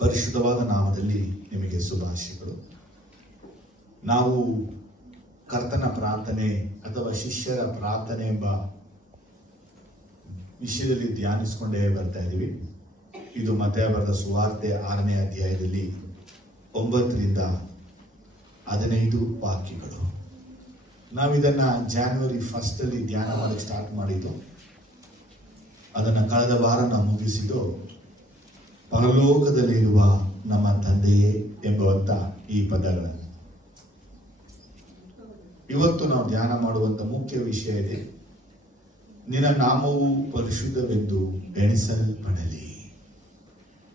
ಪರಿಶುದ್ಧವಾದ ನಾಮದಲ್ಲಿ ನಿಮಗೆ ಶುಭಾಶಯಗಳು. ನಾವು ಕರ್ತನ ಪ್ರಾರ್ಥನೆ ಅಥವಾ ಶಿಷ್ಯರ ಪ್ರಾರ್ಥನೆ ಎಂಬ ವಿಷಯದಲ್ಲಿ ಧ್ಯಾನಿಸಿಕೊಂಡೇ ಬರ್ತಾ ಇದ್ದೀವಿ. ಇದು ಮತ್ತಾಯ ಬರೆದ ಸುವಾರ್ತೆ 6ನೇ ಅಧ್ಯಾಯದಲ್ಲಿ 9ರಿಂದ 15 ವಾಕ್ಯಗಳು. ನಾವಿದನ್ನ January 1 ಧ್ಯಾನ ಮಾಡಕ್ಕೆ ಸ್ಟಾರ್ಟ್ ಮಾಡಿದ್ದು. ಅದನ್ನು ಕಳೆದ ವಾರ ನಾವು ಮುಗಿಸಿದ್ದು ಪರಲೋಕದಲ್ಲಿರುವ ನಮ್ಮ ತಂದೆಯೇ ಎಂಬುವಂತ ಈ ಪದಗಳನ್ನು. ಇವತ್ತು ನಾವು ಧ್ಯಾನ ಮಾಡುವಂತ ಮುಖ್ಯ ವಿಷಯ ಇದೆ, ನಿನ್ನ ನಾಮವು ಪರಿಶುದ್ಧವೆಂದು ಎಣಿಸಲ್ಪಡಲಿ.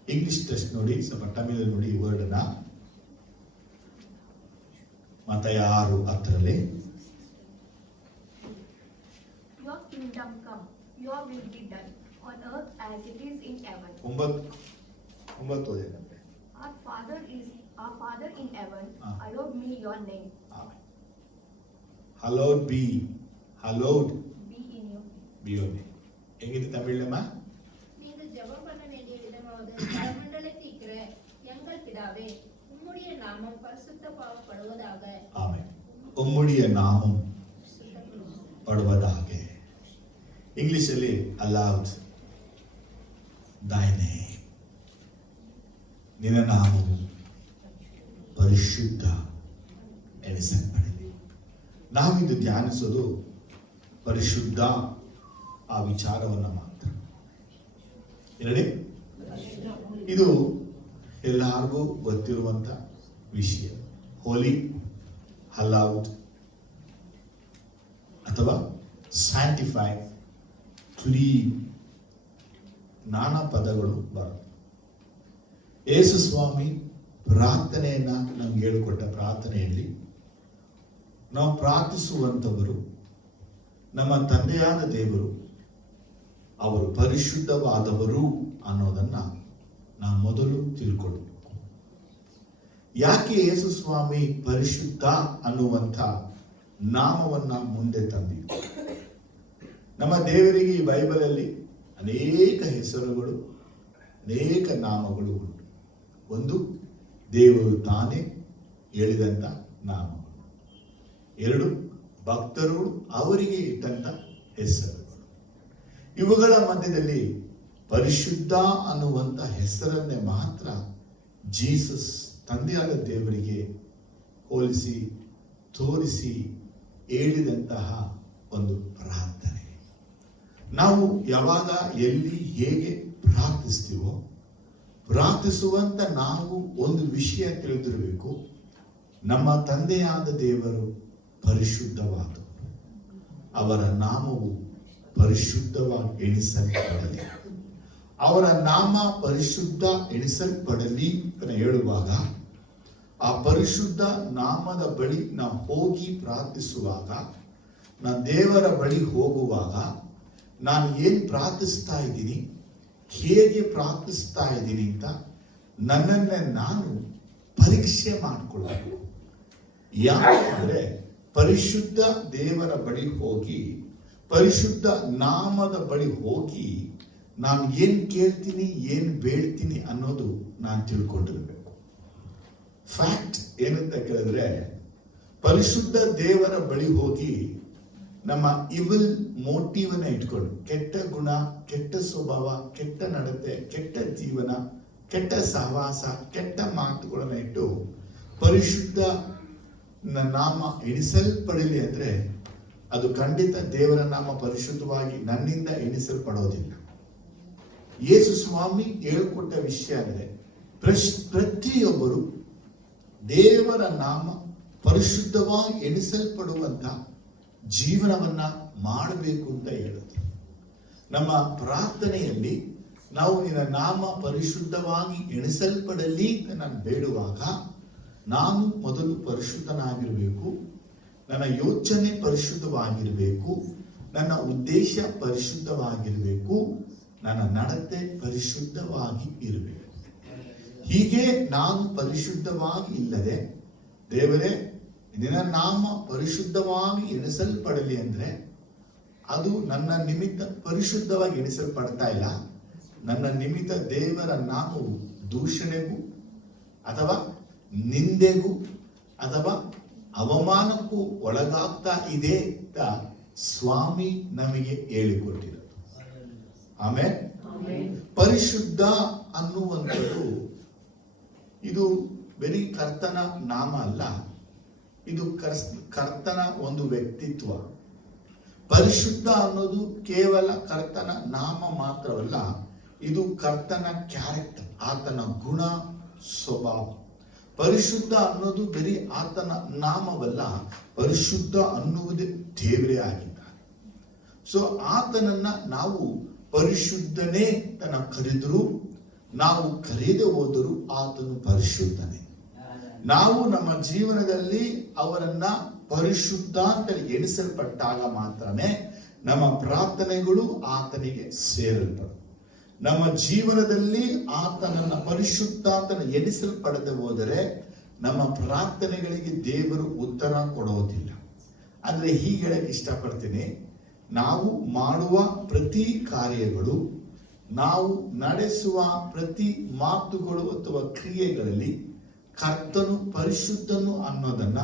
ಇಂಗ್ಲಿಷ್ ಟೆಸ್ಟ್ ನೋಡಿ, ಸ್ವಲ್ಪ ತಮಿಳಲ್ಲಿ ನೋಡಿ ಈ ವರ್ಡ್ನ. ಮತ್ತಾಯ 6:10 Your kingdom come, your will be done on earth as it is in heaven. 9 Our Father in heaven, hallowed be your name. Hallowed be in you. your name. எங்கிட்டு தமிழ்லமா? நீங்கள் ஜெபம் பண்ண வேண்டிய விதமாவது, பரமண்டலத்தில் இருக்கிற எங்கள் பிதாவே, உம்முடைய நாமம் பரிசுத்தப்படுவதாக. ஆமென். உம்முடைய நாமம் படுவதாக. ಇಂಗ್ಲಿಷಲ್ಲಿ allowed thy name. ನಿನ್ನ ನಾಮವು ಪರಿಶುದ್ಧ ಎನಿಸಲ್ಪಡಲಿ. ನಾವಿಂದು ಧ್ಯಾನಿಸೋದು ಪರಿಶುದ್ಧ ಆ ವಿಚಾರವನ್ನು ಮಾತ್ರ. ಎರಡೇ ಇದು ಎಲ್ಲರಿಗೂ ಗೊತ್ತಿರುವಂತ ವಿಷಯ. ಹೋಲಿ, ಅಲೌಡ್ ಅಥವಾ ಸ್ಯಾಂಟಿಫೈ, ಕ್ಲೀನ್, ನಾನಾ ಪದಗಳು ಬರುತ್ತೆ. ಯೇಸು ಸ್ವಾಮಿ ಪ್ರಾರ್ಥನೆಯನ್ನ ನಮ್ಗೆ ಹೇಳಿಕೊಟ್ಟ ಪ್ರಾರ್ಥನೆಯಲ್ಲಿ ನಾವು ಪ್ರಾರ್ಥಿಸುವಂಥವರು ನಮ್ಮ ತಂದೆಯಾದ ದೇವರು, ಅವರು ಪರಿಶುದ್ಧವಾದವರು ಅನ್ನೋದನ್ನ ನಾವು ಮೊದಲು ತಿಳ್ಕೊಳ್ಬೇಕು. ಯಾಕೆ ಯೇಸು ಸ್ವಾಮಿ ಪರಿಶುದ್ಧ ಅನ್ನುವಂಥ ನಾಮವನ್ನ ಮುಂದೆ ತಂದಿದ್ದು? ನಮ್ಮ ದೇವರಿಗೆ ಈ ಬೈಬಲಲ್ಲಿ ಅನೇಕ ಹೆಸರುಗಳು, ಅನೇಕ ನಾಮಗಳು ಉಂಟು. ಒಂದು, ದೇವರು ತಾನೇ ಹೇಳಿದಂಥ ನಾಮಗಳು. 2, ಭಕ್ತರು ಅವರಿಗೆ ಇಟ್ಟಂತ ಹೆಸರುಗಳು. ಇವುಗಳ ಮಧ್ಯದಲ್ಲಿ ಪರಿಶುದ್ಧ ಅನ್ನುವಂಥ ಹೆಸರನ್ನೇ ಮಾತ್ರ ಜೀಸಸ್ ತಂದೆಯಾದ ದೇವರಿಗೆ ಹೋಲಿಸಿ ತೋರಿಸಿ ಹೇಳಿದಂತಹ ಒಂದು ಪ್ರಾರ್ಥನೆ. ನಾವು ಯಾವಾಗ ಎಲ್ಲಿ ಹೇಗೆ ಪ್ರಾರ್ಥಿಸ್ತೀವೋ, ಪ್ರಾರ್ಥಿಸುವಂತ ನಾವು ಒಂದು ವಿಷಯ ತಿಳಿದಿರಬೇಕು, ನಮ್ಮ ತಂದೆಯಾದ ದೇವರು ಪರಿಶುದ್ಧವಾದವರು, ಅವರ ನಾಮವು ಪರಿಶುದ್ಧವಾಗಿ ಎಣಿಸಲ್ಪಡಲಿ. ಅವರ ನಾಮ ಪರಿಶುದ್ಧ ಎಣಿಸಲ್ಪಡಲಿ ಅಂತ ಹೇಳುವಾಗ, ಆ ಪರಿಶುದ್ಧ ನಾಮದ ಬಳಿ ನಾವು ಹೋಗಿ ಪ್ರಾರ್ಥಿಸುವಾಗ, ನಾನು ದೇವರ ಬಳಿ ಹೋಗುವಾಗ ನಾನು ಏನು ಪ್ರಾರ್ಥಿಸ್ತಾ ಇದ್ದೀನಿ, ಹೇಗೆ ಪ್ರಾರ್ಥಿಸ್ತಾ ಇದ್ದೀನಿ ಅಂತ ನನ್ನನ್ನೇ ನಾನು ಪರೀಕ್ಷೆ ಮಾಡಿಕೊಳ್ಳಬೇಕು. ಯಾಕೆಂದ್ರೆ ಪರಿಶುದ್ಧ ದೇವರ ಬಳಿ ಹೋಗಿ, ಪರಿಶುದ್ಧ ನಾಮದ ಬಳಿ ಹೋಗಿ ನಾನು ಏನು ಕೇಳ್ತೀನಿ, ಏನು ಬೇಡ್ತೀನಿ ಅನ್ನೋದು ನಾನು ತಿಳ್ಕೊಂಡಿರ್ಬೇಕು. ಫ್ಯಾಕ್ಟ್ ಏನಂತ ಕೇಳಿದ್ರೆ, ಪರಿಶುದ್ಧ ದೇವರ ಬಳಿ ಹೋಗಿ ನಮ್ಮ ಇವಿಲ್ ಮೋಟಿವ್ನ ಇಟ್ಕೊಂಡು, ಕೆಟ್ಟ ಗುಣ, ಕೆಟ್ಟ ಸ್ವಭಾವ, ಕೆಟ್ಟ ನಡತೆ, ಕೆಟ್ಟ ಜೀವನ, ಕೆಟ್ಟ ಸಹವಾಸ, ಕೆಟ್ಟ ಮಾತುಗಳನ್ನ ಇಟ್ಟು ಪರಿಶುದ್ಧ ನಾಮ ಎಣಿಸಲ್ಪಡಲಿ ಅಂದ್ರೆ ಅದು ಖಂಡಿತ ದೇವರ ನಾಮ ಪರಿಶುದ್ಧವಾಗಿ ನನ್ನಿಂದ ಎಣಿಸಲ್ಪಡೋದಿಲ್ಲ. ಯೇಸು ಸ್ವಾಮಿ ಹೇಳಿಕೊಟ್ಟ ವಿಷಯ ಅಂದರೆ, ಪ್ರತಿಯೊಬ್ಬರು ದೇವರ ನಾಮ ಪರಿಶುದ್ಧವಾಗಿ ಎಣಿಸಲ್ಪಡುವಂತ ಜೀವನವನ್ನ ಮಾಡಬೇಕು ಅಂತ ಹೇಳುತ್ತೆ. ನಮ್ಮ ಪ್ರಾರ್ಥನೆಯಲ್ಲಿ ನಾವು ನಿನ್ನ ನಾಮ ಪರಿಶುದ್ಧವಾಗಿ ಎಣಿಸಲ್ಪಡಲಿ ಅಂತ ನಾನು ಬೇಡುವಾಗ, ನಾನು ಮೊದಲು ಪರಿಶುದ್ಧನಾಗಿರಬೇಕು, ನನ್ನ ಯೋಚನೆ ಪರಿಶುದ್ಧವಾಗಿರಬೇಕು, ನನ್ನ ಉದ್ದೇಶ ಪರಿಶುದ್ಧವಾಗಿರಬೇಕು, ನನ್ನ ನಡತೆ ಪರಿಶುದ್ಧವಾಗಿ ಇರಬೇಕು. ಹೀಗೆ ನಾನು ಪರಿಶುದ್ಧವಾಗಿ ಇಲ್ಲದೆ, ದೇವರೇ ನಿನ್ನ ನಾಮ ಪರಿಶುದ್ಧವಾಗಿ ಎಣಿಸಲ್ಪಡಲಿ ಅಂದ್ರೆ ಅದು ನನ್ನ ನಿಮಿತ್ತ ಪರಿಶುದ್ಧವಾಗಿ ಎಣಿಸಲ್ಪಡ್ತಾ ಇಲ್ಲ. ನನ್ನ ನಿಮಿತ್ತ ದೇವರ ನಾಮವು ದೂಷಣೆಗೂ ಅಥವಾ ನಿಂದೆಗೂ ಅಥವಾ ಅವಮಾನಕ್ಕೂ ಒಳಗಾಗ್ತಾ ಇದೆ ಅಂತ ಸ್ವಾಮಿ ನಮಗೆ ಹೇಳಿಕೊಟ್ಟಿರೋದು. ಆಮೇಲೆ ಪರಿಶುದ್ಧ ಅನ್ನುವಂಥದ್ದು ಇದು ಬರೀ ಕರ್ತನ ನಾಮ ಅಲ್ಲ, ಇದು ಕರ್ತನ ಒಂದು ವ್ಯಕ್ತಿತ್ವ. ಪರಿಶುದ್ಧ ಅನ್ನೋದು ಕೇವಲ ಕರ್ತನ ನಾಮ ಮಾತ್ರವಲ್ಲ, ಇದು ಕರ್ತನ ಕ್ಯಾರೆಕ್ಟರ್, ಆತನ ಗುಣ ಸ್ವಭಾವ. ಪರಿಶುದ್ಧ ಅನ್ನೋದು ಬರೀ ಆತನ ನಾಮವಲ್ಲ, ಪರಿಶುದ್ಧ ಅನ್ನುವುದೇ ದೇವರೇ ಆಗಿದ್ದಾರೆ. ಸೊ ಆತನನ್ನ ನಾವು ಪರಿಶುದ್ಧನೇ ತನ್ನ ಕರೆದರೂ, ನಾವು ಕರೆಯದೆ ಹೋದರೂ ಆತನು ಪರಿಶುದ್ಧನೇ. ನಾವು ನಮ್ಮ ಜೀವನದಲ್ಲಿ ಅವರನ್ನ ಪರಿಶುದ್ಧ ಅಂತ ಎಣಿಸಲ್ಪಟ್ಟಾಗ ಮಾತ್ರನೇ ನಮ್ಮ ಪ್ರಾರ್ಥನೆಗಳು ಆತನಿಗೆ ಸೇರಲ್ಪಡುತ್ತವೆ. ನಮ್ಮ ಜೀವನದಲ್ಲಿ ಆತನನ್ನ ಪರಿಶುದ್ಧ ಅಂತ ಎಣಿಸಲ್ಪಡದೆ ಹೋದರೆ ನಮ್ಮ ಪ್ರಾರ್ಥನೆಗಳಿಗೆ ದೇವರು ಉತ್ತರ ಕೊಡೋದಿಲ್ಲ. ಅಂದ್ರೆ ಹೀಗೆ ಹೇಳಕ್ ಇಷ್ಟಪಡ್ತೀನಿ, ನಾವು ಮಾಡುವ ಪ್ರತಿ ಕಾರ್ಯಗಳು, ನಾವು ನಡೆಸುವ ಪ್ರತಿ ಮಾತುಗಳು ಅಥವಾ ಕ್ರಿಯೆಗಳಲ್ಲಿ ಕರ್ತನು ಪರಿಶುದ್ಧನು ಅನ್ನೋದನ್ನ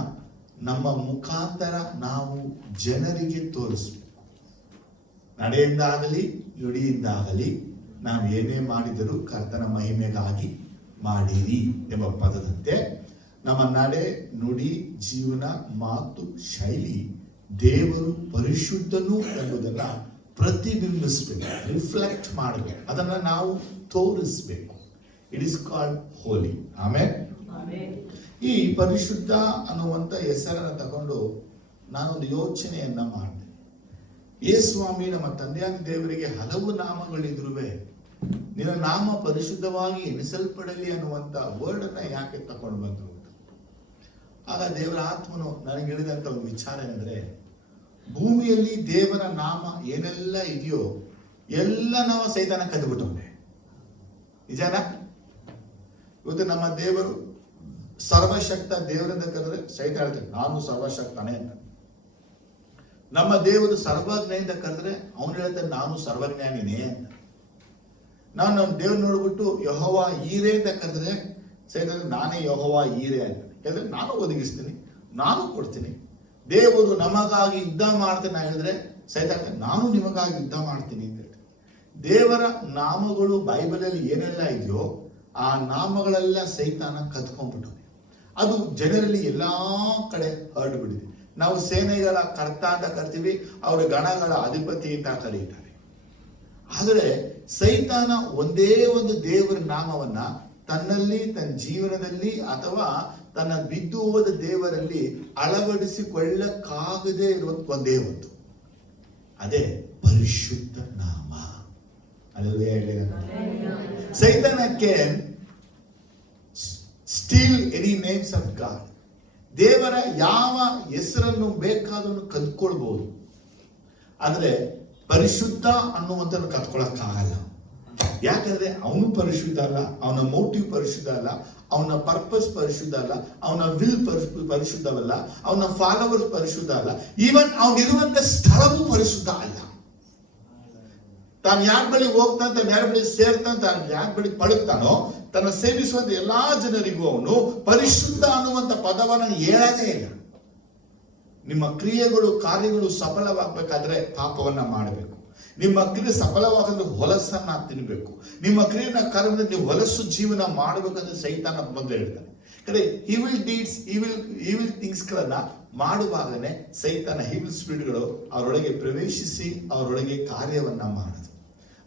ನಮ್ಮ ಮುಖಾಂತರ ನಾವು ಜನರಿಗೆ ತೋರಿಸಬೇಕು. ನಡೆಯಿಂದಾಗಲಿ ನುಡಿಯಿಂದಾಗಲಿ ನಾವು ಏನೇ ಮಾಡಿದರೂ ಕರ್ತನ ಮಹಿಮೆಗಾಗಿ ಮಾಡಿರಿ ಎಂಬ ಪದದಂತೆ ನಮ್ಮ ನಡೆ, ನುಡಿ, ಜೀವನ, ಮಾತು, ಶೈಲಿ ದೇವರು ಪರಿಶುದ್ಧನು ಎಂಬುದನ್ನ ಪ್ರತಿಬಿಂಬಿಸಬೇಕು, ರಿಫ್ಲೆಕ್ಟ್ ಮಾಡಬೇಕು, ಅದನ್ನ ನಾವು ತೋರಿಸ್ಬೇಕು. ಇಟ್ ಇಸ್ ಕಾಲ್ಡ್ ಹೋಲಿ. ಆಮೇಲೆ ಈ ಪರಿಶುದ್ಧ ಅನ್ನುವಂಥ ಹೆಸರನ್ನು ತಗೊಂಡು ನಾನೊಂದು ಯೋಚನೆಯನ್ನ ಮಾಡಿದೆ. ಸ್ವಾಮಿ, ನಮ್ಮ ತಂದೆಯಾದ ದೇವರಿಗೆ ಹಲವು ನಾಮಗಳಿದ್ರು ನಿನ್ನ ನಾಮ ಪರಿಶುದ್ಧವಾಗಿ ಎಣಿಸಲ್ಪಡಲಿ ಅನ್ನುವಂಥ ವರ್ಡ್ ಅನ್ನ ಯಾಕೆ ತಗೊಂಡು ಬಂದ್ರು? ಆಗ ದೇವರ ಆತ್ಮನು ನನಗೆ ಹೇಳಿದಂತ ಒಂದು ವಿಚಾರ ಏನಂದ್ರೆ, ಭೂಮಿಯಲ್ಲಿ ದೇವರ ನಾಮ ಏನೆಲ್ಲ ಇದೆಯೋ ಎಲ್ಲ ನಾವು ಸೈತಾನ ಕದ್ಬಿಟ್ಟವ್ರೆ. ನಿಜಾನ? ಇವತ್ತು ನಮ್ಮ ದೇವರು ಸರ್ವಶಕ್ತ ದೇವರಿಂದ ಕರೆದ್ರೆ ಸೈತಾನ ಹೇಳ್ತಾರೆ ನಾನು ಸರ್ವಶಕ್ತನೇ ಅಂತ. ನಮ್ಮ ದೇವರು ಸರ್ವಜ್ಞೆಯಿಂದ ಕರೆದ್ರೆ ಅವನು ಹೇಳ್ತಾನೆ ನಾನು ಸರ್ವಜ್ಞಾನಿನೇ ಅಂತ. ನಾವು ನಮ್ಮ ದೇವ್ರು ನೋಡ್ಬಿಟ್ಟು ಯೆಹೋವ ಈರೇ ಅಂತ ಕರೆದ್ರೆ ಸೈತಾನ ನಾನೇ ಯೆಹೋವ ಈರೇ ಅಂತ. ಯಾಕಂದ್ರೆ ನಾನು ಒದಗಿಸ್ತೀನಿ, ನಾನು ಕೊಡ್ತೀನಿ. ದೇವರು ನಮಗಾಗಿ ಯುದ್ಧ ಮಾಡ್ತೇನೆ ಹೇಳಿದ್ರೆ ಸೈತಾನ ನಾನು ನಿಮಗಾಗಿ ಯುದ್ಧ ಮಾಡ್ತೀನಿ ಅಂತ ಹೇಳ್ತೀನಿ. ದೇವರ ನಾಮಗಳು ಬೈಬಲಲ್ಲಿ ಏನೆಲ್ಲ ಇದೆಯೋ ಆ ನಾಮಗಳೆಲ್ಲ ಸೈತಾನ ಕತ್ಕೊಂಡ್ಬಿಟ್ಟು ಅದು ಜನರಲ್ಲಿ ಎಲ್ಲಾ ಕಡೆ ಹರಡ್ಬಿಟ್ಟಿದೆ. ನಾವು ಸೇನೆಗಳ ಕರ್ತ ಅಂತ ಕರಿತೀವಿ, ಅವರ ಗಣಗಳ ಅಧಿಪತಿ ಅಂತ ಕರೀತಾರೆ. ಆದರೆ ಸೈತಾನ ಒಂದೇ ಒಂದು ದೇವರ ನಾಮವನ್ನ ತನ್ನಲ್ಲಿ, ತನ್ನ ಜೀವನದಲ್ಲಿ ಅಥವಾ ತನ್ನ ಬಿದ್ದು ಹೋದ ದೇವರಲ್ಲಿ ಅಳವಡಿಸಿಕೊಳ್ಳಕ್ಕಾಗದೇ ಇರುವ ಒಂದೇ ಒಂದು, ಅದೇ ಪರಿಶುದ್ಧ ನಾಮ. ಸೈತಾನಕ್ಕೆ steal any names of God. ದೇವರ ಯಾವ ಹೆಸರನ್ನು ಬೇಕಾದನ್ನು ಕದ್ಕೊಳ್ಬಹುದು, ಆದ್ರೆ ಪರಿಶುದ್ಧ ಅನ್ನುವಂಥದ್ದು ಕದ್ಕೊಳಕ್ಕಾಗಲ್ಲ. ಯಾಕಂದ್ರೆ ಅವನು ಪರಿಶುದ್ಧ ಅಲ್ಲ, ಅವನ ಮೋಟಿವ್ ಪರಿಶುದ್ಧ ಅಲ್ಲ, ಅವನ ಪರ್ಪಸ್ ಪರಿಶುದ್ಧ ಅಲ್ಲ, ಅವನ ವಿಲ್ ಪರಿಶುದ್ಧವಲ್ಲ, ಅವನ ಫಾಲೋವರ್ಸ್ ಪರಿಶುದ್ಧ ಅಲ್ಲ, ಈವನ್ ಅವನಿರುವಂತ ಸ್ಥಳವೂ ಪರಿಶುದ್ಧ ಅಲ್ಲ. ತಾನು ಯಾರ ಬಳಿ ಹೋಗ್ತಾನೆ, ತಾನು ಯಾರ ಬಳಿ ಸೇರ್ತಾನೆ, ತಾನು ಯಾರ ಬಳಿ ಪಡುತ್ತಾನೋ, ತನ್ನ ಸೇವಿಸುವಂತ ಎಲ್ಲಾ ಜನರಿಗೂ ಅವನು ಪರಿಶುದ್ಧ ಅನ್ನುವಂಥ ಪದವನ್ನು ಹೇಳದೇ ಇಲ್ಲ. ನಿಮ್ಮ ಕ್ರಿಯೆಗಳು, ಕಾರ್ಯಗಳು ಸಫಲವಾಗಬೇಕಾದ್ರೆ ಪಾಪವನ್ನ ಮಾಡಬೇಕು. ನಿಮ್ಮ ಕ್ರಿಯೆ ಸಫಲವಾಗಂದ್ರೆ ಹೊಲಸನ್ನ ತಿನ್ಬೇಕು. ನಿಮ್ಮ ಕ್ರಿಯೆನ ಕಾರ್ಯದಲ್ಲಿ ನೀವು ಹೊಲಸು ಜೀವನ ಮಾಡಬೇಕಂದ್ರೆ ಸೈತಾನ ಮೊದಲು ಹೇಳ್ತಾನೆ. ಯಾಕಂದ್ರೆ ಈವಿಲ್ ಡೀಡ್ಸ್, ಈವಿಲ್ ಥಿಂಗ್ಸ್ ಗಳನ್ನ ಮಾಡುವಾಗನೇ ಸೈತಾನ, ಈವಿಲ್ ಸ್ಪಿರಿಟ್ಗಳು ಅವರೊಳಗೆ ಪ್ರವೇಶಿಸಿ ಅವರೊಳಗೆ ಕಾರ್ಯವನ್ನ ಮಾಡೋದು.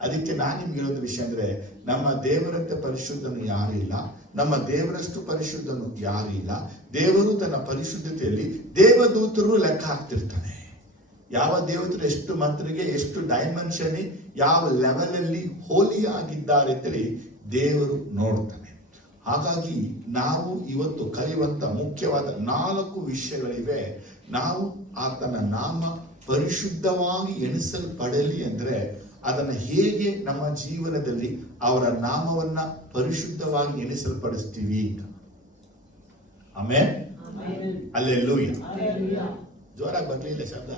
ಅದಕ್ಕೆ ನಾನು ನಿಮ್ಗೆ ಹೇಳೋದು ವಿಷಯ ಅಂದ್ರೆ, ನಮ್ಮ ದೇವರಂತೆ ಪರಿಶುದ್ಧನು ಯಾರು ಇಲ್ಲ, ನಮ್ಮ ದೇವರಷ್ಟು ಪರಿಶುದ್ಧನು ಯಾರು ಇಲ್ಲ. ದೇವರು ತನ್ನ ಪರಿಶುದ್ಧತೆಯಲ್ಲಿ ದೇವದೂತರು ಲೆಕ್ಕ ಹಾಕ್ತಿರ್ತಾನೆ. ಯಾವ ದೇವತರು ಎಷ್ಟು ಮಂತ್ರಿಗೆ, ಎಷ್ಟು ಡೈಮೆನ್ಷನ್, ಯಾವ ಲೆವೆಲ್ ಅಲ್ಲಿ ಹೋಲಿ ಆಗಿದ್ದಾರೆ ಅಂತೇಳಿ ದೇವರು ನೋಡ್ತಾನೆ. ಹಾಗಾಗಿ ನಾವು ಇವತ್ತು ಕಲಿಯುವಂತ ಮುಖ್ಯವಾದ 4 ವಿಷಯಗಳಿವೆ. ನಾವು ಆತನ ನಾಮ ಪರಿಶುದ್ಧವಾಗಿ ಎಣಿಸಲ್ಪಡಲಿ ಅಂದ್ರೆ ಅದನ್ನು ಹೇಗೆ ನಮ್ಮ ಜೀವನದಲ್ಲಿ ಅವರ ನಾಮವನ್ನ ಪರಿಶುದ್ಧವಾಗಿ ಎಣಿಸಲ್ಪಡಿಸ್ತೀವಿ. Amen, hallelujah. ಜೋರಾಗಿ ಬರ್ಲಿಲ್ಲ ಶಬ್ದ?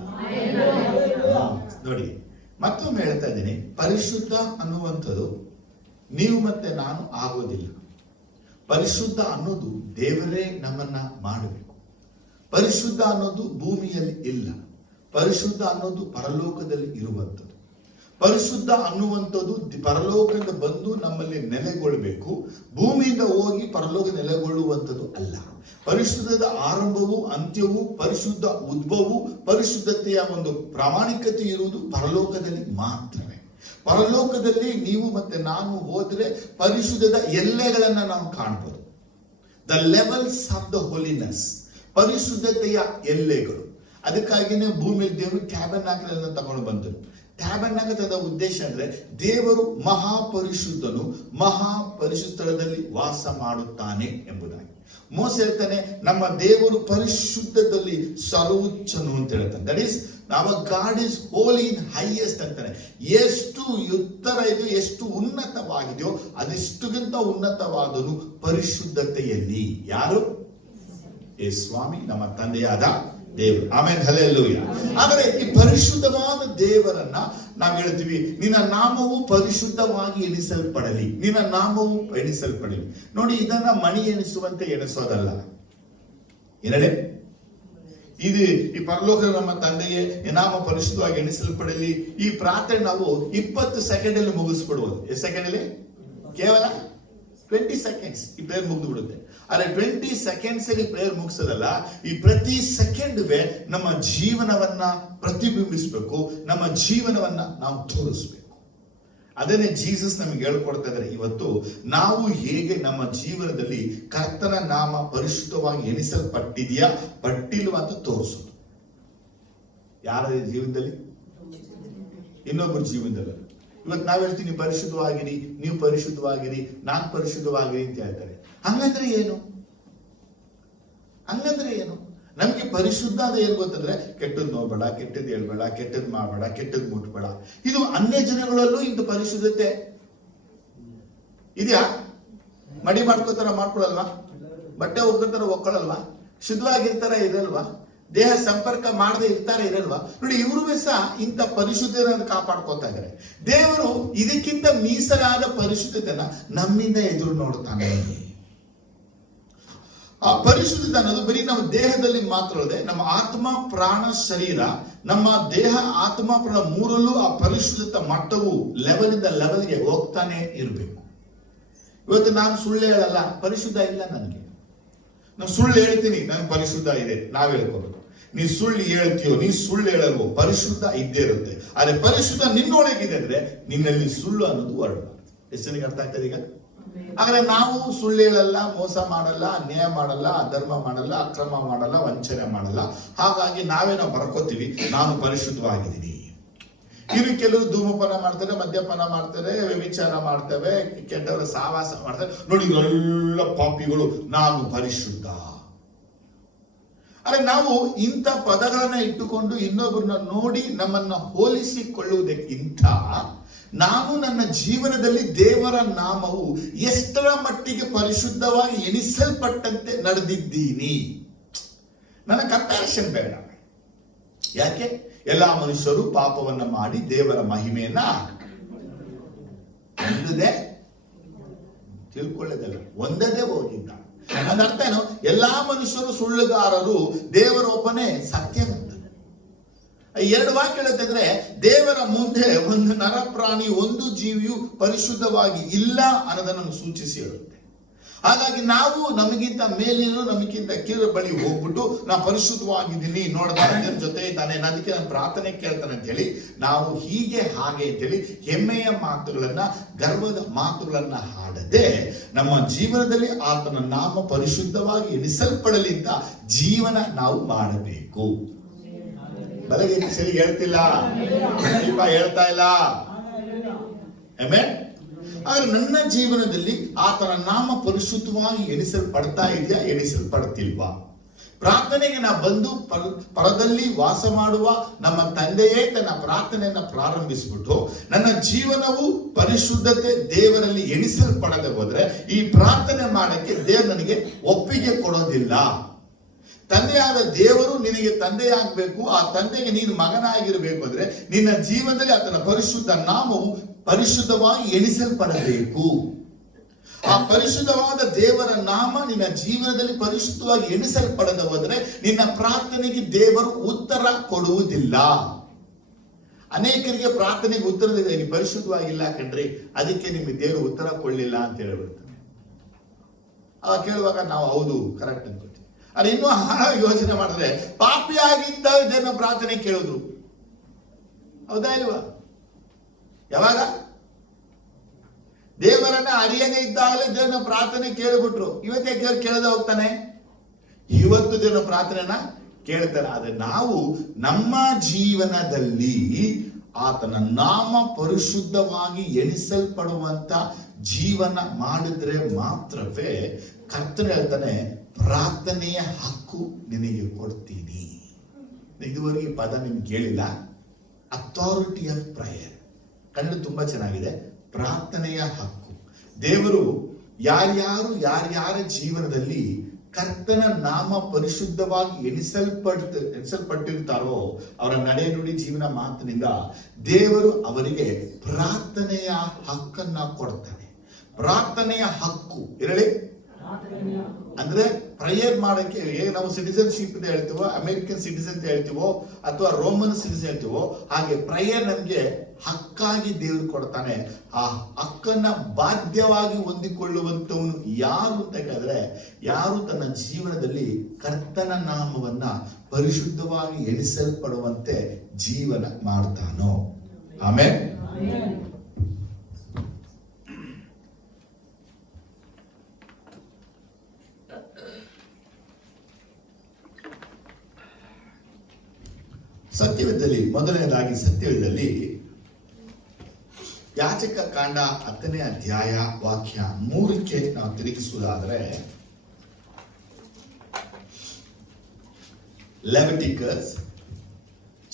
ನೋಡಿ, ಮತ್ತೊಮ್ಮೆ ಹೇಳ್ತಾ ಇದ್ದೀನಿ, ಪರಿಶುದ್ಧ ಅನ್ನುವಂಥದ್ದು ನೀವು ಮತ್ತೆ ನಾನು ಆಗೋದಿಲ್ಲ. ಪರಿಶುದ್ಧ ಅನ್ನೋದು ದೇವರೇ ನಮ್ಮನ್ನ ಮಾಡಬೇಕು. ಪರಿಶುದ್ಧ ಅನ್ನೋದು ಭೂಮಿಯಲ್ಲಿ ಇಲ್ಲ. ಪರಿಶುದ್ಧ ಅನ್ನೋದು ಪರಲೋಕದಲ್ಲಿ ಇರುವಂಥದ್ದು. ಪರಿಶುದ್ಧ ಅನ್ನುವಂಥದ್ದು ಪರಲೋಕದಿಂದ ಬಂದು ನಮ್ಮಲ್ಲಿ ನೆಲೆಗೊಳ್ಳಬೇಕು. ಭೂಮಿಯಿಂದ ಹೋಗಿ ಪರಲೋಕ ನೆಲೆಗೊಳ್ಳುವಂಥದ್ದು ಅಲ್ಲ. ಪರಿಶುದ್ಧದ ಆರಂಭವೂ ಅಂತ್ಯವೂ, ಪರಿಶುದ್ಧ ಉದ್ಭವವು, ಪರಿಶುದ್ಧತೆಯ ಒಂದು ಪ್ರಾಮಾಣಿಕತೆ ಇರುವುದು ಪರಲೋಕದಲ್ಲಿ ಮಾತ್ರವೇ. ಪರಲೋಕದಲ್ಲಿ ನೀವು ಮತ್ತೆ ನಾನು ಹೋದ್ರೆ ಪರಿಶುದ್ಧದ ಎಲ್ಲೆಗಳನ್ನ ನಾವು ಕಾಣ್ಬೋದು. The levels of the holiness, ಪರಿಶುದ್ಧತೆಯ ಎಲ್ಲೆಗಳು. ಅದಕ್ಕಾಗಿನೇ ಭೂಮಿಯಲ್ಲಿ ದೇವರು ಟ್ಯಾಬರ್ನಾಕಲ್ ತಗೊಂಡು ಬಂದರು. ಟ್ಯಾಬರ್ನಾಕಲ್ ಉದ್ದೇಶ ಅಂದ್ರೆ ದೇವರು ಮಹಾಪರಿಶುದ್ಧನು, ಮಹಾಪರಿಶುದ್ಧ ಸ್ಥಳದಲ್ಲಿ ವಾಸ ಮಾಡುತ್ತಾನೆ ಎಂಬುದಾಗಿ. ಮೋಸ ಹೇಳ್ತಾನೆ, ನಮ್ಮ ದೇವರು ಪರಿಶುದ್ಧದಲ್ಲಿ ಸರ್ವೋಚ್ಚನು ಅಂತ ಹೇಳ್ತಾನೆ. That is our God is holy in highest ಅಂತಾನೆ. ಎಷ್ಟು ಎತ್ತರ ಇದೆಯೋ, ಎಷ್ಟು ಉನ್ನತವಾಗಿದೆಯೋ ಅದೆಷ್ಟುಗಿಂತ ಉನ್ನತವಾದನು ಪರಿಶುದ್ಧತೆಯಲ್ಲಿ. ಯಾರು? ಏ ಸ್ವಾಮಿ, ನಮ್ಮ ತಂದೆಯಾದ ದೇವರು. ಆಮೇಲೆ ಹಲ್ಲೆಲೂಯಾ. ಆದರೆ ಈ ಪರಿಶುದ್ಧವಾದ ದೇವರನ್ನ ನಾವು ಹೇಳ್ತೀವಿ, ನಿನ್ನ ನಾಮವು ಪರಿಶುದ್ಧವಾಗಿ ಎಣಿಸಲ್ಪಡಲಿ, ನಿನ್ನ ನಾಮವು ಎಣಿಸಲ್ಪಡಲಿ. ನೋಡಿ, ಇದನ್ನ ಮಣಿ ಎಣಿಸುವಂತೆ ಎಣಿಸೋದಲ್ಲ. ಏನಡೆ ಇದು ಈ ಪರಲೋಕದ ನಮ್ಮ ತಂದೆಯೇ ನಾಮ ಪರಿಶುದ್ಧವಾಗಿ ಎಣಿಸಲ್ಪಡಲಿ. ಈ ಪ್ರಾರ್ಥನೆ ನಾವು 20 ಸೆಕೆಂಡ್ ಅಲ್ಲಿ ಮುಗಿಸ್ಬಿಡ್ಬೋದು. ಎಷ್ಟು ಸೆಕೆಂಡ್ ಅಲ್ಲಿ? ಕೇವಲ 20 ಸೆಕೆಂಡ್ಸ್ ಈ ಪ್ರೇಯರ್ ಮುಗಿದು ಬಿಡುತ್ತೆ. ಆದ್ರೆ 20 ಸೆಕೆಂಡ್ಸ್ ಅಲ್ಲಿ ಪ್ರೇಯರ್ ಮುಗಿಸೋದಲ್ಲ, ಈ ಪ್ರತಿ ಸೆಕೆಂಡ್ವೇ ನಮ್ಮ ಜೀವನವನ್ನ ಪ್ರತಿಬಿಂಬಿಸಬೇಕು, ನಮ್ಮ ಜೀವನವನ್ನ ನಾವು ತೋರಿಸ್ಬೇಕು. ಅದನ್ನೇ ಜೀಸಸ್ ನಮಗೆ ಹೇಳ್ಕೊಡ್ತಾ ಇದ್ದಾರೆ. ಇವತ್ತು ನಾವು ಹೇಗೆ ನಮ್ಮ ಜೀವನದಲ್ಲಿ ಕರ್ತನ ನಾಮ ಪರಿಶುದ್ಧವಾಗಿ ಎಣಿಸಲ್ಪಟ್ಟಿದೆಯಾ ಪಟ್ಟಿಲ್ವಾ ಅಂತ ತೋರಿಸೋದು. ಯಾರ ಜೀವನದಲ್ಲಿ? ಇನ್ನೊಬ್ಬರ ಜೀವನದಲ್ಲಿ. ಇವತ್ತು ನಾವು ಹೇಳ್ತೀವಿ, ನೀವು ಪರಿಶುದ್ಧವಾಗಿರಿ, ನೀವು ಪರಿಶುದ್ಧವಾಗಿರಿ, ನಾನು ಪರಿಶುದ್ಧವಾಗಿರಿ ಅಂತ ಹೇಳ್ತಾರೆ. ಹಂಗಂದ್ರೆ ಏನು? ಹಂಗಂದ್ರೆ ಏನು? ನಮ್ಗೆ ಪರಿಶುದ್ಧ ಅಂತ ಏನ್ ಗೊತ್ತಂದ್ರೆ, ಕೆಟ್ಟದ್ ನೋಡ್ಬೇಡ, ಕೆಟ್ಟದ್ ಹೇಳ್ಬೇಡ, ಕೆಟ್ಟದ್ ಮಾಡಬೇಡ, ಕೆಟ್ಟದ್ ಮುಟ್ಬೇಡ. ಇದು ಅನ್ಯ ಜನಗಳಲ್ಲೂ ಇಂದು ಪರಿಶುದ್ಧತೆ ಇದೆಯಾ? ಮಡಿ ಮಾಡ್ಕೋತಾರ ಮಾಡ್ಕೊಳಲ್ವಾ? ಬಟ್ಟೆ ಒಗ್ಕೋತಾರ ಒಕ್ಕೊಳಲ್ವಾ? ಶುದ್ಧವಾಗಿರ್ತಾರ ಇರಲ್ವಾ? ದೇಹ ಸಂಪರ್ಕ ಮಾಡದೆ ಇರ್ತಾರೆ ಇರಲ್ವಾ? ನೋಡಿ, ಇವರು ಸಹ ಇಂಥ ಪರಿಶುದ್ಧತೆಯನ್ನು ಕಾಪಾಡ್ಕೋತಾ ಇದ್ದಾರೆ. ದೇವರು ಇದಕ್ಕಿಂತ ಮೀಸಲಾದ ಪರಿಶುದ್ಧತೆಯನ್ನ ನಮ್ಮಿಂದ ಎದುರು ನೋಡ್ತಾನೆ. ಆ ಪರಿಶುದ್ಧತೆ ಅನ್ನೋದು ಬರೀ ನಮ್ಮ ದೇಹದಲ್ಲಿ ಮಾತ್ರ ಅಲ್ಲದೆ, ನಮ್ಮ ಆತ್ಮ, ಪ್ರಾಣ, ಶರೀರ, ನಮ್ಮ ದೇಹ, ಆತ್ಮ, ಪ್ರಾಣ ಮೂರಲ್ಲೂ ಆ ಪರಿಶುದ್ಧತೆ ಮಟ್ಟವು ಲೆವೆಲಿಂದ ಲೆವೆಲ್ಗೆ ಹೋಗ್ತಾನೆ ಇರಬೇಕು. ಇವತ್ತು ನಾನು ಸುಳ್ಳು ಹೇಳಲ್ಲ, ಪರಿಶುದ್ಧ ಇಲ್ಲ ನನಗೆ. ನಾನು ಸುಳ್ಳು ಹೇಳ್ತೀನಿ, ನನಗೆ ಪರಿಶುದ್ಧ ಇದೆ, ನಾವ್ ಹೇಳ್ಕೋಬೇಕು. ನೀ ಸುಳ್ಳು ಹೇಳ್ತೀಯೋ, ನೀ ಸುಳ್ಳು ಹೇಳಲ್ವೋ, ಪರಿಶುದ್ಧ ಇದ್ದೇ ಇರುತ್ತೆ. ಆದ್ರೆ ಪರಿಶುದ್ಧ ನಿನ್ನೊಳಗಿದೆ ಅಂದ್ರೆ ನಿನ್ನಲ್ಲಿ ಸುಳ್ಳು ಅನ್ನೋದು ಹೊರಡಬಾರ್ದು. ಎಷ್ಟು ಜನಕ್ಕೆ ಅರ್ಥ ಆಗ್ತದೆ ಈಗ? ಆದ್ರೆ ನಾವು ಸುಳ್ಳು ಹೇಳಲ್ಲ, ಮೋಸ ಮಾಡಲ್ಲ, ಅನ್ಯಾಯ ಮಾಡಲ್ಲ, ಅಧರ್ಮ ಮಾಡಲ್ಲ, ಅಕ್ರಮ ಮಾಡಲ್ಲ, ವಂಚನೆ ಮಾಡಲ್ಲ. ಹಾಗಾಗಿ ನಾವೇನೋ ಬರ್ಕೋತೀವಿ, ನಾನು ಪರಿಶುದ್ಧವಾಗಿದ್ದೀನಿ. ಇನ್ನು ಕೆಲವರು ಧೂಮಪಾನ ಮಾಡ್ತಾರೆ, ಮದ್ಯಪಾನ ಮಾಡ್ತಾರೆ, ವ್ಯಭಿಚಾರ ಮಾಡ್ತವೆ, ಕೆಟ್ಟವರ ಸಹವಾಸ ಮಾಡ್ತಾರೆ. ನೋಡಿ, ಎಲ್ಲ ಪಾಪಿಗಳು, ನಾನು ಪರಿಶುದ್ಧ. ಅರೆ, ನಾವು ಇಂಥ ಪದಗಳನ್ನ ಇಟ್ಟುಕೊಂಡು ಇನ್ನೊಬ್ಬರನ್ನ ನೋಡಿ ನಮ್ಮನ್ನ ಹೋಲಿಸಿಕೊಳ್ಳುವುದಕ್ಕಿಂತ ನಾನು ನನ್ನ ಜೀವನದಲ್ಲಿ ದೇವರ ನಾಮವು ಎಷ್ಟರ ಮಟ್ಟಿಗೆ ಪರಿಶುದ್ಧವಾಗಿ ಎಣಿಸಲ್ಪಟ್ಟಂತೆ ನಡೆದಿದ್ದೀನಿ, ನನ್ನ ಕಂಪ್ಯಾರಿಸನ್ ಬೇಡ. ಯಾಕೆ? ಎಲ್ಲಾ ಮನುಷ್ಯರು ಪಾಪವನ್ನ ಮಾಡಿ ದೇವರ ಮಹಿಮೆಯನ್ನ ಹೊಂದದೆ ತಿಳ್ಕೊಳ್ಳೋದಲ್ಲ, ಒಂದದೇ ಹೋಗಿದ್ದ. ಅದರ್ಥ ಏನು? ಎಲ್ಲಾ ಮನುಷ್ಯರು ಸುಳ್ಳುಗಾರರು, ದೇವರೊಬ್ಬನೇ ಸತ್ಯವಂತ. ಎರಡು ವಾಕ್ಯ ಹೇಳುತ್ತಂದ್ರೆ, ದೇವರ ಮುಂದೆ ಒಂದು ನರ ಪ್ರಾಣಿ, ಒಂದು ಜೀವಿಯು ಪರಿಶುದ್ಧವಾಗಿ ಇಲ್ಲ ಅನ್ನೋದನ್ನು ಸೂಚಿಸಿ ಹೇಳುತ್ತೆ. ಹಾಗಾಗಿ ನಾವು ನಮಗಿಂತ ಮೇಲಿರೋ, ನಮಗಿಂತ ಕೀಳ ಬಳಿ ಹೋಗ್ಬಿಟ್ಟು ನಾ ಪರಿಶುದ್ಧವಾಗಿದ್ದೀನಿ, ನೋಡ್ದ ನನ್ನ ಜೊತೆ ಇದ್ದಾನೆ, ಅದಕ್ಕೆ ನಾನು ಪ್ರಾರ್ಥನೆ ಕೇಳ್ತಾನೆ ಅಂತ ಹೇಳಿ ನಾವು ಹೀಗೆ ಹಾಗೆ ಅಂತೇಳಿ ಹೆಮ್ಮೆಯ ಮಾತುಗಳನ್ನ, ಗರ್ವದ ಮಾತುಗಳನ್ನ ಹಾಡದೆ ನಮ್ಮ ಜೀವನದಲ್ಲಿ ಆತನ ನಾಮ ಪರಿಶುದ್ಧವಾಗಿ ಎಣಿಸಲ್ಪಡಲಿ ಅಂತ ಜೀವನ ನಾವು ಮಾಡಬೇಕು. ಬೆಳಗ್ಗೆ ಸರಿ ಹೇಳ್ತಿಲ್ಲ, ದೀಪ ಹೇಳ್ತಾ ಇಲ್ಲ. ಆಮೇಲೆ ಆದ್ರೆ ನನ್ನ ಜೀವನದಲ್ಲಿ ಆತನ ನಾಮ ಪರಿಶುದ್ಧವಾಗಿ ಎಣಿಸಲ್ಪಡ್ತಾ ಇದೆಯಾ, ಎಣಿಸಲ್ಪಡ್ತಿಲ್ವಾ? ಪ್ರಾರ್ಥನೆಗೆ ನಾ ಬಂದು ಪರದಲ್ಲಿ ವಾಸ ಮಾಡುವ ನಮ್ಮ ತಂದೆಯೇ ತನ್ನ ಪ್ರಾರ್ಥನೆಯನ್ನ ಪ್ರಾರಂಭಿಸಿಬಿಟ್ಟು ನನ್ನ ಜೀವನವು ಪರಿಶುದ್ಧತೆ ದೇವರಲ್ಲಿ ಎಣಿಸಲ್ಪಡದೆ ಹೋದ್ರೆ ಈ ಪ್ರಾರ್ಥನೆ ಮಾಡಕ್ಕೆ ದೇವರು ನನಗೆ ಒಪ್ಪಿಗೆ ಕೊಡೋದಿಲ್ಲ. ತಂದೆಯಾದ ದೇವರು ನಿನಗೆ ತಂದೆಯಾಗಬೇಕು, ಆ ತಂದೆಗೆ ನೀನು ಮಗನಾಗಿರಬೇಕು ಅಂದ್ರೆ ನಿನ್ನ ಜೀವನದಲ್ಲಿ ಆತನ ಪರಿಶುದ್ಧ ನಾಮವು ಪರಿಶುದ್ಧವಾಗಿ ಎಣಿಸಲ್ಪಡಬೇಕು. ಆ ಪರಿಶುದ್ಧವಾದ ದೇವರ ನಾಮ ನಿನ್ನ ಜೀವನದಲ್ಲಿ ಪರಿಶುದ್ಧವಾಗಿ ಎಣಿಸಲ್ಪಡದ ಹೋದರೆ ನಿನ್ನ ಪ್ರಾರ್ಥನೆಗೆ ದೇವರು ಉತ್ತರ ಕೊಡುವುದಿಲ್ಲ. ಅನೇಕರಿಗೆ ಪ್ರಾರ್ಥನೆಗೆ ಉತ್ತರದಿದೆ, ನೀವು ಪರಿಶುದ್ಧವಾಗಿಲ್ಲ ಕಣ್ರಿ, ಅದಕ್ಕೆ ನಿಮಗೆ ದೇವರು ಉತ್ತರ ಕೊಡಲಿಲ್ಲ ಅಂತ ಹೇಳ್ಬಿಡ್ತಾನೆ. ಅವಾಗ ಕೇಳುವಾಗ ನಾವು ಹೌದು ಕರೆಕ್ಟ್ ಅನ್ಕೋತೀವಿ. ಅದು ಇನ್ನೂ ಯೋಚನೆ ಮಾಡಿದ್ರೆ ಪಾಪಿಯಾಗಿದ್ದ ಜನ ಪ್ರಾರ್ಥನೆ ಕೇಳಿದ್ರು, ಹೌದಾ ಇಲ್ವಾ? ಯಾವಾಗ ದೇವರನ್ನ ಅರಿಯದೇ ಇದ್ದಾಗಲೇ ದೇವರ ಪ್ರಾರ್ಥನೆ ಕೇಳಿಬಿಟ್ರು. ಇವತ್ತೇ ಕೇಳದೆ ಹೋಗ್ತಾನೆ, ಇವತ್ತು ದೇವರ ಪ್ರಾರ್ಥನೆನ ಕೇಳ್ತಾರೆ. ಆದ್ರೆ ನಾವು ನಮ್ಮ ಜೀವನದಲ್ಲಿ ಆತನ ನಾಮ ಪರಿಶುದ್ಧವಾಗಿ ಎಣಿಸಲ್ಪಡುವಂತ ಜೀವನ ಮಾಡಿದ್ರೆ ಮಾತ್ರವೇ ಕರ್ತನು ಹೇಳ್ತಾನೆ, ಪ್ರಾರ್ಥನೆಯ ಹಕ್ಕು ನಿನಗೆ ಕೊಡ್ತೀನಿ. ಇದುವರೆಗೆ ಈ ಪದ ನಿಮ್ಗೆ ಕೇಳಿಲ್ಲ. ಅಥಾರಿಟಿ ಆಫ್ ಪ್ರೇಯರ್ ಕನ್ನಡ ತುಂಬಾ ಚೆನ್ನಾಗಿದೆ. ಪ್ರಾರ್ಥನೆಯ ಹಕ್ಕು. ದೇವರು ಯಾರ್ಯಾರ ಜೀವನದಲ್ಲಿ ಕರ್ತನ ನಾಮ ಪರಿಶುದ್ಧವಾಗಿ ಎಣಿಸಲ್ಪಟ್ಟಿರ್ತಾರೋ ಅವರ ನಡೆ ನುಡಿ ಜೀವನ ಮಾತಿನಿಂದ ದೇವರು ಅವರಿಗೆ ಪ್ರಾರ್ಥನೆಯ ಹಕ್ಕನ್ನ ಕೊಡ್ತಾನೆ. ಪ್ರಾರ್ಥನೆಯ ಹಕ್ಕು ಇರಲಿ ಅಂದ್ರೆ ಪ್ರೇಯರ್ ಮಾಡಕ್ಕೆ ನಾವು ಸಿಟಿಸನ್ಶಿಪ್ ಅಂತ ಹೇಳ್ತೀವೋ, ಅಮೆರಿಕನ್ ಸಿಟಿಸನ್ ಅಂತ ಹೇಳ್ತೀವೋ, ಅಥವಾ ರೋಮನ್ ಸಿಟಿಸನ್ ಹೇಳ್ತೀವೋ, ಹಾಗೆ ಪ್ರೇಯರ್ ನಮ್ಗೆ ಹಕ್ಕಾಗಿ ದೇವರು ಕೊಡ್ತಾನೆ. ಆ ಹಕ್ಕನ್ನ ಬಾಧ್ಯವಾಗಿ ಹೊಂದಿಕೊಳ್ಳುವಂತವನು ಯಾರು ಅಂತ ಹೇಳಿದ್ರೆ, ಯಾರು ತನ್ನ ಜೀವನದಲ್ಲಿ ಕರ್ತನ ನಾಮವನ್ನ ಪರಿಶುದ್ಧವಾಗಿ ಎಣಿಸಲ್ಪಡುವಂತೆ ಜೀವನ ಮಾಡ್ತಾನೋ. ಆಮೇಲೆ ಸತ್ಯವೇದದಲ್ಲಿ ಮೊದಲನೇದಾಗಿ ಸತ್ಯವೇದದಲ್ಲಿ ಯಾಜಕ ಕಾಂಡ 10ನೇ ಅಧ್ಯಾಯ ವಾಕ್ಯ 3ಕ್ಕೆ ನಾವು ತಿರುಗಿಸುವುದಾದರೆ, ಲೆವಿಟಿಕಸ್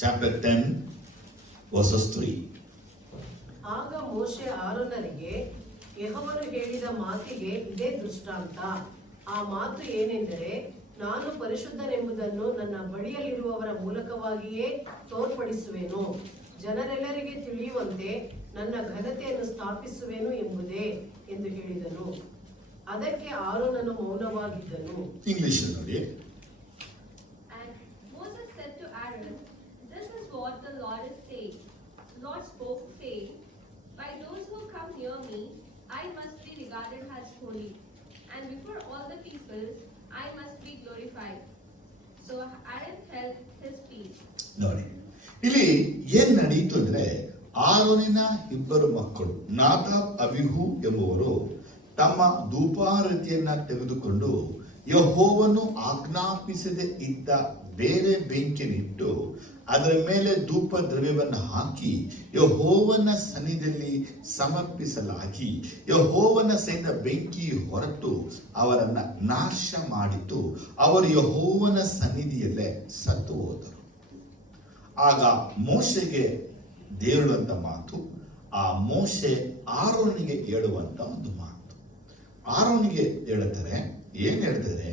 ಚಾಪ್ಟರ್ 10 ವರ್ಸಸ್ 3. ಆಗ ಮೋಶೆ ಆರೋನರಿಗೆ, ಯೆಹೋವನು ಹೇಳಿದ ಮಾತಿಗೆ ಇದೇ ದೃಷ್ಟಾಂತ. ಆ ಮಾತು ಏನೆಂದರೆ, ನಾನು ಪರಿಶುದ್ಧನೆಂಬುದನ್ನು ನನ್ನ ಬಳಿಯಲ್ಲಿರುವವರ ಮೂಲಕವಾಗಿಯೇ ತೋರ್ಪಡಿಸುವೆನು, ಜನರೆಲ್ಲರಿಗೆ ತಿಳಿಯುವಂತೆ ನನ್ನ ಘನತೆಯನ್ನು ಸ್ಥಾಪಿಸುವೆನು ಎಂಬುದೇ ಎಂದು ಹೇಳಿದನು. ಅದಕ್ಕೆ ಆರೋನನು ಮೌನವಾಗಿದ್ದನು. ಇಂಗ್ಲಿಷ್ ನೋಡಿ. And Moses said to Aaron, "This is what the Lord is saying. The Lord spoke, saying, By those who come near me, I must be regarded as holy, and before all the people, I must be glorified." So Aaron held his peace. ನೋಡಿ, ಇಲ್ಲಿ ಏನ್ ನಡೀತು ಅಂದ್ರೆ, ಆರೋನಿನ ಇಬ್ಬರು ಮಕ್ಕಳು Nadab ಅಬಿಹು ಎಂಬುವರು ತಮ್ಮ ಧೂಪಾರತಿಯನ್ನ ತೆಗೆದುಕೊಂಡು ಯೆಹೋವನು ಆಜ್ಞಾಪಿಸದೆ ಇದ್ದ ಬೇರೆ ಬೆಂಕಿನಿಟ್ಟು ಅದರ ಮೇಲೆ ಧೂಪ ದ್ರವ್ಯವನ್ನು ಹಾಕಿ ಯೆಹೋವನ ಸನ್ನಿಧಿಯಲ್ಲಿ ಸಮರ್ಪಿಸಲಾಗಿ ಯೆಹೋವನ ಸಹಿತ ಬೆಂಕಿ ಹೊರಟು ಅವರನ್ನ ನಾಶ ಮಾಡಿತು. ಅವರು ಯೆಹೋವನ ಸನ್ನಿಧಿಯಲ್ಲೇ ಸತ್ತು ಹೋದರು. ಆಗ ಮೋಶೆಗೆ ದೇವರುವಂತ ಮಾತು, ಆ ಮೋಶೆ ಆರೋನಿಗೆ ಹೇಳುವಂತ ಒಂದು ಮಾತು. ಆರೋನಿಗೆ ಹೇಳ್ತಾರೆ, ಏನ್ ಹೇಳ್ತಾರೆ?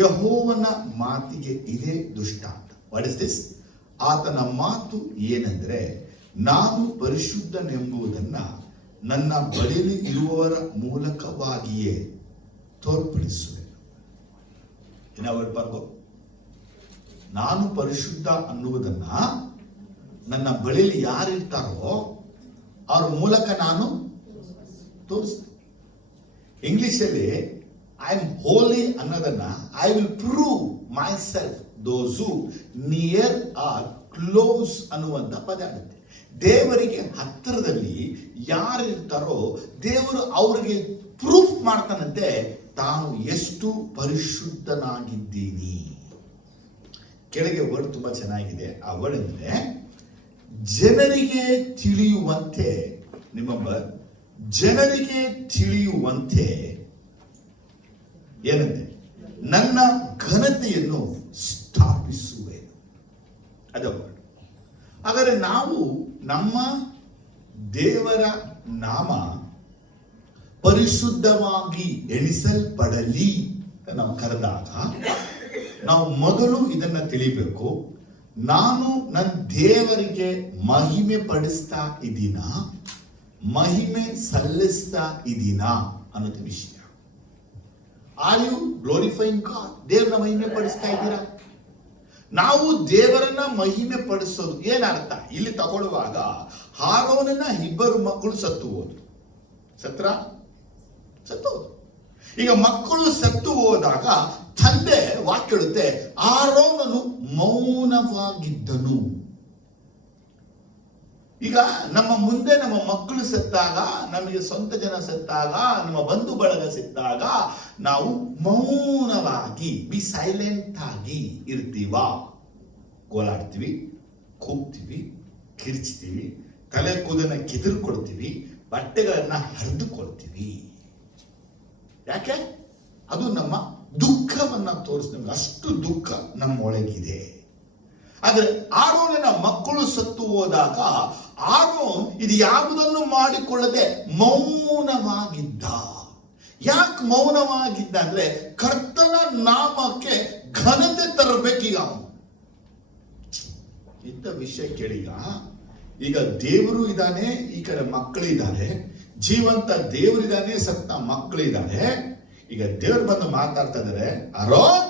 ಯೆಹೋವನ ಮಾತಿಗೆ ಇದೇ ದೃಷ್ಟಾಂತ. What is this? ಆತನ ಮಾತು ಏನಂದ್ರೆ, ನಾನು ಪರಿಶುದ್ಧನೆಂಬುದನ್ನ ನನ್ನ ಬಳಿಯಲ್ಲಿ ಇರುವವರ ಮೂಲಕವಾಗಿಯೇ ತೋರ್ಪಡಿಸುವೆ. ನಾನು ಪರಿಶುದ್ಧ ಅನ್ನುವುದನ್ನ ನನ್ನ ಬಳಿಯಲ್ಲಿ ಯಾರಿರ್ತಾರೋ ಅವ್ರ ಮೂಲಕ ನಾನು ತೋರಿಸ್ತೇನೆ. ಇಂಗ್ಲಿಷಲ್ಲಿ ಐ ಆಮ್ ಹೋಲಿ ಅನ್ನೋದನ್ನ I will prove myself those who near are close ಅನ್ನುವಂತ ಪದ ಆಗುತ್ತೆ. ದೇವರಿಗೆ ಹತ್ತಿರದಲ್ಲಿ ಯಾರಿರ್ತಾರೋ ದೇವರು ಅವರಿಗೆ ಪ್ರೂಫ್ ಮಾಡ್ತಾನಂತೆ ತಾನು ಎಷ್ಟು ಪರಿಶುದ್ಧನಾಗಿದ್ದೀನಿ. ಕೆಳಗೆ ವರ್ಡ್ ತುಂಬಾ ಚೆನ್ನಾಗಿದೆ. ಆ ವರ್ಡ್ ಅಂದ್ರೆ ಜನರಿಗೆ ತಿಳಿಯುವಂತೆ, ರಿಮೆಂಬರ್, ಜನರಿಗೆ ತಿಳಿಯುವಂತೆ ಏನಂತೆ, ನನ್ನ ಘನತೆಯನ್ನು ಸ್ಥಾಪಿಸುವೆ. ಅದ ವರ್ಡ್. ಹಾಗಾದ್ರೆ ನಾವು ನಮ್ಮ ದೇವರ ನಾಮ ಪರಿಶುದ್ಧವಾಗಿ ಎಣಿಸಲ್ಪಡಲಿ ನಾವು ಕರೆದಾಗ ನಾವು ಮೊದಲು ಇದನ್ನ ತಿಳಿಬೇಕು. ನಾನು ನನ್ನ ದೇವರಿಗೆ ಮಹಿಮೆ ಪಡಿಸ್ತಾ ಇದ್ದೀನಾ, ಮಹಿಮೆ ಸಲ್ಲಿಸ್ತಾ ಇದ್ದೀನಾ ಅನ್ನೋದು ವಿಷಯ. Are you glorifying God? ದೇವರನ್ನ ಮಹಿಮೆ ಪಡಿಸ್ತಾ ಇದ್ದೀರಾ? ನಾವು ದೇವರನ್ನ ಮಹಿಮೆ ಪಡಿಸೋದು ಏನರ್ಥ? ಇಲ್ಲಿ ತಗೊಳ್ಳುವಾಗ ಆರೋನನ ಇಬ್ಬರು ಮಕ್ಕಳು ಸತ್ತು ಹೋದ್ರು. ಸತ್ತು ಹೋದ್ರು. ಈಗ ಮಕ್ಕಳು ಸತ್ತು ಹೋದಾಗ ತಂದೆ ವಾಕ್ಯ ಹೇಳುತ್ತೆ, ಆರೋನನು ಮೌನವಾಗಿದ್ದನು. ಈಗ ನಮ್ಮ ಮುಂದೆ ನಮ್ಮ ಮಕ್ಕಳು ಸತ್ತಾಗ, ನಮಗೆ ಸ್ವಂತ ಜನ ಸತ್ತಾಗ, ನಮ್ಮ ಬಂಧು ಬಳಗ ಸತ್ತಾಗ ನಾವು ಮೌನವಾಗಿ ಬಿ ಸೈಲೆಂಟ್ ಆಗಿ ಇರ್ತೀವ. ಗೋಳಾಡ್ತೀವಿ, ಕೂಗ್ತೀವಿ, ಕಿರ್ಚ್ತೀವಿ, ತಲೆ ಕೂದಲನ್ನ ಕೆದರ್ಕೊಳ್ತೀವಿ, ಬಟ್ಟೆಗಳನ್ನ ಹರಿದುಕೊಳ್ತೀವಿ. ಯಾಕೆ? ಅದು ನಮ್ಮ ದುಃಖವನ್ನ ತೋರಿಸ್ತೀವಿ. ಅಷ್ಟು ದುಃಖ ನಮ್ಮೊಳಗಿದೆ. ಆದ್ರೆ ಆರೋನನ ಮಕ್ಕಳು ಸತ್ತು ಹೋದಾಗ ಆರೋನ್ ಇದು ಯಾವುದನ್ನು ಮಾಡಿಕೊಳ್ಳದೆ ಮೌನವಾಗಿದ್ದ. ಯಾಕೆ ಮೌನವಾಗಿದ್ದ ಅಂದ್ರೆ ಕರ್ತನ ನಾಮಕ್ಕೆ ಘನತೆ ತರಬೇಕೀಗ. ಇಂಥ ವಿಷಯ ಕೇಳೀಗ. ಈಗ ದೇವರು ಇದ್ದಾನೆ, ಈ ಕಡೆ ಮಕ್ಕಳಿದ್ದಾರೆ, ಜೀವಂತ ದೇವರಿದ್ದಾನೆ, ಸತ್ತ ಮಕ್ಕಳಿದ್ದಾರೆ. ಈಗ ದೇವರು ಬಂದು ಮಾತಾಡ್ತಾ ಇದ್ದಾರೆ, ಆರೋನ್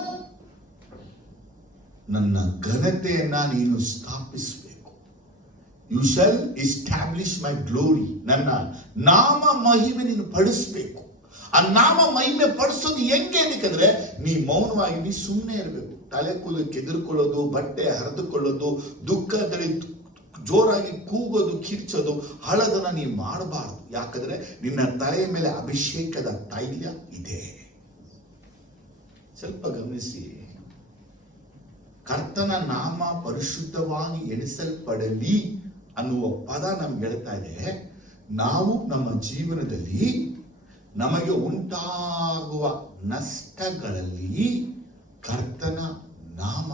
ನನ್ನ ಘನತೆಯನ್ನ ನೀನು ಸ್ಥಾಪಿಸಬೇಕು. You shall establish my glory. ನನ್ನ ನಾಮ ಮಹಿಮೆ ನೀನು ಪಡಿಸ್ಬೇಕು. ಆ ನಾಮ ಮಹಿಮೆ ಪಡಿಸೋದು ಹೆಂಗೆ ಅಂತಂದ್ರೆ ನೀ ಮೌನವಾಗಿ ನೀ ಸುಮ್ಮನೆ ಇರಬೇಕು. ತಲೆ ಕೂದಲು ಕೆದರ್ಕೊಳ್ಳೋದು, ಬಟ್ಟೆ ಹರಿದುಕೊಳ್ಳೋದು, ದುಃಖದಲ್ಲಿ ಜೋರಾಗಿ ಕೂಗೋದು, ಕಿರ್ಚೋದು, ಹಳದನ್ನ ನೀ ಮಾಡಬಾರ್ದು. ಯಾಕಂದ್ರೆ ನಿನ್ನ ತಲೆಯ ಮೇಲೆ ಅಭಿಷೇಕದ ತೈಲ ಇದೆ. ಸ್ವಲ್ಪ ಗಮನಿಸಿ. ಕರ್ತನ ನಾಮ ಪರಿಶುದ್ಧವಾಗಿ ಎಣಿಸಲ್ಪಡಲಿ ಅನ್ನುವ ಪದ ನಮ್ಗೆ ಹೇಳ್ತಾ ಇದೆ. ನಾವು ನಮ್ಮ ಜೀವನದಲ್ಲಿ ನಮಗೆ ಉಂಟಾಗುವ ನಷ್ಟಗಳಲ್ಲಿ ಕರ್ತನ ನಾಮ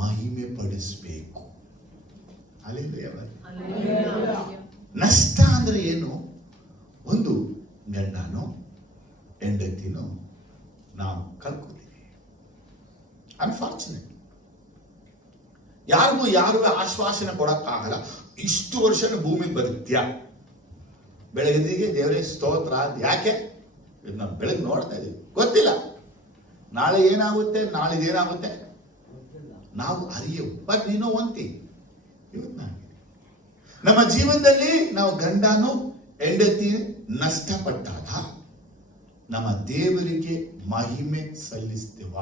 ಮಹಿಮೆ ಪಡಿಸಬೇಕು. ನಷ್ಟ ಅಂದ್ರೆ ಏನು? ಒಂದು ಗಂಡನೋ ಹೆಂಡತಿನೋ ನಾವು ಕಳ್ಕೊತೀವಿ. ಅನ್ಫಾರ್ಚುನೇಟ್. ಯಾರಿಗೂ ಆಶ್ವಾಸನೆ ಕೊಡಕ್ಕಾಗಲ್ಲ. ಇಷ್ಟು ವರ್ಷ ಭೂಮಿ ಬದುಕ್ತ್ಯಾ, ಬೆಳಗ್ಗೆ ದೇವರೇ ಸ್ತೋತ್ರ. ಯಾಕೆ? ನಾವು ಬೆಳಗ್ಗೆ ನೋಡ್ತಾ ಇದೀವಿ, ಗೊತ್ತಿಲ್ಲ ನಾಳೆ ಏನಾಗುತ್ತೆ, ನಾಳಿದೇನಾಗುತ್ತೆ ನಾವು ಅರಿಯವು. ಬಟ್ ನೀನೋ ಒಂತಿ ಇವತ್ತು ನಮ್ಮ ಜೀವನದಲ್ಲಿ ನಾವು ಗಂಡನು ಹೆಂಡತಿ ನಷ್ಟಪಟ್ಟಾಗ ನಮ್ಮ ದೇವರಿಗೆ ಮಹಿಮೆ ಸಲ್ಲಿಸ್ತೇವ?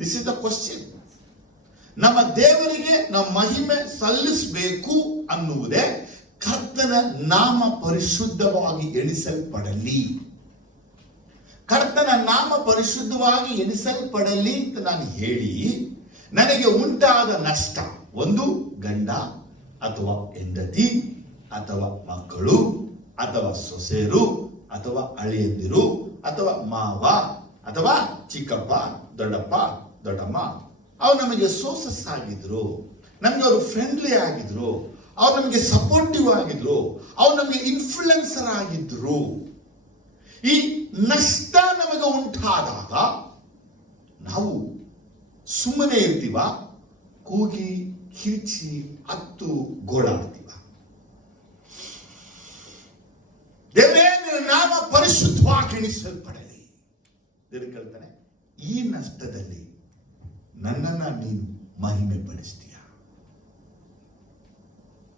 This is the question. ನಮ್ಮ ದೇವರಿಗೆ ನಾವು ಮಹಿಮೆ ಸಲ್ಲಿಸಬೇಕು ಅನ್ನುವುದೇ ಕರ್ತನ ನಾಮ ಪರಿಶುದ್ಧವಾಗಿ ಎಣಿಸಲ್ಪಡಲಿ. ಕರ್ತನ ನಾಮ ಪರಿಶುದ್ಧವಾಗಿ ಎಣಿಸಲ್ಪಡಲಿ ಅಂತ ನಾನು ಹೇಳಿ, ನನಗೆ ಉಂಟಾದ ನಷ್ಟ, ಒಂದು ಗಂಡ ಅಥವಾ ಹೆಂಡತಿ ಅಥವಾ ಮಕ್ಕಳು ಅಥವಾ ಸೊಸೆಯರು ಅಥವಾ ಅಳಿಯಂದಿರು ಅಥವಾ ಮಾವ ಅಥವಾ ಚಿಕ್ಕಪ್ಪ, ದೊಡ್ಡಪ್ಪ, ದೊಡ್ಡಮ್ಮ, ಅವ್ರು ನಮಗೆ ಸೋರ್ಸಸ್ ಆಗಿದ್ರು, ನಮಗೆ ಅವರು ಫ್ರೆಂಡ್ಲಿ ಆಗಿದ್ರು, ಅವ್ರು ನಮಗೆ ಸಪೋರ್ಟಿವ್ ಆಗಿದ್ರು, ಅವ್ರು ನಮಗೆ ಇನ್ಫ್ಲುಯೆನ್ಸರ್ ಆಗಿದ್ರು. ಈ ನಷ್ಟ ನಮಗೆ ಉಂಟಾದಾಗ ನಾವು ಸುಮ್ಮನೆ ಇರ್ತೀವ? ಕೂಗಿ ಕಿರ್ಚಿ ಅತ್ತು ಗೋಳಾಡ್ತೀವ? ದೇವರೇ ನಿನ್ನ ನಾಮ ಪರಿಶುದ್ಧವಾಗಿ ಎಣಿಸಲ್ಪಡಲಿ. ದೇವರು ಕೇಳ್ತಾನೆ, ಈ ನಷ್ಟದಲ್ಲಿ ನನ್ನನ್ನ ನೀನು ಮಹಿಮೆ ಪಡಿಸ್ತೀಯ?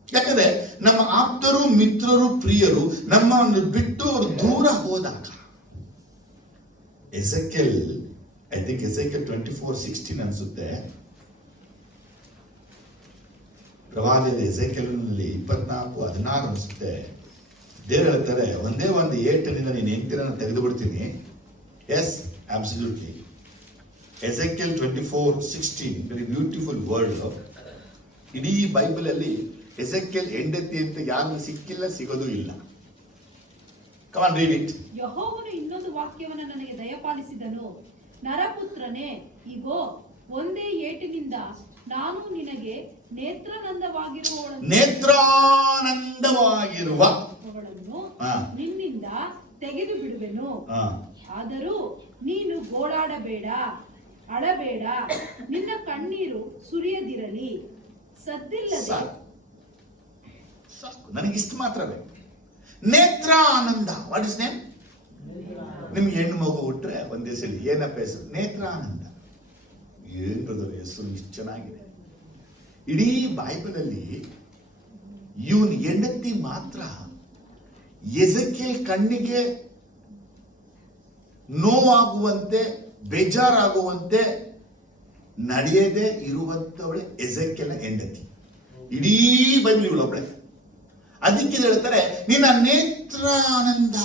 ಯಾಕಂದ್ರೆ ನಮ್ಮ ಆಪ್ತರು, ಮಿತ್ರರು, ಪ್ರಿಯರು ನಮ್ಮನ್ನು ಬಿಟ್ಟು ಅವರು ದೂರ ಹೋದಾಗ, ಎಸೆಕೆಲ್, ಐ ಥಿಂಕ್ ಎಸೆಕೆಲ್ 24:16 ಅನ್ಸುತ್ತೆ, ಪ್ರವಾದದ ಎಸೆಕೆಲ್ನಲ್ಲಿ 24:16 ಅನ್ಸುತ್ತೆ. ದೇವರು ಹೇಳ್ತಾರೆ, ಒಂದೇ ಒಂದು ಏಟನಿಂದ ನೀನು ಹೆಂಡತಿರನ್ನು ತೆಗೆದು ಬಿಡ್ತೀನಿ. Yes, absolutely. Ezekiel 24:16, very beautiful word. ಇಡೀ ಬೈಬಲ್ ಅಲ್ಲಿ ಎಸೆಕೆಲ್ ಹೆಂಡತಿ ಅಂತ ಯಾರು ಸಿಕ್ಕಿಲ್ಲ, ಸಿಗೋದು ಇಲ್ಲ. Come on, read it. ಯೆಹೋವನು ಇನ್ನೊಂದು ವಾಕ್ಯವನ್ನು ನನಗೆ ದಯಪಾಲಿಸಿದನು. ನರಪುತ್ರನೇ, ಇಗೋ ಒಂದೇ ಏಟಿನಿಂದ ನಾನು ನಿನಗೆ ನೇತ್ರಾನಂದವಾಗಿರುವವಳನ್ನು ನಿನ್ನಿಂದ ತೆಗೆದು ಬಿಡುವೆನು. ಆದರೂ ನೀನು ಗೋಳಾಡಬೇಡ, ಅಳಬೇಡ, ನಿನ್ನ ಕಣ್ಣೀರು ಸುರಿಯದಿರಲಿ. ಸದ್ದಿಲ್ಲದೆ ನನಗಿಷ್ಟು ಮಾತ್ರವೇ ನೇತ್ರಾನಂದ. What is name? ನಿಮ್ಗೆ ಹೆಣ್ಣು ಮಗು ಹುಟ್ರೆ ಒಂದೇ ಸಲ ಏನಪ್ಪ ಹೆಸರು? ನೇತ್ರಾನಂದ. ಏನ್ ಬ್ರದರ್ ಹೆಸರು ಇಷ್ಟು ಚೆನ್ನಾಗಿದೆ. ಇಡೀ ಬೈಬಲಲ್ಲಿ ಇವನ್ ಹೆಂಡತಿ ಮಾತ್ರ ಎಜೆಕಿಯೇಲ್ ಕಣ್ಣಿಗೆ ನೋವಾಗುವಂತೆ ಬೇಜಾರಾಗುವಂತೆ ನಡೆಯದೇ ಇರುವಂತವಳೆ ಎಜೆಕಿಯೇಲನ ಹೆಂಡತಿ. ಇಡೀ ಬೈಬಲ್ ಇವಳೊಬ್ಬಳೆ. ಅದಕ್ಕೆ ಹೇಳ್ತಾರೆ ನಿನ್ನ ನೇತ್ರಾನಂದ.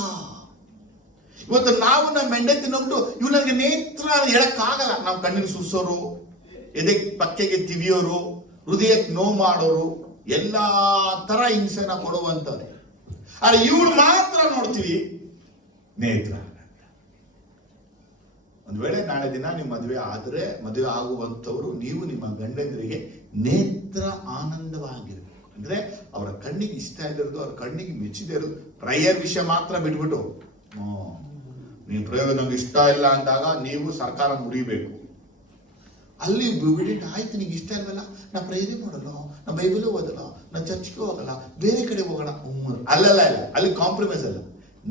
ಇವತ್ತು ನಾವು ನಮ್ಮ ಹೆಂಡತಿ ನೋಡ್ಬಿಟ್ಟು ಇವ್ ನನಗೆ ನೇತ್ರ ಹೇಳಕ್ಕಾಗಲ್ಲ. ನಾವು ಕಣ್ಣಿಗೆ ಸುರಿಸೋರು, ಎದೆಗೆ ಪಕ್ಕೆಗೆ ತಿವಿಯೋರು, ಹೃದಯಕ್ಕೆ ನೋವು ಮಾಡೋರು, ಎಲ್ಲಾ ತರ ಹಿಂಸೆನ ಕೊಡುವಂತವ್ರೆ. ಆದ್ರೆ ಇವಳು ಮಾತ್ರ ನೋಡ್ತೀವಿ ನೇತ್ರಾನಂದ. ಒಂದ್ ವೇಳೆ ನಾಳೆ ದಿನ ನೀವು ಮದುವೆ ಆದ್ರೆ, ಮದುವೆ ಆಗುವಂತವ್ರು ನೀವು ನಿಮ್ಮ ಗಂಡಂದರಿಗೆ ನೇತ್ರ ಆನಂದವಾಗಿರ್ಬೇಕು. ಅಂದ್ರೆ ಅವರ ಕಣ್ಣಿಗೆ ಇಷ್ಟ ಇರೋದು, ಅವ್ರ ಕಣ್ಣಿಗೆ ಮೆಚ್ಚಿದೆ ಇರೋದು. ಪ್ರಯರ್ ವಿಷಯ ಮಾತ್ರ ಬಿಟ್ಬಿಟ್ಟು ನೀವು ಪ್ರಯೋಗ ನಮ್ಗೆ ಇಷ್ಟ ಇಲ್ಲ ಅಂದಾಗ ನೀವು ಸರ್ಕಾರ ಮುರಿಬೇಕು. ಅಲ್ಲಿ ಬಿಟ್ಟು ಆಯ್ತು ನಿಂಗೆ ಇಷ್ಟ ಇಲ್ವಲ್ಲ, ನಾ ಪ್ರೇಯರೇ ಮಾಡಲ್ಲ, ನಾ ಬೈಬಲ್ ಓದಲ್ಲ, ನಾ ಚರ್ಚ್ಗೆ ಹೋಗಲ್ಲ, ಬೇರೆ ಕಡೆ ಹೋಗೋಣ. ಅಲ್ಲಲ್ಲ ಇಲ್ಲ, ಅಲ್ಲಿ ಕಾಂಪ್ರಮೈಸ್ ಅಲ್ಲ.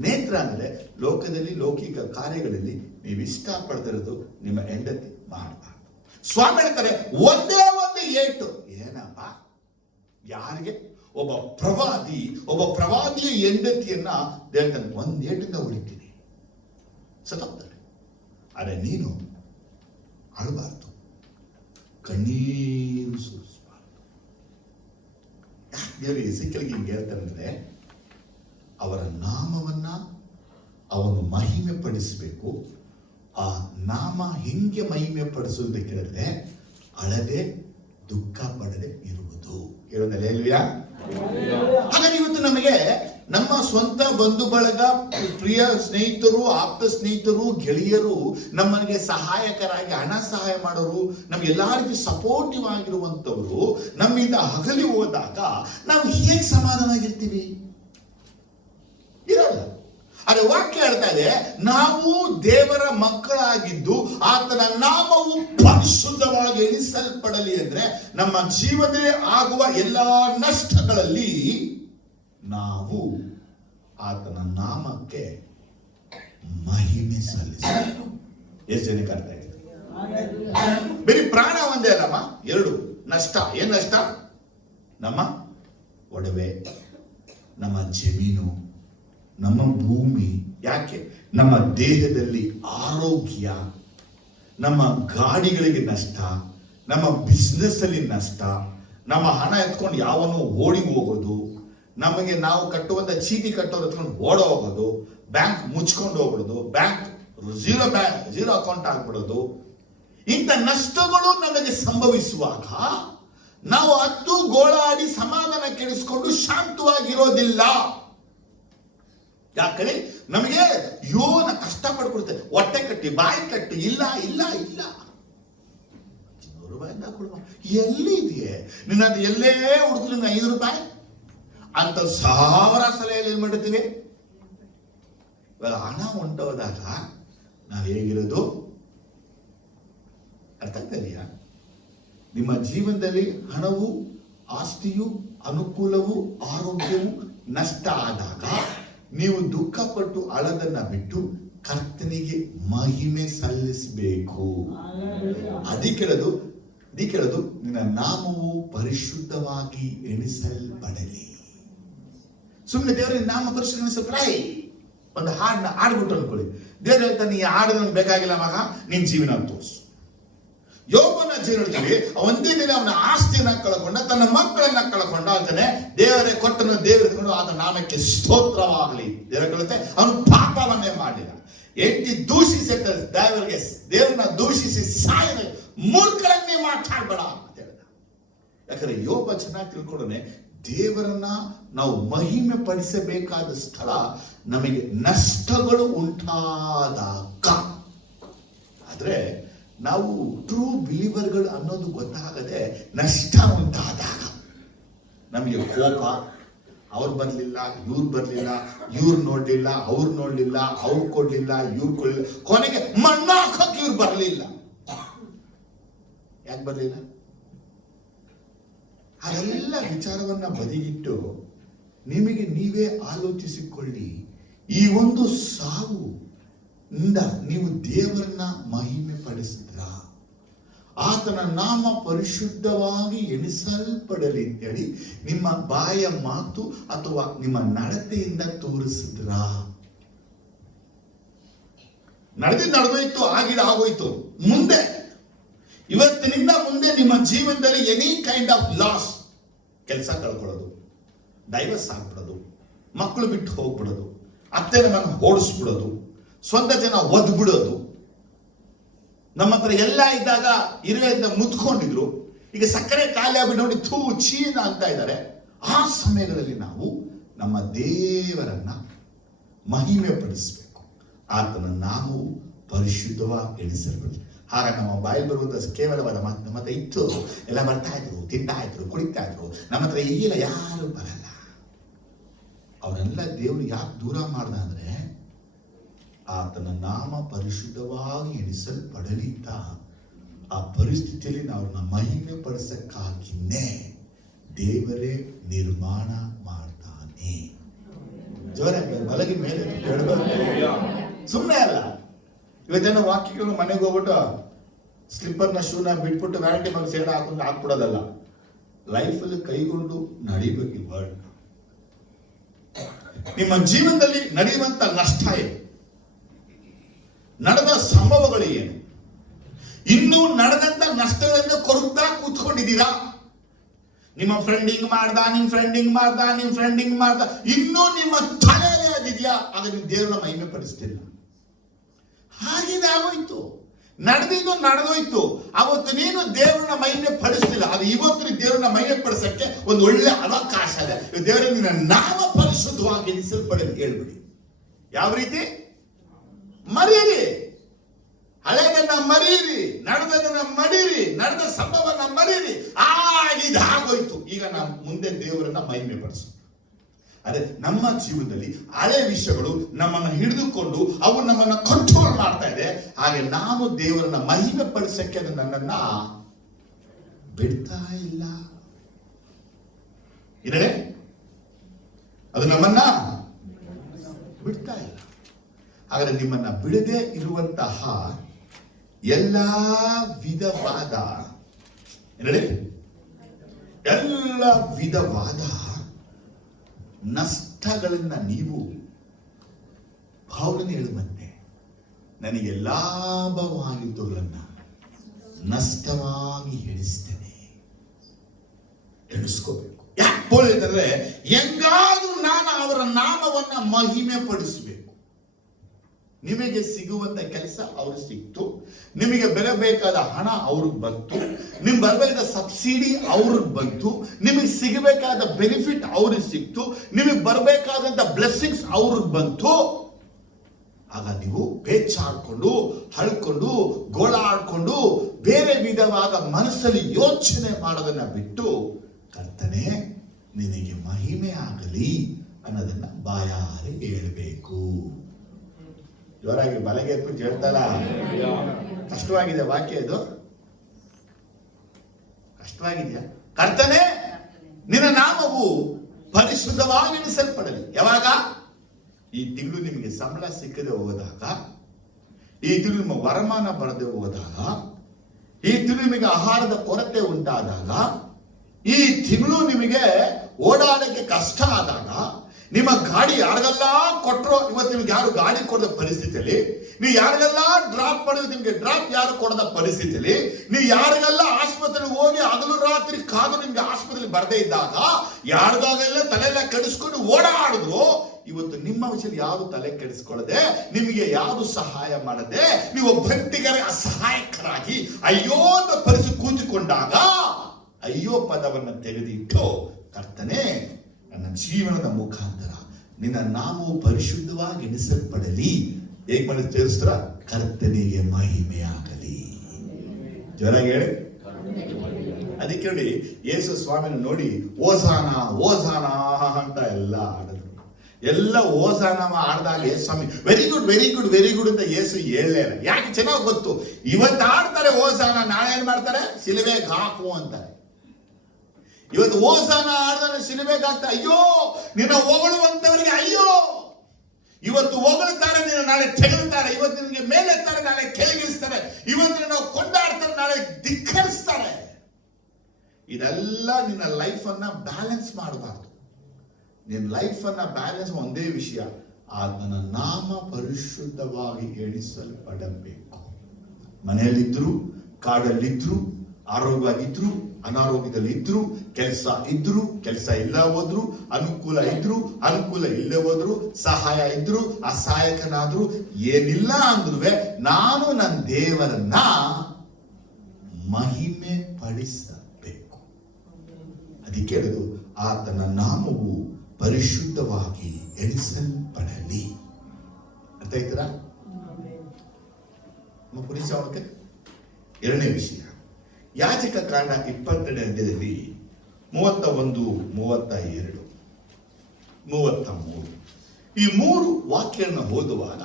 ನೇತ್ರ ಅಂದ್ರೆ ಲೋಕದಲ್ಲಿ ಲೌಕಿಕ ಕಾರ್ಯಗಳಲ್ಲಿ ನೀವು ಇಷ್ಟ ಪಡ್ತಿರೋದು ನಿಮ್ಮ ಹೆಂಡತಿ ಮಾಡಬಾರ್ದು. ಸ್ವಾಮಿ ಹೇಳ್ತಾರೆ ಒಂದೇ ಒಂದು ಏಟು. ಏನಪ್ಪ? ಯಾರಿಗೆ? ಒಬ್ಬ ಪ್ರವಾದಿಯ ಹೆಂಡತಿಯನ್ನ ಹೇಳ್ತಾನೆ ಒಂದ್ ಏಟಿಂದ ಹೊಡಿತೀನಿ, ಸತ್ತೋಗ್ತಾರೆ. ಆದ್ರೆ ನೀನು ಅಳಬಾರ್ದು, ಕಣ್ಣೀರು ಸುರಿಸಬಾರ್ದು. ಯಾಕೆ ದೇವರು ಎಸೆಕಿಯೇಲಿಗೆ ಹಿಂಗೆ ಹೇಳ್ತಾರೆ ಅಂದ್ರೆ, ಅವರ ನಾಮವನ್ನ ಅವನು ಮಹಿಮೆ ಪಡಿಸಬೇಕು. ಆ ನಾಮ ಹೆಂಗೆ ಮಹಿಮೆ ಪಡಿಸುವುದು ಕೇಳಿದ್ರೆ ಅಳದೆ ದುಃಖ ಪಡದೆ ಇರುವುದು. ಹೇಳೋದಲ್ಲೇಲ್ವಿಯಾ? ಹಾಗಾಗಿ ಇವತ್ತು ನಮಗೆ ನಮ್ಮ ಸ್ವಂತ ಬಂಧು ಬಳಗ, ಪ್ರಿಯ ಸ್ನೇಹಿತರು, ಆಪ್ತ ಸ್ನೇಹಿತರು, ಗೆಳೆಯರು ನಮ್ಮನಿಗೆ ಸಹಾಯಕರಾಗಿ ಹಣ ಸಹಾಯ ಮಾಡೋರು, ನಮ್ಗೆ ಎಲ್ಲಾ ರೀತಿ ಸಪೋರ್ಟಿವ್ ಆಗಿರುವಂತವರು ನಮ್ಮಿಂದ ಅಗಲಿ ಹೋದಾಗ ನಾವು ಹೇಗೆ ಸಮಾಧಾನವಾಗಿರ್ತೀವಿ? ಇರಲ್ಲ. ಅದೇ ವಾಕ್ಯ ಹೇಳ್ತಾ ಇದೆ, ನಾವು ದೇವರ ಮಕ್ಕಳಾಗಿದ್ದು ಆತನ ನಾಮವು ಪರಿಶುದ್ಧವಾಗಿ ಎಣಿಸಲ್ಪಡಲಿ ಅಂದ್ರೆ ನಮ್ಮ ಜೀವನದಲ್ಲಿ ಆಗುವ ಎಲ್ಲಾ ನಷ್ಟಗಳಲ್ಲಿ ನಾವು ಆತನ ನಾಮಕ್ಕೆ ಮಹಿಮೆ ಸಲ್ಲಿಸಬೇಕು. ಎಷ್ಟು ಜನಕ್ಕೆ ಅರ್ಥ ಆಗಿದೆ? ಬರೀ ಪ್ರಾಣ ಒಂದೇ ಅಲ್ಲಮ್ಮ, ಎರಡು ನಷ್ಟ. ಏನ್ ನಷ್ಟ? ನಮ್ಮ ಒಡವೆ, ನಮ್ಮ ಜಮೀನು, ನಮ್ಮ ಭೂಮಿ. ಯಾಕೆ? ನಮ್ಮ ದೇಹದಲ್ಲಿ ಆರೋಗ್ಯ, ನಮ್ಮ ಗಾಡಿಗಳಿಗೆ ನಷ್ಟ, ನಮ್ಮ ಬಿಸ್ನೆಸ್ ಅಲ್ಲಿ ನಷ್ಟ, ನಮ್ಮ ಹಣ ಎತ್ಕೊಂಡು ಯಾವನು ಓಡಿ ಹೋಗೋದು, ನಮಗೆ ನಾವು ಕಟ್ಟುವಂತ ಚೀಟಿ ಕಟ್ಟೋರು ಎತ್ಕೊಂಡು ಓಡೋ ಹೋಗೋದು, ಬ್ಯಾಂಕ್ ಮುಚ್ಕೊಂಡು ಹೋಗ್ಬಿಡೋದು, ಬ್ಯಾಂಕ್ ಝೀರೋ ಅಕೌಂಟ್ ಆಗ್ಬಿಡೋದು. ಇಂಥ ನಷ್ಟಗಳು ನಮಗೆ ಸಂಭವಿಸುವಾಗ ನಾವು ಅದ್ದು ಗೋಳಾಡಿ ಸಮಾಧಾನ ಕೆಡಿಸ್ಕೊಂಡು ಶಾಂತವಾಗಿರೋದಿಲ್ಲ. ಯಾಕಂದ್ರೆ ನಮಗೆ ನಾ ಕಷ್ಟ ಪಡ್ಕೊಡ್ತೇವೆ, ಹೊಟ್ಟೆ ಕಟ್ಟಿ ಬಾಯಿ ಕಟ್ಟಿ ಇಲ್ಲ ಇಲ್ಲ ಇಲ್ಲ ₹100 ಎಲ್ಲಿ ಇದೆಯೇ ನಿನ್ನ ಎಲ್ಲೇ ಹುಡುಕಿದ್ರು ₹5 ಅಂತ 1000 ಸಲ ಏನ್ ಮಾಡಿರ್ತೀವಿ. ಇವಾಗ ಹಣ ಹೊಂಟೋದಾಗ ನಾವು ಹೇಗಿರೋದು ಅರ್ಥ ಆಗ್ತದೆಯಾ? ನಿಮ್ಮ ಜೀವನದಲ್ಲಿ ಹಣವು, ಆಸ್ತಿಯು, ಅನುಕೂಲವು, ಆರೋಗ್ಯವು ನಷ್ಟ ಆದಾಗ ನೀವು ದುಃಖಪಟ್ಟು ಅಳದನ್ನ ಬಿಟ್ಟು ಕರ್ತನಿಗೆ ಮಹಿಮೆ ಸಲ್ಲಿಸಬೇಕು. ಅದಕ್ಕೆಳದು ನಿನ್ನ ನಾಮವು ಪರಿಶುದ್ಧವಾಗಿ ಎಣಿಸಲ್ಪಡಲಿ. ಸುಮ್ಮನೆ ದೇವರ ನಾಮ ಪರಿಶುದ್ಧ ಒಂದು ಹಾಡನ್ನ ಆಡ್ಬಿಟ್ಟು ಅನ್ಕೊಳ್ಳಿ. ದೇವ್ರ ಹೇಳ್ತಾನೆ, ಈ ಹಾಡು ನನಗೆ ಬೇಕಾಗಿಲ್ಲ ಮಗ, ನಿನ್ ಜೀವನ ತೋರಿಸು. ಯೋಬನ ಜೀವನದಲ್ಲಿ ಒಂದೇ ದಿನ ಅವನ ಆಸ್ತಿಯನ್ನ ಕಳ್ಕೊಂಡ, ತನ್ನ ಮಕ್ಕಳನ್ನ ಕಳ್ಕೊಂಡ. ಅಂತಾನೆ ದೇವರೇ ಕೊಟ್ಟನ ದೇವರ ಆತ ನಾಮಕ್ಕೆ ಸ್ತೋತ್ರವಾಗಲಿ. ದೇವರ ಹೇಳುತ್ತೆ ಅವನು ಪಾಪವನ್ನೇ ಮಾಡಲಿಲ್ಲ. ಎಂಟಿ ದೂಷಿಸಿ ದೇವರನ್ನ ದೂಷಿಸಿ ಸಾಯದ ಮೂರ್ಖರನ್ನೇ ಮಾತಾಡ್ಬೇಡ ಅಂತ ಹೇಳಿದ. ಯಾಕಂದ್ರೆ ಯೋಬ ಚೆನ್ನಾಗಿ ತಿಳ್ಕೊಂಡನೆ, ದೇವರನ್ನ ನಾವು ಮಹಿಮೆ ಪಡಿಸಬೇಕಾದ ಸ್ಥಳ ನಮಗೆ ನಷ್ಟಗಳು ಉಂಟಾದಾಗ. ಆದ್ರೆ ನಾವು ಟ್ರೂ ಬಿಲೀವರ್ಗಳು ಅನ್ನೋದು ಗೊತ್ತಾಗದೆ ನಷ್ಟ ಉಂಟಾದಾಗ ನಮಗೆ ಕೋಪ, ಅವ್ರು ಬರ್ಲಿಲ್ಲ, ಇವ್ರು ಬರ್ಲಿಲ್ಲ, ಇವ್ರು ನೋಡ್ಲಿಲ್ಲ, ಅವ್ರು ನೋಡ್ಲಿಲ್ಲ, ಅವ್ರು ಕೊಡ್ಲಿಲ್ಲ, ಇವ್ರು ಕೊಡ್ಲಿಲ್ಲ, ಕೊನೆಗೆ ಮಣ್ಣ ಹಾಕಕ್ಕೆ ಇವ್ರು ಬರ್ಲಿಲ್ಲ. ಯಾಕೆ ಬರ್ಲಿಲ್ಲ? ಅದೆಲ್ಲ ವಿಚಾರವನ್ನ ಬದಿಗಿಟ್ಟು ನಿಮಗೆ ನೀವೇ ಆಲೋಚಿಸಿಕೊಳ್ಳಿ, ಈ ಒಂದು ಸಾವು ಇಂದ ನೀವು ದೇವರನ್ನ ಮಹಿಮೆ ಪಡಿಸಿದ್ರ, ಆತನ ನಾಮ ಪರಿಶುದ್ಧವಾಗಿ ಎಣಿಸಲ್ಪಡಲಿ ಅಂತೇಳಿ ನಿಮ್ಮ ಬಾಯ ಮಾತು ಅಥವಾ ನಿಮ್ಮ ನಡತೆಯಿಂದ ತೋರಿಸಿದ್ರ? ನಡೆದೋಯ್ತು, ಆಗೋಯ್ತು. ಮುಂದೆ ಇವತ್ತಿನಿಂದ ಮುಂದೆ ನಿಮ್ಮ ಜೀವನದಲ್ಲಿ ಎನಿ ಕೈಂಡ್ ಆಫ್ ಲಾಸ್, ಕೆಲಸ ಕಳ್ಕೊಳ್ಳೋದು, ಡೈವರ್ಸ್ ಆಗ್ಬಿಡೋದು, ಮಕ್ಕಳು ಬಿಟ್ಟು ಹೋಗ್ಬಿಡೋದು, ಅತ್ತೆ ನಮ್ಮನ್ನು ಓಡಿಸ್ಬಿಡೋದು, ಸ್ವಂತ ಜನ ಒದ್ಬಿಡೋದು, ನಮ್ಮ ಹತ್ರ ಎಲ್ಲ ಇದ್ದಾಗ ಇರುವೆಯಿಂದ ಮುತ್ಕೊಂಡಿದ್ರು, ಈಗ ಸಕ್ಕರೆ ಖಾಲಿ ಆಗ್ಬಿಟ್ಟು ನೋಡಿ ಥೂ ಚೀನ ಅಂತ ಇದ್ದಾರೆ. ಆ ಸಮಯಗಳಲ್ಲಿ ನಾವು ನಮ್ಮ ದೇವರನ್ನ ಮಹಿಮೆ ಪಡಿಸಬೇಕು. ಆತನ ನಾವು ಪರಿಶುದ್ಧವಾಗಿ ಎಣಿಸಲ್ಪಡಲಿ. ಆಗ ನಮ್ಮ ಬಾಯಲ್ಲಿ ಬರುವಂತ ಕೇವಲವಾದ ಮಾತು ನಮ್ಮ ಹತ್ರ ಇತ್ತು, ಎಲ್ಲ ಬರ್ತಾ ಇದ್ರು, ತಿಂತಾ ಇದ್ರು, ಕುಡಿತಾ ಇದ್ರು. ನಮ್ಮ ಹತ್ರ ಈಗಿಲ್ಲ, ಯಾರು ಬರಲ್ಲ. ಅವರೆಲ್ಲ ದೇವರು ಯಾಕೆ ದೂರ ಮಾಡ್ದ ಅಂದ್ರೆ ಆತನ ನಾಮ ಪರಿಶುದ್ಧವಾಗಿ ಎಣಿಸಲ್ಪಡಲಿ ಅಂತ ಆ ಪರಿಸ್ಥಿತಿಯಲ್ಲಿ ನಾವು ಮಹಿಮೆ ಪಡಿಸಕ್ಕಾಗಿನೇ ದೇವರೇ ನಿರ್ಮಾಣ ಮಾಡ್ತಾನೆ. ಜೋರಾಗಿ ಬಲಗಿ ಮೇಲೆ ಸುಮ್ಮನೆ ಅಲ್ಲ. ಇವತ್ತೇನೋ ವಾಕ್ಯಗಳು ಮನೆಗೆ ಹೋಗ್ಬಿಟ್ಟು ಸ್ಲಿಪ್ಪರ್ನ ಶೂನ ಬಿಟ್ಬಿಟ್ಟು ವ್ಯಾರಂಟಿ ಮಗ ಸೇಡ ಹಾಕೊಂಡು ಹಾಕ್ಬಿಡೋದಲ್ಲ. ಲೈಫಲ್ಲಿ ಕೈಗೊಂಡು ನಡಿಬೇಕು ಈ ವರ್ಡ್. ನಿಮ್ಮ ಜೀವನದಲ್ಲಿ ನಡೆಯುವಂತ ನಷ್ಟ ಏನು, ನಡೆದ ಸಂಭವಗಳು ಏನು, ಇನ್ನೂ ನಡೆದಂತ ನಷ್ಟಗಳನ್ನು ಕೊರಗ್ತಾ ಕೂತ್ಕೊಂಡಿದ್ದೀರಾ? ನಿಮ್ಮ ಫ್ರೆಂಡಿಂಗ್ ಮಾಡ್ದ, ನಿಮ್ ಫ್ರೆಂಡಿಂಗ್ ಮಾಡ್ದ, ಇನ್ನೂ ನಿಮ್ಮ ತಲೆಯಲ್ಲೇ ಅದಿದೆಯಾ? ಆಗ ನೀವು ದೇವರನ್ನ ಮಹಿಮೆ ಪಡಿಸ್ತಿಲ್ಲ. ಹಾಗಿದೆ ಆಗೋಯ್ತು, ನಡೆದೋಯ್ತು. ಅವತ್ತು ನೀನು ದೇವರನ್ನ ಮಹಿಮೆ ಪಡಿಸ್ತಿಲ್ಲ. ಅದು ಇವತ್ತು ದೇವರನ್ನ ಮಹಿಮೆ ಪಡಿಸಕ್ಕೆ ಒಂದು ಒಳ್ಳೆ ಅವಕಾಶ ಇದೆ. ದೇವರ ನಿನ್ನ ನಾಮ ಪರಿಶುದ್ಧವಾಗಿ ಎಣಿಸಲ್ಪಡಲಿ ಹೇಳ್ಬಿಡಿ. ಯಾವ ರೀತಿ? ಮರೀರಿ, ಹಳೆದನ್ನ ಮರೀರಿ, ನಡೆದದನ್ನ ಮರೀರಿ, ನಡೆದ ಸಂಭವನ್ನ ಮರೀರಿ. ಆಗೋಯ್ತು. ಈಗ ನಾವು ಮುಂದೆ ದೇವರನ್ನ ಮಹಿಮೆ ಪಡಿಸೋಣ. ಅದೇ ನಮ್ಮ ಜೀವನದಲ್ಲಿ ಹಳೆ ವಿಷಯಗಳು ನಮ್ಮನ್ನು ಹಿಡಿದುಕೊಂಡು ಅವು ನಮ್ಮನ್ನ ಕಂಟ್ರೋಲ್ ಮಾಡ್ತಾ ಇದೆ. ಹಾಗೆ ನಾನು ದೇವರನ್ನ ಮಹಿಮೆ ಪಡಿಸಕ್ಕೆ ಅದು ನನ್ನನ್ನ ಬಿಡ್ತಾ ಇಲ್ಲ. ಇರಡೆ ಅದು ನಮ್ಮನ್ನ ಬಿಡ್ತಾ ಇಲ್ಲ. ಹಾಗಾದ್ರೆ ನಿಮ್ಮನ್ನ ಬಿಡದೆ ಇರುವಂತಹ ಎಲ್ಲ ವಿಧವಾದ ನಷ್ಟಗಳಿಂದ ನೀವು ಪೌಲನು ಹೇಳುವಂತೆ ನನಗೆ ಲಾಭವಾಗಿದ್ದುಗಳನ್ನ ನಷ್ಟವಾಗಿ ಎಣಿಸ್ಕೋಬೇಕು. ಯಾಕೆ ಪೌಲ ಹೇಳ್ತಾರೆ? ಹೆಂಗಾದ್ರೂ ನಾನು ಅವರ ನಾಮವನ್ನ ಮಹಿಮೆ ಪಡಿಸಬೇಕು. ನಿಮಗೆ ಸಿಗುವಂತ ಕೆಲಸ ಅವ್ರಿಗೆ ಸಿಕ್ತು, ನಿಮಗೆ ಬೆರಬೇಕಾದ ಹಣ ಅವ್ರಿಗೆ ಬಂತು, ನಿಮ್ಗೆ ಬರಬೇಕಾದ ಸಬ್ಸಿಡಿ ಅವ್ರಿಗೆ ಬಂತು, ನಿಮಗೆ ಸಿಗಬೇಕಾದ ಬೆನಿಫಿಟ್ ಅವ್ರಿಗೆ ಸಿಕ್ತು, ನಿಮಗೆ ಬರಬೇಕಾದಂತ ಬ್ಲೆಸ್ಸಿಂಗ್ಸ್ ಅವ್ರಿಗೆ ಬಂತು. ಆಗ ನೀವು ಬೇಚಾಡ್ಕೊಂಡು ಹಳ್ಕೊಂಡು ಗೋಳಾಡ್ಕೊಂಡು ಬೇರೆ ವಿಧವಾದ ಮನಸ್ಸಲ್ಲಿ ಯೋಚನೆ ಮಾಡೋದನ್ನ ಬಿಟ್ಟು ಕರ್ತನೇ ನಿನಗೆ ಮಹಿಮೆ ಆಗಲಿ ಅನ್ನೋದನ್ನ ಬಾಯಾರೆ ಹೇಳ್ಬೇಕು. ಜೋರಾಗಿ ಬಲಗೆ ಎತ್ಬಿಟ್ಟು ಹೇಳ್ತಲ್ಲ. ಕಷ್ಟವಾಗಿದೆ ವಾಕ್ಯ, ಇದು ಕಷ್ಟವಾಗಿದೆಯಾ? ಕರ್ತನೇ ನಿನ್ನ ನಾಮವು ಪರಿಶುದ್ಧವಾಗಿ ಎಣಿಸಲ್ಪಡಲಿ. ಯಾವಾಗ? ಈ ತಿಂಗಳು ನಿಮಗೆ ಸಂಬಳ ಸಿಕ್ಕದೆ ಹೋದಾಗ, ಈ ತಿಂಗಳು ನಿಮ್ಮ ವರಮಾನ ಬರದೆ ಹೋದಾಗ, ಈ ತಿಂಗಳು ನಿಮಗೆ ಆಹಾರದ ಕೊರತೆ ಉಂಟಾದಾಗ, ಈ ತಿಂಗಳು ನಿಮಗೆ ಓಡಾಡಕ್ಕೆ ಕಷ್ಟ ಆದಾಗ, ನಿಮ್ಮ ಗಾಡಿ ಯಾರಿಗೆಲ್ಲ ಕೊಟ್ಟರು, ಇವತ್ತು ನಿಮ್ಗೆ ಯಾರು ಗಾಡಿ ಕೊಡದ ಪರಿಸ್ಥಿತಿಯಲ್ಲಿ, ನೀವು ಯಾರಿಗೆಲ್ಲ ಡ್ರಾಪ್ ಮಾಡಿದ್ರೆ ನಿಮ್ಗೆ ಡ್ರಾಪ್ ಯಾರು ಕೊಡದ ಪರಿಸ್ಥಿತಿಯಲ್ಲಿ, ನೀವು ಯಾರಿಗೆಲ್ಲ ಆಸ್ಪತ್ರೆಗೆ ಹೋಗಿ ಹಗಲು ರಾತ್ರಿ ಕಾದು ನಿಮ್ಗೆ ಆಸ್ಪತ್ರೆಗೆ ಬರದೇ ಇದ್ದಾಗ, ಯಾರಿಗಾಗೆಲ್ಲ ತಲೆಯೆಲ್ಲ ಕೆಡಿಸ್ಕೊಂಡು ಓಡಾಡಿದ್ರು, ಇವತ್ತು ನಿಮ್ಮ ವಿಷಯದಲ್ಲಿ ಯಾವುದು ತಲೆ ಕೆಡಿಸ್ಕೊಳ್ಳದೆ, ನಿಮಗೆ ಯಾವುದು ಸಹಾಯ ಮಾಡದೆ, ನೀವು ಒಬ್ಬಂಟಿಗರ ಅಸಹಾಯಕರಾಗಿ ಅಯ್ಯೋ ಅಂತ ಪರಿಸ್ಥಿತಿ ಕೂತುಕೊಂಡಾಗ ಅಯ್ಯೋ ಪದವನ್ನು ತೆಗೆದಿಟ್ಟು ಕರ್ತನೇ ನನ್ನ ಜೀವನದ ಮುಖಾಂತರ ನಿನ್ನ ನಾಮವು ಪರಿಶುದ್ಧವಾಗಿ ಎಣಿಸಲ್ಪಡಲಿ. ಹೇಗೆ ಮಾಡಿ ತಿಳಿಸ್ತಾರ? ಕರ್ತನಿಗೆ ಮಹಿಮೆಯಾಗಲಿ. ಜೋರಾಗಿ ಹೇಳಿ. ಅದಕ್ಕೆ ನೋಡಿ ಯೇಸು ಸ್ವಾಮಿನ ನೋಡಿ ಓಸಾನ ಓಸಾನ ಅಂತ ಎಲ್ಲ ಆಡಿದ್ರು. ಎಲ್ಲ ಓಸಾನ ಆಡ್ದಾಗ ಸ್ವಾಮಿ very good very good very good ಅಂತ ಯೇಸು ಹೇಳಲೇ ಇಲ್ಲ. ಯಾಕೆ? ಚೆನ್ನಾಗಿ ಗೊತ್ತು, ಇವತ್ತು ಆಡ್ತಾರೆ ಓಸಾನ, ನಾಳೆ ಏನ್ ಮಾಡ್ತಾರೆ? ಸಿಲುಬೆಗೆ ಹಾಕು ಅಂತಾರೆ. ಇವತ್ತು ಓಸಾನ ಆಡ್ದಾನೆ ಸಿಲುಬೆಗೆ ಹಾಕ್ತಾರೆ. ಅಯ್ಯೋ ನಿನ್ನ ಹೊಗಳುವಂತವರಿಗೆ ಅಯ್ಯೋ. ಇವತ್ತು ಹೊಗಳ್ತಾರೆ, ನೀನು ನಾಳೆ ತೆಗೆದುತ್ತಾರೆ. ಇವತ್ತು ನಿನಗೆ ಮೇಲೆತ್ತಾರೆ, ನಾಳೆ ಕೆಳಗಿಳಿಸ್ತಾರೆ. ಇವತ್ತು ನಾವು ಕೊಂಡಾಡ್ತಾರೆ, ನಾಳೆ ಧಿಕ್ಕರಿಸ್ತಾರೆ. ಇದೆಲ್ಲ ನಿನ್ನ ಲೈಫ್ ಅನ್ನ ಬ್ಯಾಲೆನ್ಸ್ ಮಾಡಬಾರ್ದು. ನಿನ್ನ ಲೈಫ್ ಅನ್ನ ಬ್ಯಾಲೆನ್ಸ್ ಒಂದೇ ವಿಷಯ, ಆತನ ನಾಮ ಪರಿಶುದ್ಧವಾಗಿ ಎಣಿಸಲ್ಪಡಬೇಕು. ಮನೆಯಲ್ಲಿದ್ರು, ಕಾಡಲ್ಲಿದ್ರು, ಆರೋಗ್ಯವಾಗಿದ್ರು, ಅನಾರೋಗ್ಯದಲ್ಲಿ ಇದ್ರು, ಕೆಲಸ ಇದ್ರು, ಕೆಲಸ ಇಲ್ಲ ಹೋದ್ರು, ಅನುಕೂಲ ಇದ್ರು, ಅನುಕೂಲ ಇಲ್ಲೇ ಹೋದ್ರು, ಸಹಾಯ ಇದ್ರು, ಅಸಹಾಯಕನಾದ್ರು, ಏನಿಲ್ಲ ಅಂದ್ರೂ ನಾನು ನನ್ನ ದೇವರನ್ನ ಮಹಿಮೆ ಪಡಿಸಬೇಕು. ಅದಕ್ಕೆ ಹೇಳುದು, ಆತನ ನಾಮವು ಪರಿಶುದ್ಧವಾಗಿ ಎಣಿಸಲ್ಪಡಲಿ. ಅರ್ಥ ಆಯ್ತರಾ? ಪುರುಷ ಎರಡನೇ ವಿಷಯ, ಯಾಜಕ ಕಾಂಡ 22ನೇ ಅಧ್ಯಾಯದಲ್ಲಿ 31, 32, 33 ಈ 3 ವಾಕ್ಯಗಳನ್ನು ಓದುವಾಗ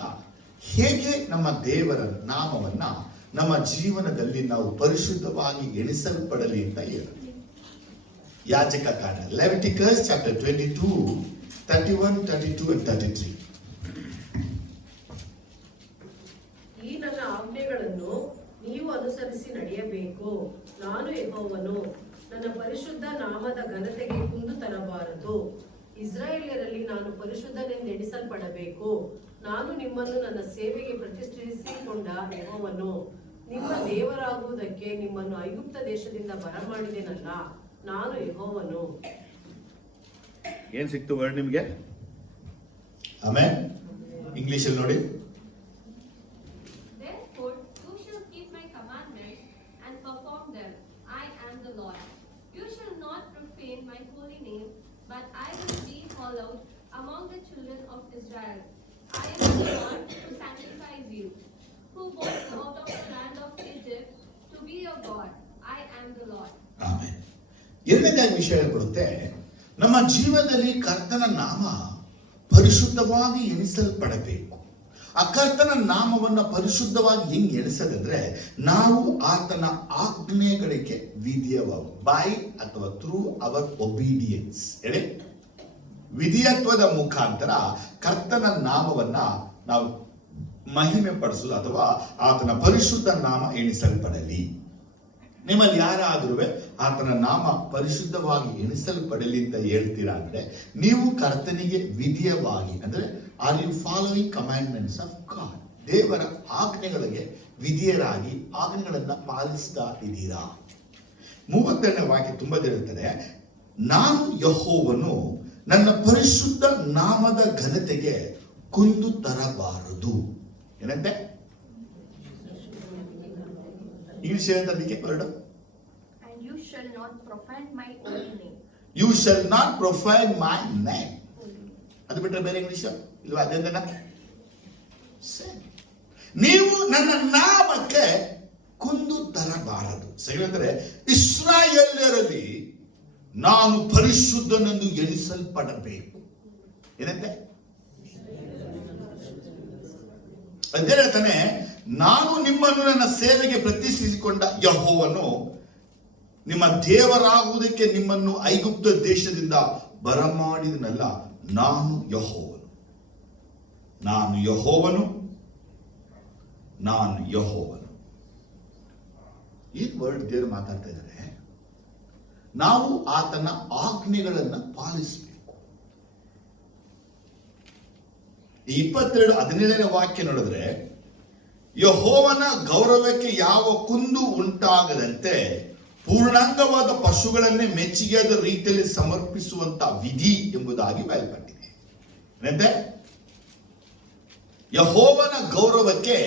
ಹೇಗೆ ನಮ್ಮ ದೇವರ ನಾಮವನ್ನ ನಮ್ಮ ಜೀವನದಲ್ಲಿ ನಾವು ಪರಿಶುದ್ಧವಾಗಿ ಎಣಿಸಲ್ಪಡಲಿ ಅಂತ ಹೇಳುತ್ತೆ. ಯಾಜಕ ಕಾಂಡ, ಲೆವಿಟಿಕಸ್ ಚಾಪ್ಟರ್ 22, 31, 32 and 33. ಈ ನನ್ನ ಆಜ್ಞೆಗಳನ್ನು ನೀವು ಅನುಸರಿಸಿ ನಡೆಯಬೇಕು. ನಾನು ಯೆಹೋವನು. ನನ್ನ ಪರಿಶುದ್ಧ ನಾಮದ ಘನತೆಗೆ ಕುಂದು ತರಬಾರದು. ಇಸ್ರಾಯೇಲ್ಯರಲ್ಲಿ ನಾನು ಪರಿಶುದ್ಧನೆಂದೆಣಿಸಲ್ಪಡಬೇಕು. ನಾನು ನಿಮ್ಮನ್ನು ನನ್ನ ಸೇವೆಗೆ ಪ್ರತಿಷ್ಠಿಸಿಕೊಂಡ ಯೆಹೋವನು. ನಿಮ್ಮ ದೇವರಾಗುವುದಕ್ಕೆ ನಿಮ್ಮನ್ನು ಐಗುಪ್ತ ದೇಶದಿಂದ ಬರಮಾಡಿದೆನಲ್ಲ, ನಾನು ಯೆಹೋವನು. ಏನ್ ಸಿಕ್ತು ವರ್ಡ್ ನಿಮ್ಗೆ? ಆಮೇಲೆ ಇಂಗ್ಲಿಷ್ ಅಲ್ಲಿ ನೋಡಿ. Therefore you shall keep my commandments and perform them. I am the Lord. You shall not profane my holy name, but I will be hallowed among the children of Israel. I am the Lord who sanctifies you, who brought you out of the land of Egypt to be your God. I am the Lord. ಆಮೇಲೆ ಎರಡನೇದಾಗಿ ವಿಷಯ ಹೇಳ್ಕೊಡುತ್ತೆ, ನಮ್ಮ ಜೀವನದಲ್ಲಿ ಕರ್ತನ ನಾಮ ಪರಿಶುದ್ಧವಾಗಿ ಎಣಿಸಲ್ಪಡಬೇಕು. ಆ ಕರ್ತನ ನಾಮವನ್ನ ಪರಿಶುದ್ಧವಾಗಿ ಹೆಂಗ್ ಎಣಿಸದಂದ್ರೆ, ನಾವು ಆತನ ಆಜ್ಞೆಗಳಿಗೆ ವಿಧಿಯವ ಬೈ ಅಥವಾ ಥ್ರೂ ಅವರ್ ಒಬಿಡಿಯನ್ಸ್, ಹೇಳಿ ವಿಧಿಯತ್ವದ ಮುಖಾಂತರ ಕರ್ತನ ನಾಮವನ್ನ ನಾವು ಮಹಿಮೆ ಪಡಿಸಲು ಅಥವಾ ಆತನ ಪರಿಶುದ್ಧ ನಾಮ ಎಣಿಸಲ್ಪಡಲಿ. ನಿಮ್ಮಲ್ಲಿ ಯಾರಾದ್ರೂ ಆತನ ನಾಮ ಪರಿಶುದ್ಧವಾಗಿ ಎಣಿಸಲ್ಪಡಲಿ ಅಂತ ಹೇಳ್ತೀರಾ ಅಂದ್ರೆ, ನೀವು ಕರ್ತನಿಗೆ ವಿಧಿಯವಾಗಿ ಅಂದ್ರೆ, are you following commandments of God? ದೇವರ ಆಜ್ಞೆಗಳಿಗೆ ವಿಧಿಯರಾಗಿ ಆಜ್ಞೆಗಳನ್ನ ಪಾಲಿಸ್ತಾ ಇದ್ದೀರಾ? 32ನೇ ವಾಕ್ಯ ತುಂಬಾ ಹೇಳ್ತಾರೆ, ನಾನು ಯೆಹೋವನು, ನನ್ನ ಪರಿಶುದ್ಧ ನಾಮದ ಘನತೆಗೆ ಕುಂದು ತರಬಾರದು. ಏನಂತೆ ಇಂಗ್ಲಿಷ್ ಏನಂತದಕ್ಕೆ word? And you shall not profane my holy name. You shall not profane my name. ಅದು ಬಿಟ್ಟರೆ ಬೇರೆ ಇಂಗ್ಲಿಷ್ ಇಲ್ವಾ? ಅದೇನ ನೀವು ನನ್ನ ನಾಮಕ್ಕೆ ಕುಂದು ತರಬಾರದು. ಹೇಳ್ತಾರೆ, ಇಸ್ರಾಯೇಲ್ಯರಲ್ಲಿ ನಾನು ಪರಿಶುದ್ಧನೆಂದು ಎಣಿಸಲ್ಪಡಬೇಕು. ಏನಂತೆ? ಅದೇ ಹೇಳ್ತಾನೆ, ನಾನು ನಿಮ್ಮನ್ನು ನನ್ನ ಸೇವೆಗೆ ಪ್ರತಿಷ್ಠಿಸಿಕೊಂಡ ಯೆಹೋವನು, ನಿಮ್ಮ ದೇವರಾಗುವುದಕ್ಕೆ ನಿಮ್ಮನ್ನು ಐಗುಪ್ತ ದೇಶದಿಂದ ಬರಮಾಡಿದನಲ್ಲ, ನಾನು ಯೆಹೋವನು, ನಾನು ಯೆಹೋವನು, ನಾನು ಯೆಹೋವನು. ಈ ವರ್ಡ್ ದೇವರು ಮಾತಾಡ್ತಾ ಇದ್ದಾರೆ. ನಾವು ಆತನ ಆಜ್ಞೆಗಳನ್ನ ಪಾಲಿಸಬೇಕು. 22:17ನೇ ವಾಕ್ಯ ನೋಡಿದ್ರೆ, ಯೆಹೋವನ ಗೌರವಕ್ಕೆ ಯಾವ ಕುಂದು ಉಂಟಾಗದಂತೆ ಪೂರ್ಣಾಂಗವಾದ ಪಶುಗಳನ್ನೇ ಮೆಚ್ಚುಗೆಯಾದ ರೀತಿಯಲ್ಲಿ ಸಮರ್ಪಿಸುವಂತ ವಿಧಿ ಎಂಬುದಾಗಿ ಬಯಲ್ಪಟ್ಟಿದೆ. ಏನಂತೆ? ಯೆಹೋವನ ಗೌರವಕ್ಕೆ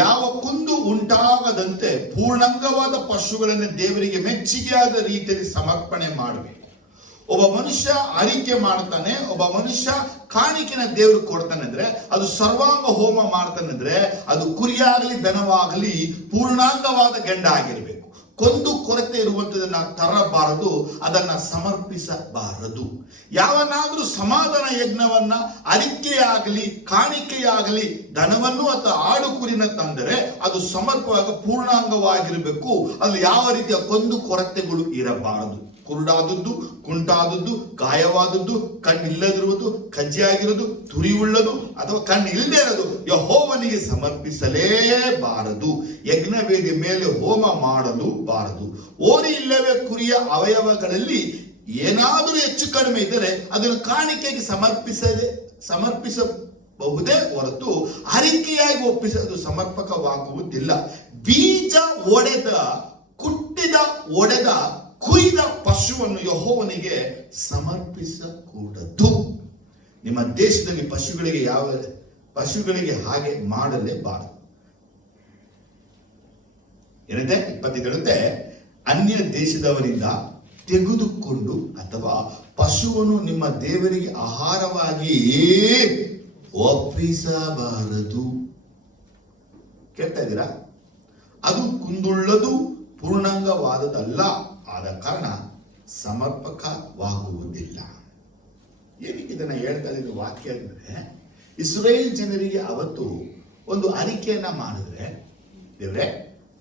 ಯಾವ ಕುಂದು ಉಂಟಾಗದಂತೆ ಪೂರ್ಣಾಂಗವಾದ ಪಶುಗಳನ್ನೇ ದೇವರಿಗೆ ಮೆಚ್ಚುಗೆಯಾದ ರೀತಿಯಲ್ಲಿ ಸಮರ್ಪಣೆ ಮಾಡಬೇಕು. ಒಬ್ಬ ಮನುಷ್ಯ ಅರಿಕೆ ಮಾಡ್ತಾನೆ, ಒಬ್ಬ ಮನುಷ್ಯ ಕಾಣಿಕೆನ ದೇವರು ಕೊಡ್ತಾನೆ ಅಂದ್ರೆ, ಅದು ಸರ್ವಾಂಗ ಹೋಮ ಮಾಡ್ತಾನೆ ಅಂದ್ರೆ, ಅದು ಕುರಿಯಾಗಲಿ ದನವಾಗಲಿ ಪೂರ್ಣಾಂಗವಾದ ಗಂಡ ಆಗಿರಬೇಕು. ಕೊಂದು ಕೊರತೆ ಇರುವಂತದನ್ನ ತರಬಾರದು, ಅದನ್ನ ಸಮರ್ಪಿಸಬಾರದು. ಯಾವನಾದ್ರೂ ಸಮಾಧಾನ ಯಜ್ಞವನ್ನ ಅರಿಕೆಯಾಗಲಿ ಕಾಣಿಕೆಯಾಗಲಿ ದನವನ್ನು ಅಥವಾ ಆಡು ಕುರಿನ ತಂದರೆ ಅದು ಸಮರ್ಪವಾಗಿ ಪೂರ್ಣಾಂಗವಾಗಿರಬೇಕು. ಅಲ್ಲಿ ಯಾವ ರೀತಿಯ ಕೊಂದು ಕೊರತೆಗಳು ಇರಬಾರದು. ಕುರುಡಾದದ್ದು, ಕುಂಟಾದದ್ದು, ಗಾಯವಾದದ್ದು, ಕಣ್ಣಿಲ್ಲದಿರುವುದು, ಕಜ್ಜಿಯಾಗಿರುವುದು, ತುರಿಯುಳ್ಳದು ಅಥವಾ ಕಣ್ಣಿಲ್ಲದೆ ಇರೋದು ಯೆಹೋವನಿಗೆ ಸಮರ್ಪಿಸಲೇಬಾರದು. ಯಜ್ಞವೇದಿ ಮೇಲೆ ಹೋಮ ಮಾಡಲು ಬಾರದು. ಓರಿ ಇಲ್ಲವೇ ಕುರಿಯ ಅವಯವಗಳಲ್ಲಿ ಏನಾದರೂ ಹೆಚ್ಚು ಕಡಿಮೆ ಇದ್ದರೆ ಅದನ್ನು ಕಾಣಿಕೆಗೆ ಸಮರ್ಪಿಸಬಹುದೇ ಹೊರತು ಹರಿಕೆಯಾಗಿ ಒಪ್ಪಿಸಲು ಸಮರ್ಪಕವಾಗುವುದಿಲ್ಲ. ಬೀಜ ಒಡೆದ ಕುಯ್ದ ಪಶುವನ್ನು ಯೆಹೋವನಿಗೆ ಸಮರ್ಪಿಸಕೂಡದು. ನಿಮ್ಮ ದೇಶದಲ್ಲಿ ಪಶುಗಳಿಗೆ ಹಾಗೆ ಮಾಡಲೇಬಾರದು. ಏನಿದೆ 25 ಹೇಳುತ್ತೆ, ಅನ್ಯ ದೇಶದವರಿಂದ ತೆಗೆದುಕೊಂಡು ಅಥವಾ ಪಶುವನ್ನು ನಿಮ್ಮ ದೇವರಿಗೆ ಆಹಾರವಾಗಿ ಒಪ್ಪಿಸಬಾರದು. ಕೇಳ್ತಾ ಇದ್ದೀರಾ? ಅದು ಕುಂದುಳ್ಳದು, ಪೂರ್ಣಾಂಗವಾದದಲ್ಲ, ಆದ ಕಾರಣ ಸಮರ್ಪಕವಾಗುವುದಿಲ್ಲ. ಏನಕ್ಕೆ ಇದನ್ನ ಹೇಳ್ತಾ ಇದ್ದೀನಿ ವಾಕ್ಯ ಅಂದ್ರೆ, ಇಸ್ರೇಲ್ ಜನರಿಗೆ ಅವತ್ತು ಒಂದು ಅರಿಕೆಯನ್ನ ಮಾಡಿದ್ರೆ, ದೇವ್ರೆ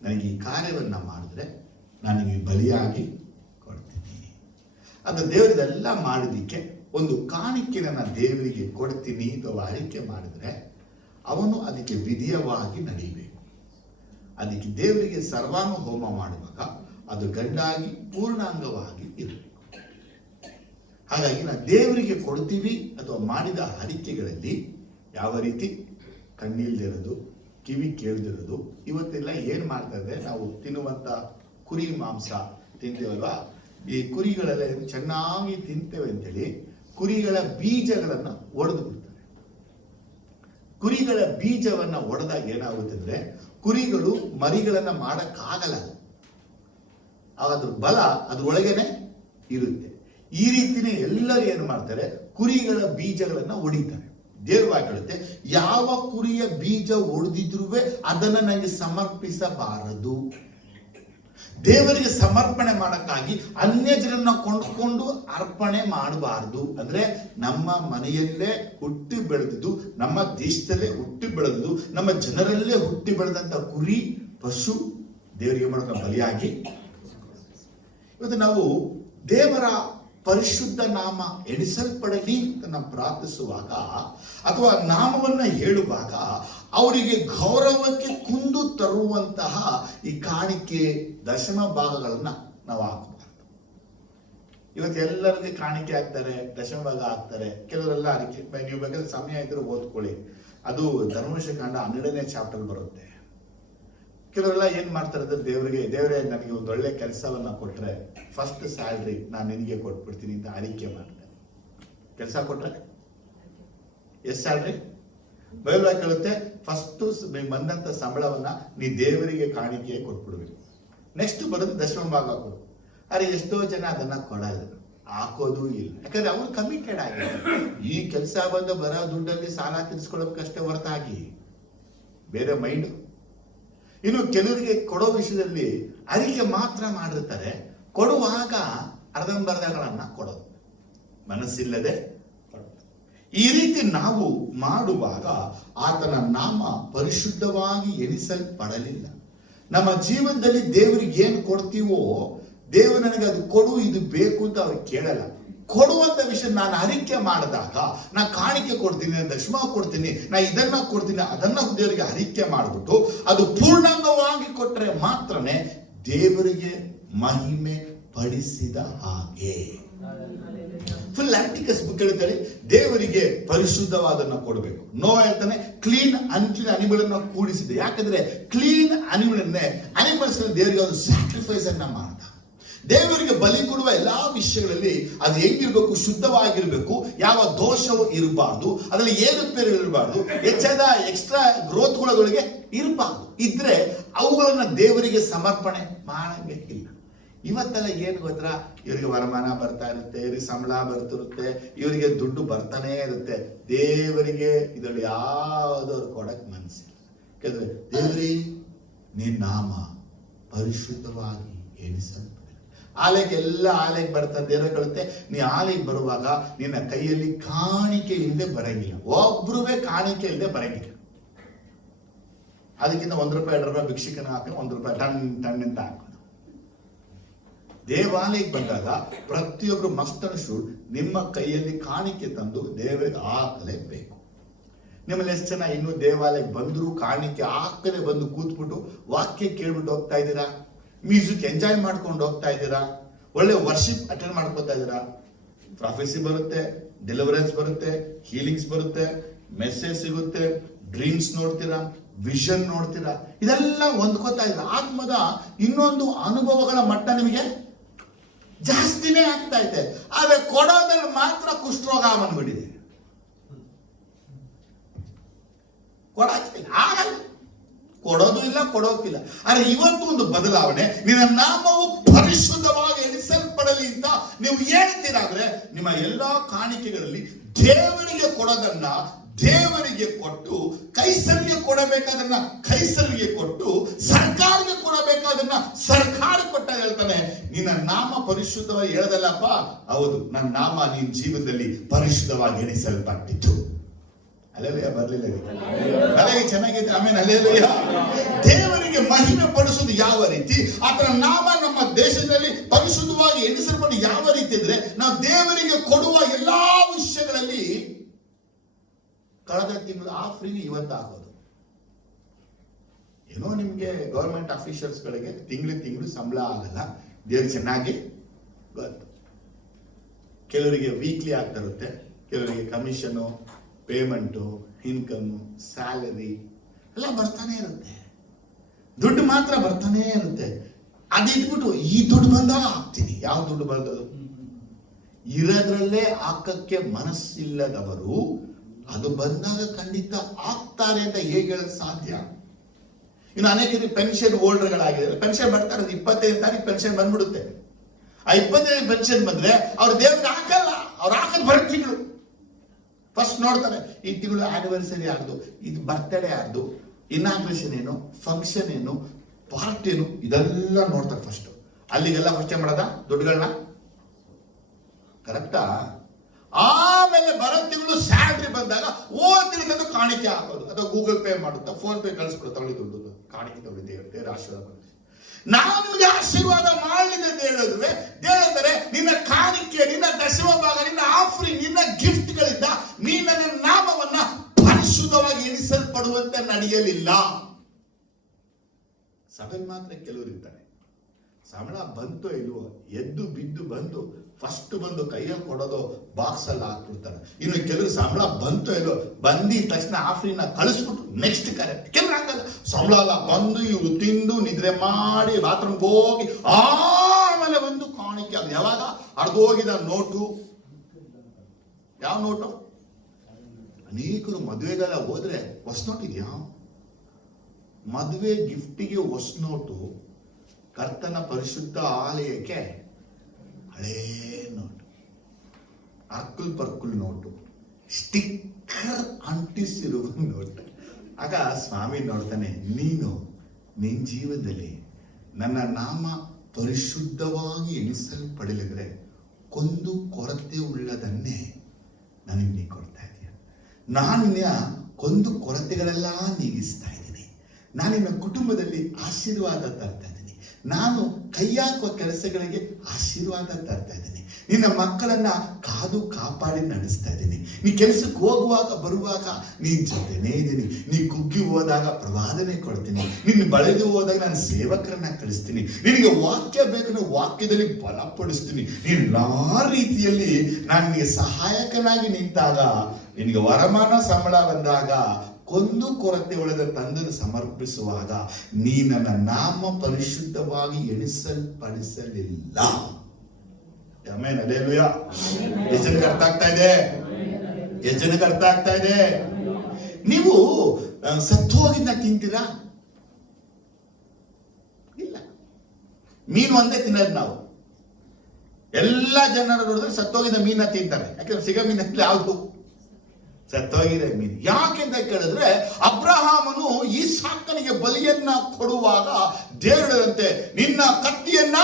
ನನಗೆ ಈ ಕಾರ್ಯವನ್ನ ಮಾಡಿದ್ರೆ ನನಗೆ ಬಲಿಯಾಗಿ ಕೊಡ್ತೀನಿ. ಅದು ದೇವರಿಗೆಲ್ಲ ಮಾಡಿದಕ್ಕೆ ಒಂದು ಕಾಣಿಕೆ ನನ್ನ ದೇವರಿಗೆ ಕೊಡ್ತೀನಿ ಅಥವಾ ಅರಿಕೆ ಮಾಡಿದ್ರೆ ಅವನು ಅದಕ್ಕೆ ವಿಧಿಯವಾಗಿ ನಡೀಬೇಕು. ಅದಕ್ಕೆ ದೇವರಿಗೆ ಸರ್ವಾಂಗ ಹೋಮ ಮಾಡುವಾಗ ಅದು ಗಂಡಾಗಿ ಪೂರ್ಣಾಂಗವಾಗಿ ಇರಬೇಕು. ಹಾಗಾಗಿ ನಾವು ದೇವರಿಗೆ ಕೊಡ್ತೀವಿ ಅಥವಾ ಮಾಡಿದ ಅರಿಕೆಗಳಲ್ಲಿ ಯಾವ ರೀತಿ ಕಣ್ಣಿಲ್ದಿರೋದು, ಕಿವಿ ಕೇಳ್ದಿರೋದು, ಇವತ್ತೆಲ್ಲ ಏನ್ ಮಾಡ್ತಾ ಇದ್ರೆ, ನಾವು ತಿನ್ನುವಂತ ಕುರಿ ಮಾಂಸ ತಿಂತೇವಲ್ವಾ, ಈ ಕುರಿಗಳೆಲ್ಲ ಚೆನ್ನಾಗಿ ತಿಂತೇವೆ ಅಂತೇಳಿ ಕುರಿಗಳ ಬೀಜಗಳನ್ನ ಒಡೆದು ಬಿಡ್ತಾರೆ. ಕುರಿಗಳ ಬೀಜವನ್ನ ಒಡೆದಾಗ ಏನಾಗುತ್ತೆ ಅಂದ್ರೆ, ಕುರಿಗಳು ಮರಿಗಳನ್ನ ಮಾಡಕ್ಕಾಗಲ್ಲ. ಅದ್ರ ಬಲ ಅದ್ರೊಳಗೇನೆ ಇರುತ್ತೆ. ಈ ರೀತಿನೇ ಎಲ್ಲರೂ ಏನು ಮಾಡ್ತಾರೆ, ಕುರಿಗಳ ಬೀಜಗಳನ್ನ ಒಡಿತಾರೆ. ದೇವವಾಗಿ ಹೇಳುತ್ತೆ, ಯಾವ ಕುರಿಯ ಬೀಜ ಒಡೆದಿದ್ರೂ ಅದನ್ನ ನನಗೆ ಸಮರ್ಪಿಸಬಾರದು. ದೇವರಿಗೆ ಸಮರ್ಪಣೆ ಮಾಡಕ್ಕಾಗಿ ಅನ್ಯ ಜನರನ್ನ ಕೊಂಡ್ಕೊಂಡು ಅರ್ಪಣೆ ಮಾಡಬಾರದು. ಅಂದ್ರೆ ನಮ್ಮ ಮನೆಯಲ್ಲೇ ಹುಟ್ಟಿ ಬೆಳೆದಿದ್ದು, ನಮ್ಮ ದೇಶದಲ್ಲೇ ಹುಟ್ಟಿ ಬೆಳೆದಿದ್ದು, ನಮ್ಮ ಜನರಲ್ಲೇ ಹುಟ್ಟಿ ಬೆಳೆದಂತ ಕುರಿ ಪಶು ದೇವರಿಗೆ ಮಾಡೋಕೆ ಬಲಿಯಾಗಿ. ಇವತ್ತು ನಾವು ದೇವರ ಪರಿಶುದ್ಧ ನಾಮ ಎಣಿಸಲ್ಪಡಲಿ ಅಂತ ನಾವು ಪ್ರಾರ್ಥಿಸುವಾಗ ಅಥವಾ ನಾಮವನ್ನ ಹೇಳುವಾಗ ಅವರಿಗೆ ಗೌರವಕ್ಕೆ ಕುಂದು ತರುವಂತಹ ಈ ಕಾಣಿಕೆ ದಶಮ ಭಾಗಗಳನ್ನ ನಾವು ಹಾಕಬಾರ್ದು. ಇವತ್ತು ಎಲ್ಲರಿಗೆ ಕಾಣಿಕೆ ಹಾಕ್ತಾರೆ, ದಶಮ ಭಾಗ ಹಾಕ್ತಾರೆ. ಕೆಲವರೆಲ್ಲ ಅದಕ್ಕೆ ನೀವು ಬೇಕಾದ್ರೆ ಸಮಯ ಇದ್ರೆ ಓದ್ಕೊಳ್ಳಿ, ಅದು ಧರ್ಮಶಕಾಂಡ 12ನೇ ಚಾಪ್ಟರ್ ಬರುತ್ತೆ. ಕೆಲವರೆಲ್ಲ ಏನ್ ಮಾಡ್ತಾರೆ ಅಂದ್ರೆ, ದೇವರೇ ನನಗೆ ಒಂದು ಒಳ್ಳೆ ಕೆಲಸವನ್ನ ಕೊಟ್ರೆ ಫಸ್ಟ್ ಸ್ಯಾಲ್ರಿ ನಾನು ನಿನಗೆ ಕೊಟ್ಬಿಡ್ತೀನಿ ಅಂತ ಅರಿಕೆ ಮಾಡ್ತಾರೆ. ಕೆಲಸ ಕೊಟ್ರೆ ಎಷ್ಟು ಸ್ಯಾಲ್ರಿ? ಬೈಬಲ್ ಹೇಳುತ್ತೆ, ಫಸ್ಟ್ ಬಂದಂತ ಸಂಬಳವನ್ನ ನೀ ದೇವರಿಗೆ ಕಾಣಿಕೆ ಕೊಟ್ಬಿಡ್ಬೇಕು. ನೆಕ್ಸ್ಟ್ ಬರೋದು ದಶಮ ಭಾಗ ಕೊಡು. ಅರೆ ಎಷ್ಟೋ ಜನ ಅದನ್ನ ಕೊಡಲ್ಲ, ಹಾಕೋದು ಇಲ್ಲ. ಯಾಕಂದ್ರೆ ಅವ್ರು ಕಮಿಟೆಡ್ ಆಗಿದ್ದಾರೆ. ಈ ಕೆಲಸ ಬಂದು ಬರೋ ದುಡ್ಡಲ್ಲಿ ಸಾಲ ತೀರಿಸ್ಕೊಳ್ಳೋಕಷ್ಟೇ ಹೊರತಾಗಿ ಬೇರೆ ಮೈಂಡ್. ಇನ್ನು ಕೆಲವರಿಗೆ ಕೊಡೋ ವಿಷಯದಲ್ಲಿ ಅರಿಕೆ ಮಾತ್ರ ಮಾಡಿರ್ತಾರೆ, ಕೊಡುವಾಗ ಅರ್ಧಂಬರ್ಧಗಳನ್ನ ಕೊಡೋದು, ಮನಸ್ಸಿಲ್ಲದೆ ಕೊಡೋದು. ಈ ರೀತಿ ನಾವು ಮಾಡುವಾಗ ಆತನ ನಾಮ ಪರಿಶುದ್ಧವಾಗಿ ಎಣಿಸಲ್ಪಡಲಿಲ್ಲ. ನಮ್ಮ ಜೀವನದಲ್ಲಿ ದೇವರಿಗೆ ಏನು ಕೊಡ್ತೀವೋ, ದೇವರು ನನಗೆ ಅದು ಕೊಡು, ಇದು ಬೇಕು ಅಂತ ಅವ್ರಿಗೆ ಕೇಳಲ್ಲ. ಕೊಡುವಂತ ವಿಷಯ ನಾನು ಅರಿಕೆ ಮಾಡಿದಾಗ, ನಾ ಕಾಣಿಕೆ ಕೊಡ್ತೀನಿ, ದಶಮ ಕೊಡ್ತೀನಿ, ನಾ ಇದನ್ನ ಕೊಡ್ತೀನಿ, ಅದನ್ನ ದೇವರಿಗೆ ಅರಿಕೆ ಮಾಡಿಬಿಟ್ಟು ಅದು ಪೂರ್ಣಾಂಗವಾಗಿ ಕೊಟ್ಟರೆ ಮಾತ್ರನೇ ದೇವರಿಗೆ ಮಹಿಮೆ ಪಡಿಸಿದ ಹಾಗೆ. ಫುಲ್ ಆಂಟಿಕಸ್ ಬುಕ್ ಹೇಳ್ತಾರೆ, ದೇವರಿಗೆ ಪರಿಶುದ್ಧವಾದನ್ನ ಕೊಡಬೇಕು. ನೋ ಹೇಳ್ತಾನೆ ಕ್ಲೀನ್ ಅನ್ಕ್ಲೀನ್ ಅನಿಮಲ್ ಕೂಡಿಸಿದೆ. ಯಾಕಂದ್ರೆ ಕ್ಲೀನ್ ಅನಿಮಲ್ಸ್ ದೇವರಿಗೆ ಒಂದು ಸ್ಯಾಕ್ರಿಫೈಸ್ ಅನ್ನ ಮಾಡ್ದ. ದೇವರಿಗೆ ಬಲಿ ಕೊಡುವ ಎಲ್ಲಾ ವಿಷಯಗಳಲ್ಲಿ ಅದು ಹೆಂಗಿರ್ಬೇಕು, ಶುದ್ಧವಾಗಿರ್ಬೇಕು, ಯಾವ ದೋಷವೂ ಇರಬಾರ್ದು, ಅದರಲ್ಲಿ ಏರುಪೇರು ಇರಬಾರ್ದು, ಹೆಚ್ಚಾದ ಎಕ್ಸ್ಟ್ರಾ ಗ್ರೋತ್ಗಳೊಳಗೆ ಇರಬಾರ್ದು. ಇದ್ರೆ ಅವುಗಳನ್ನ ದೇವರಿಗೆ ಸಮರ್ಪಣೆ ಮಾಡಂಗೆ ಇಲ್ಲ. ಇವತ್ತೆಲ್ಲ ಏನು ಗೊತ್ತಾ, ಇವರಿಗೆ ವರಮಾನ ಬರ್ತಾ ಇರುತ್ತೆ, ಇವರಿಗೆ ಸಂಬಳ ಬರ್ತಿರುತ್ತೆ, ಇವರಿಗೆ ದುಡ್ಡು ಬರ್ತಾನೆ ಇರುತ್ತೆ. ದೇವರಿಗೆ ಇದರಲ್ಲಿ ಯಾವುದವ್ರು ಕೊಡಕ್ ಮನಸ್ಸಿಲ್ಲ. ಯಾಕಂದ್ರೆ ದೇವರೇ ನಿನ್ನ ನಾಮ ಪರಿಶುದ್ಧವಾಗಿ ಎಣಿಸಲ್ಪಡ. ಆಲೆಗೆ ಎಲ್ಲ ಆಲೆಗೆ ಬರ್ತಾರೆ, ದೇವರ ಕಳುತ್ತೆ. ನೀ ಆಲೆಗೆ ಬರುವಾಗ ನಿನ್ನ ಕೈಯಲ್ಲಿ ಕಾಣಿಕೆ ಇಲ್ಲದೆ ಬರಂಗಿಲ್ಲ. ಒಬ್ರುವೇ ಕಾಣಿಕೆ ಇಲ್ಲದೆ ಬರಂಗಿಲ್ಲ. ಅದಕ್ಕಿಂತ ₹1 2 ರೂಪಾಯಿ ಭಿಕ್ಷಿಕನ ಹಾಕಿ ₹1 ಟನ್ ಟನ್ ಅಂತ ಹಾಕೋದು. ದೇವಾಲಯಕ್ಕೆ ಬಂದಾಗ ಪ್ರತಿಯೊಬ್ಬರು ಮಸ್ಟ್ ಅಂಡ್ ಶುಡ್ ನಿಮ್ಮ ಕೈಯಲ್ಲಿ ಕಾಣಿಕೆ ತಂದು ದೇವರಿಗೆ ಹಾಕಲೇಬೇಕು. ನಿಮ್ಮಲ್ಲಿ ಎಷ್ಟು ಜನ ಇನ್ನೂ ದೇವಾಲಯಕ್ಕೆ ಬಂದರೂ ಕಾಣಿಕೆ ಹಾಕದೆ ಬಂದು ಕೂತ್ಬಿಟ್ಟು ವಾಕ್ಯ ಕೇಳ್ಬಿಟ್ಟು ಹೋಗ್ತಾ ಇದ್ದೀರಾ? ಮ್ಯೂಸಿಕ್ ಎಂಜಾಯ್ ಮಾಡ್ಕೊಂಡು ಹೋಗ್ತಾ ಇದ್ದೀರಾ? ಒಳ್ಳೆ ವರ್ಷಿಪ್ ಅಟೆಂಡ್ ಮಾಡ್ಕೊತಾ ಇದ್ದೀರಾ? ಪ್ರಾಫೆಸಿ ಬರುತ್ತೆ, ಡೆಲಿವರೆನ್ಸ್ ಬರುತ್ತೆ, ಹೀಲಿಂಗ್ಸ್ ಬರುತ್ತೆ, ಮೆಸೇಜ್ ಸಿಗುತ್ತೆ, ಡ್ರೀಮ್ಸ್ ನೋಡ್ತೀರಾ, ವಿಷನ್ ನೋಡ್ತೀರಾ, ಇದೆಲ್ಲ ಹೊಂದ್ಕೋತಾ ಇದ್ದೀರಾ. ಆತ್ಮದ ಇನ್ನೊಂದು ಅನುಭವಗಳ ಮಟ್ಟ ನಿಮಗೆ ಜಾಸ್ತಿನೇ ಆಗ್ತಾ ಇದೆ. ಆದ್ರೆ ಕೊಡೋದ್ರಲ್ಲಿ ಮಾತ್ರ ಕುಷ್ಠರೋಗ ಬಂದ್ಬಿಟ್ಟಿದೆ. ಆಗಲ್ಲ, ಕೊಡೋದು ಇಲ್ಲ, ಕೊಡೋಕಿಲ್ಲ. ಆದ್ರೆ ಇವತ್ತು ಒಂದು ಬದಲಾವಣೆ, ನಿನ್ನ ನಾಮವು ಪರಿಶುದ್ಧವಾಗಿ ಎಣಿಸಲ್ಪಡಲಿ ಅಂತ ನೀವು ಹೇಳ್ತೀರಾದ್ರೆ ನಿಮ್ಮ ಎಲ್ಲಾ ಕಾಣಿಕೆಗಳಲ್ಲಿ ದೇವರಿಗೆ ಕೊಡೋದನ್ನ ದೇವರಿಗೆ ಕೊಟ್ಟು, ಕೈಸರಿಗೆ ಕೊಡಬೇಕಾದನ್ನ ಕೈಸರಿಗೆ ಕೊಟ್ಟು, ಸರ್ಕಾರಕ್ಕೆ ಕೊಡಬೇಕಾದನ್ನ ಸರ್ಕಾರ ಕೊಟ್ಟ ಹೇಳ್ತಾನೆ, ನಿನ್ನ ನಾಮ ಪರಿಶುದ್ಧವಾಗಿ ಹೇಳದಲ್ಲಪ್ಪ. ಹೌದು, ನನ್ನ ನಾಮ ನಿನ್ನ ಜೀವನದಲ್ಲಿ ಪರಿಶುದ್ಧವಾಗಿ ಎಣಿಸಲ್ಪಟ್ಟಿತ್ತು. ಅಲ್ಲೆಲ್ಲ ಬರ್ಲಿಲ್ಲ, ಅಲ್ಲಿಗೆ ಚೆನ್ನಾಗಿದೆ. ಆಮೇಲೆ ಅಲ್ಲೆಲ್ಲ ದೇವರಿಗೆ ಮಹಿಮೆ ಪಡಿಸೋದು ಯಾವ ರೀತಿ, ಆತನ ನಾಮ ನಮ್ಮ ದೇಶದಲ್ಲಿ ಪರಿಶುದ್ಧವಾಗಿ ಎಣಿಸಲ್ಪಟ್ಟು ಯಾವ ರೀತಿ ಅಂದ್ರೆ, ನಾವು ದೇವರಿಗೆ ಕೊಡುವ ಎಲ್ಲಾ ವಿಷಯಗಳಲ್ಲಿ ಕಳೆದ ತಿಂಗಳು ಆಫ್ರಿಗೆ ಇವತ್ತು ಆಗೋದು. ಏನೋ ನಿಮ್ಗೆ ಗವರ್ಮೆಂಟ್ ಆಫೀಷಿಯಲ್ಸ್ಗಳಿಗೆ ತಿಂಗಳು ಸಂಬಳ ಆಗಲ್ಲ, ದೇವ್ರು ಚೆನ್ನಾಗಿ ಗೊತ್ತು. ಕೆಲವರಿಗೆ ವೀಕ್ಲಿ ಆಗ್ತಾ ಇರುತ್ತೆ, ಕೆಲವರಿಗೆ ಕಮಿಷನು, ಪೇಮೆಂಟು, ಇನ್ಕಮ್, ಸ್ಯಾಲರಿ ಎಲ್ಲ ಬರ್ತಾನೆ ಇರುತ್ತೆ. ದುಡ್ಡು ಮಾತ್ರ ಬರ್ತಾನೆ ಇರುತ್ತೆ. ಅದಿಟ್ಬಿಟ್ಟು ಈ ದುಡ್ಡು ಬಂದಾಗ ಹಾಕ್ತೀನಿ. ಯಾವ ದುಡ್ಡು ಬರ್ತದೋ ಇರೋದ್ರಲ್ಲೇ ಹಾಕಕ್ಕೆ ಮನಸ್ಸಿಲ್ಲದವರು ಅದು ಬಂದಾಗ ಖಂಡಿತ ಆಗ್ತಾರೆ ಅಂತ ಹೇಗೆ ಹೇಳಕ್ ಸಾಧ್ಯ? ಇನ್ನು ಅನೇಕ ಪೆನ್ಷನ್ ಹೋಲ್ಡರ್ಗಳಾಗಿದ್ದಾರೆ. ಪೆನ್ಷನ್ ಬರ್ತಾ ಇರೋದು 25 ತಾರೀಕು ಪೆನ್ಷನ್ ಬಂದ್ಬಿಡುತ್ತೆ. ಆ 25 ಪೆನ್ಷನ್ ಬಂದ್ರೆ ಅವ್ರು ದೇವ್ರಿಗೆ ಹಾಕಲ್ಲ, ಅವ್ರು ಹಾಕದ್ ಬರೋ ತಿಂಗಳು ಫಸ್ಟ್ ನೋಡ್ತಾರೆ. ಈ ತಿಂಗಳು ಆನಿವರ್ಸರಿ ಯಾರ್ದು, ಇದು ಬರ್ತ್ಡೇ ಯಾರ್ದು, ಇನಾಗ್ರೇಷನ್ ಏನು, ಫಂಕ್ಷನ್ ಏನು, ಪಾರ್ಟಿ ಏನು, ಇದೆಲ್ಲ ನೋಡ್ತಾರೆ ಫಸ್ಟ್. ಅಲ್ಲಿಗೆಲ್ಲ ಫಸ್ಟ್ ಏನ್ ಮಾಡೋದ, ದುಡ್ಡುಗಳನ್ನ ಕರೆಕ್ಟಾ. ಆಮೇಲೆ ಬರೋ ತಿಂಗಳು ಸ್ಯಾಲ್ರಿ ಬಂದಾಗ ತಿಂಗಳು ಕಾಣಿಕೆ ಹಾಕೋದು, ಅಥವಾ ಗೂಗಲ್ ಪೇ ಮಾಡುತ್ತಾ, ಫೋನ್ ಪೇ ಕಳಿಸ್ಬಿಡುತ್ತೆ, ತಗೊಳ್ಳಿ ದುಡ್ಡು, ಕಾಣಿಕೆ ತಗೊಳ್ಳಿ, ದೇವ್ರ ಆಶೀರ್ವಾದ ಮಾಡಿ. ನಾನು ನಿಮಗೆ ಆಶೀರ್ವಾದ ಮಾಡಲಿದೆ ಅಂತ ಹೇಳಿದ್ರೆ ದೇವರೇ, ನಿನ್ನ ಕಾಣಿಕೆ, ನಿನ್ನ ದಶಮ ಭಾಗ, ನಿನ್ನ ಆಫರಿಂಗ್, ನಿನ್ನ ಗಿಫ್ಟ್ಗಳಿಂದ ನೀ ನನ್ನ ನಾಮವನ್ನ ಪರಿಶುದ್ಧವಾಗಿ ಎಣಿಸಲ್ಪಡುವಂತೆ ನಡೆಯಲಿಲ್ಲ. ಸಭೆ ಮಾತ್ರ ಕೆಲವರು ಇರ್ತಾರೆ, ಸಂಬಳ ಬಂತೋ ಇಲ್ವೋ ಎದ್ದು ಬಿದ್ದು ಬಂದು ಫಸ್ಟ್ ಬಂದು ಕೈಯಲ್ಲಿ ಕೊಡೋದು ಬಾಕ್ಸ್ ಅಲ್ಲಿ ಹಾಕ್ಬಿಡ್ತಾರೆ. ಇನ್ನು ಕೆಲವರು ಸಂಬಳ ಬಂತೋ ಇಲ್ವೋ ಬಂದಿದ ತಕ್ಷಣ ಆಫ್ರಿನ ಕಳಿಸ್ಬಿಟ್ಟು ನೆಕ್ಸ್ಟ್ ಕರೆಕ್ಟ್. ಕೆಲವರು ಹಾಕಲ್ಲ, ಸಂಬಳ ಎಲ್ಲ ಬಂದು ಇವರು ತಿಂದು ನಿದ್ರೆ ಮಾಡಿ ಬಾತ್ರೂಮ್ಗೆ ಹೋಗಿ ಆಮೇಲೆ ಬಂದು ಕಾಣಿಕೆ. ಅದು ಯಾವಾಗ ಅರ್ಧೋಗಿದ ನೋಟು, ಯಾವ ನೋಟು? ಅನೇಕರು ಮದುವೆಗೆಲ್ಲ ಹೋದ್ರೆ ಹೊಸ ನೋಟ್ ಇದೆಯಾ? ಮದುವೆ ಗಿಫ್ಟಿಗೆ ಹೊಸ ನೋಟು, ಕರ್ತನ ಪರಿಶುದ್ಧ ಆಲಯಕ್ಕೆ ಹಳೇ ನೋಟು, ಅರ್ಕುಲ್ ಪರ್ಕುಲ್ ನೋಟು, ಸ್ಟಿಕ್ಕರ್ ಅಂಟಿಸಿರುವ ನೋಟು. ಆಗ ಸ್ವಾಮಿ ನೋಡ್ತಾನೆ, ನೀನು ನಿನ್ನ ಜೀವನದಲ್ಲಿ ನನ್ನ ನಾಮ ಪರಿಶುದ್ಧವಾಗಿ ಎಣಿಸಲ್ಪಡಲಿದ್ರೆ ಕೊಂದು ಕೊರತೆ ಉಳ್ಳದನ್ನೇ ನನಗೆ ನೀ ಕೊಡ್ತಾ ಇದೀಯ. ನಾನು ನಿನ್ನ ಕೊಂದು ಕೊರತೆಗಳೆಲ್ಲ ನೀಗಿಸ್ತಾ ಇದ್ದೀನಿ. ನಾನು ನಿನ್ನ ಕುಟುಂಬದಲ್ಲಿ ಆಶೀರ್ವಾದ ತರ್ತಾ ಇದ್ದೀನಿ. ನಾನು ಕೈ ಹಾಕುವ ಕೆಲಸಗಳಿಗೆ ಆಶೀರ್ವಾದ ತರ್ತಾ ಇದ್ದೀನಿ. ನಿನ್ನ ಮಕ್ಕಳನ್ನ ಕಾದು ಕಾಪಾಡಿ ನಡೆಸ್ತಾ ಇದ್ದೀನಿ. ನೀ ಕೆಲಸಕ್ಕೆ ಹೋಗುವಾಗ ಬರುವಾಗ ನೀನ್ ಜೊತೆನೇ ಇದ್ದೀನಿ. ನೀ ಕುಗ್ಗಿ ಹೋದಾಗ ಪ್ರವಾದನೆ ಕೊಡ್ತೀನಿ. ನಿನ್ನ ಬಳೆದು ಹೋದಾಗ ನಾನು ಸೇವಕರನ್ನ ಕಳಿಸ್ತೀನಿ. ನಿನಗೆ ವಾಕ್ಯ ಬೇಕು, ವಾಕ್ಯದಲ್ಲಿ ಬಲಪಡಿಸ್ತೀನಿ. ಎಲ್ಲಾ ರೀತಿಯಲ್ಲಿ ನಾನು ನಿನಗೆ ಸಹಾಯಕನಾಗಿ ನಿಂತಾಗ, ನಿನಗೆ ವರಮಾನ ಸಂಬಳ ಬಂದಾಗ, ಕೊಂದು ಕೊರತೆ ಉಳಿದ ತಂದನ್ನು ಸಮರ್ಪಿಸುವಾಗ ನೀ ನನ್ನ ನಾಮ ಪರಿಶುದ್ಧವಾಗಿ ಎಣಿಸಲ್ಪಡಿಸಲಿಲ್ಲ. Amen, hallelujah. ಎಷ್ಟು ಜನಕ್ಕೆ ಅರ್ಥ ಆಗ್ತಾ ಇದೆ? ಎಷ್ಟು ಜನಕ್ಕೆ ಅರ್ಥ ಆಗ್ತಾ ಇದೆ? ನೀವು ಸತ್ತೋಗಿದ್ದ ತಿಂತೀರಾ? ಇಲ್ಲ. ಮೀನು ಒಂದೇ ತಿನ್ನೋದು ನಾವು. ಎಲ್ಲ ಜನರು ನೋಡಿದ್ರೆ ಸತ್ತೋಗಿದ್ದ ಮೀನ ತಿಂತಾರೆ. ಯಾಕಂದ್ರೆ ಸಿಗ ಮೀನು ಯಾವುದು? ಸತ್ತೋಗಿದೆ ಮೀನು. ಯಾಕೆಂತ ಕೇಳಿದ್ರೆ, ಅಬ್ರಹಾಮನು ಈಸಾಕನಿಗೆ ಬಲಿಯನ್ನ ಕೊಡುವಾಗ ದೇವರಂತೆ ನಿನ್ನ ಕತ್ತಿಯನ್ನ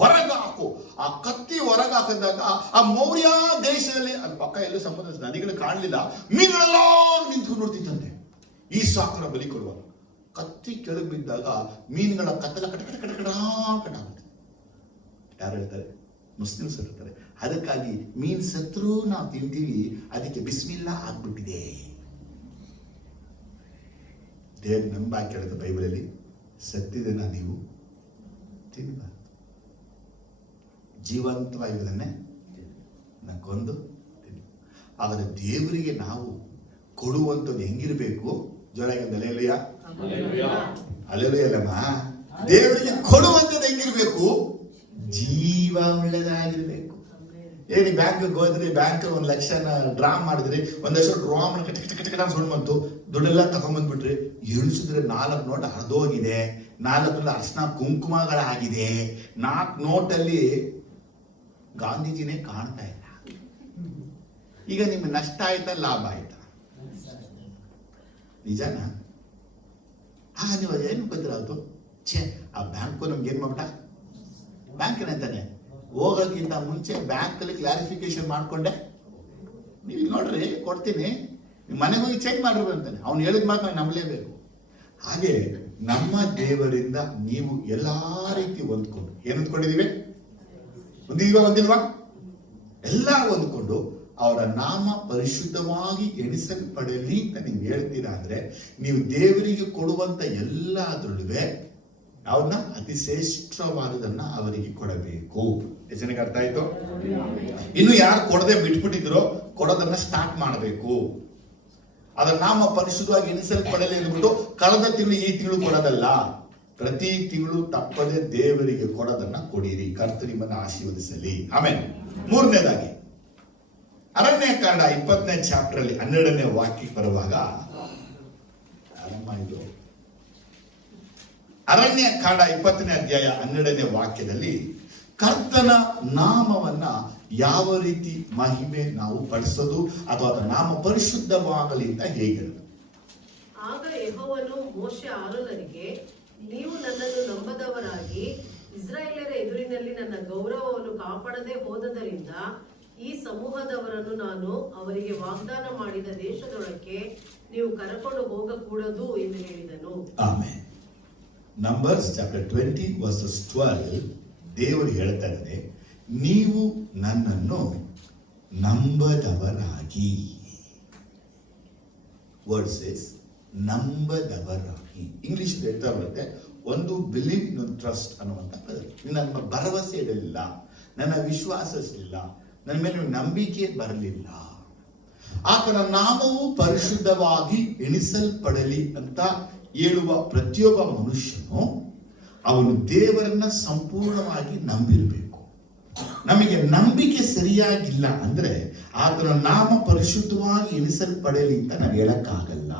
ಹೊರಗೆ ಹಾಕು. ಆ ಕತ್ತಿ ಹೊರಗೆ ಹಾಕಿದಾಗ ಆ ಮೌರ್ಯ ದೇಶದಲ್ಲಿ ಅಲ್ಲಿ ಪಕ್ಕ ಎಲ್ಲೂ ಸಮುದ್ರ ನದಿಗಳು ಕಾಣಲಿಲ್ಲ, ಮೀನುಗಳೆಲ್ಲ ನಿಂತ್ಕೊಂಡು ನೋಡ್ತಿದ್ದಂತೆ. ಈಸಾಕನ ಬಲಿ ಕೊಡುವಾಗ ಕತ್ತಿ ಕೆಳಗೆ ಬಿದ್ದಾಗ ಮೀನುಗಳ ಕತ್ತಲ ಕಟ ಕಟ ಕಟ ಕಟ ಕಟಾಗುತ್ತೆ. ಯಾರು ಹೇಳ್ತಾರೆ? ಮುಸ್ಲಿಮ್ಸ್ ಹೇಳ್ತಾರೆ. ಅದಕ್ಕಾಗಿ ಮೀನ್ ಸತ್ರೂ ನಾವು ತಿಂತೀವಿ, ಅದಕ್ಕೆ ಬಿಸ್ಮಿಲ್ಲಾ ಆಗ್ಬಿಟ್ಟಿದೆ. ದೇವ್ರ ನಂಬಾಕಿ ಹೇಳಿದ ಬೈಬಲಲ್ಲಿ, ಸತ್ತಿದೆನಾ ನೀವು ತಿನ್ನಬಾರ್ದು, ಜೀವಂತವಾಗಿರೋದನ್ನೇ ಕೊಂದು ತಿನ್ನಿ. ಆದರೆ ದೇವರಿಗೆ ನಾವು ಕೊಡುವಂಥದ್ದು ಹೆಂಗಿರಬೇಕು? ಜೋರಾಗಿ ಅಲ್ಲೇಲುಯ್ಯ, ಅಲ್ಲೇಲುಯ್ಯಲ್ಲಮ್ಮ. ದೇವರಿಗೆ ಕೊಡುವಂಥದ್ದು ಹೆಂಗಿರ್ಬೇಕು? ಜೀವ ಉಳ್ಳದಾಗಿರ್ಬೇಕು. ಏನಿ ಬ್ಯಾಂಕ್ಗೆ ಹೋದ್ರಿ, ಬ್ಯಾಂಕ್ 1 ಲಕ್ಷನ ಡ್ರಾ ಮಾಡಿದ್ರಿ, ಒಂದಷ್ಟು ಡ್ರಾ ಮಾಡಿ ಕಟ ಸುಳ್ಳು ಬಂತು, ದುಡ್ಡೆಲ್ಲ ತಗೊಂಡ್ಬಂದ್ಬಿಟ್ರಿ, ಎಣಿಸಿದ್ರೆ 4 ನೋಟ್ ಹರಿದೋಗಿದೆ, 4 ಅರ್ಶನ ಕುಂಕುಮಗಳಾಗಿದೆ, 4 ನೋಟಲ್ಲಿ ಗಾಂಧೀಜಿನೇ ಕಾಣ್ತಾ ಇಲ್ಲ. ಈಗ ನಿಮ್ಗೆ ನಷ್ಟ ಆಯ್ತಾ ಲಾಭ ಆಯ್ತಾ? ನಿಜನಾ? ನೀವು ಏನು ಗೊತ್ತಿರೋದು? ಛೇ, ಆ ಬ್ಯಾಂಕು ನಮ್ಗೆ ಏನ್ ಮಾಡ್ಬಿಟ್ಟ? ಬ್ಯಾಂಕ್ ಏನಂತಾನೆ, ಹೋಗೋಕ್ಕಿಂತ ಮುಂಚೆ ಬ್ಯಾಂಕಲ್ಲಿ ಕ್ಲಾರಿಫಿಕೇಶನ್ ಮಾಡ್ಕೊಂಡೆ, ನೀವು ನೋಡ್ರಿ ಕೊಡ್ತೀನಿ, ಮನೆಗೆ ಹೋಗಿ ಚೇಂಜ್ ಮಾಡ್ರಿ ಅಂತಾನೆ. ಅವ್ನು ಹೇಳಿದ ಮಾತು ನಾವು ನಂಬಲೇಬೇಕು. ಹಾಗೆ ನಮ್ಮ ದೇವರಿಂದ ನೀವು ಎಲ್ಲಾ ರೀತಿ ಹೊಂದ್ಕೊಂಡು, ಏನು ಹೊಂದ್ಕೊಂಡಿದೀವಿ? ಒಂದಿಲ್ವಾ? ಎಲ್ಲ ಹೊಂದ್ಕೊಂಡು ಅವರ ನಾಮ ಪರಿಶುದ್ಧವಾಗಿ ಎಣಿಸಲ್ಪಡಲಿ ಅಂತ ನೀವು ಹೇಳ್ತೀರಾ ಅಂದ್ರೆ, ನೀವು ದೇವರಿಗೆ ಕೊಡುವಂತ ಎಲ್ಲದರೊಳಗೆ ಅವನ್ನ ಅತಿ ಶ್ರೇಷ್ಠವಾದದನ್ನ ಅವರಿಗೆ ಕೊಡಬೇಕು. ಎಷ್ಟು ಜನಕ್ಕೆ ಅರ್ಥ ಆಯ್ತು? ಇನ್ನು ಯಾರು ಕೊಡದೆ ಬಿಟ್ಬಿಟ್ಟಿದ್ರೋ ಕೊಡೋದನ್ನ ಸ್ಟಾರ್ಟ್ ಮಾಡಬೇಕು. ಅದರ ನಾಮ ಪರಿಶುದ್ಧವಾಗಿ ಎಣಿಸಲ್ಪಡಲಿ ಅಂದ್ಬಿಟ್ಟು ಕಳೆದ ತಿಂಗಳು ಈ ತಿಂಗಳು ಕೊಡೋದಲ್ಲ, ಪ್ರತಿ ತಿಂಗಳು ತಪ್ಪದೆ ದೇವರಿಗೆ ಕೊಡೋದನ್ನ ಕೊಡಿರಿ. ಕರ್ತನು ನಿಮ್ಮನ್ನು ಆಶೀರ್ವದಿಸಲಿ. ಆಮೇಲೆ 3ನೇದಾಗಿ ಅರಣ್ಯಕಾಂಡ 20ನೇ ಚಾಪ್ಟರ್ ಅಲ್ಲಿ 12ನೇ ವಾಕ್ಯಕ್ಕೆ ಬರುವಾಗ, ಅರಣ್ಯಕಾಂಡ 20ನೇ ಅಧ್ಯಾಯ 12ನೇ ವಾಕ್ಯದಲ್ಲಿ ಕರ್ತನ ನಾಮವನ್ನ ಯಾವ ರೀತಿ ಮಹಿಮೆ ನಾವು ಪಡಿಸೋದು ಅಥವಾ ಅದರ ನಾಮ ಪರಿಶುದ್ಧವಾಗಲಿ ಅಂತ ಹೇಗೆ? ಆಗ ಯೆಹೋವನು ಮೋಶೆ ಆರೋನರಿಗೆ, ನೀವು ನನ್ನನ್ನು ನಂಬದವರಾಗಿ ಇಸ್ರಾಯೇಲರ ಎದುರಿನಲ್ಲಿ ನನ್ನ ಗೌರವವನ್ನು ಕಾಪಾಡದೆ ಹೋದದರಿಂದ ಈ ಸಮೂಹದವರನ್ನು ನಾನು ಅವರಿಗೆ ವಾಗ್ದಾನ ಮಾಡಿದ ದೇಶದೊಳಕ್ಕೆ ನೀವು ಕರಕೊಂಡು ಹೋಗಕೂಡದು ಎಂದು ಹೇಳಿದನು. ಆಮೆನ್. ನಂಬರ್ಸ್ ಚಾಪ್ಟರ್ 20 ವರ್ಸಸ್ 12 ದೇವರು ಹೇಳ್ತಾ ಇದ್ದಾರೆ, ನೀವು ನನ್ನನ್ನು ನಂಬದವರಾಗಿ. ವರ್ಡ್ ಸೇಸ್ ನಂಬದವರಾಗಿ. ಇಂಗ್ಲಿಷ್ ಹೇಳ್ತಾ ಬರುತ್ತೆ, ಒಂದು ಬಿಲೀವ್, ಇನ್ನೊಂದು ಟ್ರಸ್ಟ್ ಅನ್ನುವಂಥ ಪದ. ನನ್ನ ಭರವಸೆ ಇಡಲಿಲ್ಲ, ನನ್ನ ವಿಶ್ವಾಸ ಇರಲಿಲ್ಲ, ನನ್ನ ಮೇಲೆ ನಂಬಿಕೆ ಬರಲಿಲ್ಲ. ಆತನ ನಾಮವು ಪರಿಶುದ್ಧವಾಗಿ ಎಣಿಸಲ್ಪಡಲಿ ಅಂತ ಹೇಳುವ ಪ್ರತಿಯೊಬ್ಬ ಮನುಷ್ಯನು ಅವನು ದೇವರನ್ನ ಸಂಪೂರ್ಣವಾಗಿ ನಂಬಿರಬೇಕು. ನಮಗೆ ನಂಬಿಕೆ ಸರಿಯಾಗಿಲ್ಲ ಅಂದ್ರೆ ಆತನ ನಾಮ ಪರಿಶುದ್ಧವಾಗಿ ಎಣಿಸಲ್ಪಡಲಿ ಅಂತ ನಾವು ಹೇಳಕ್ಕಾಗಲ್ಲ.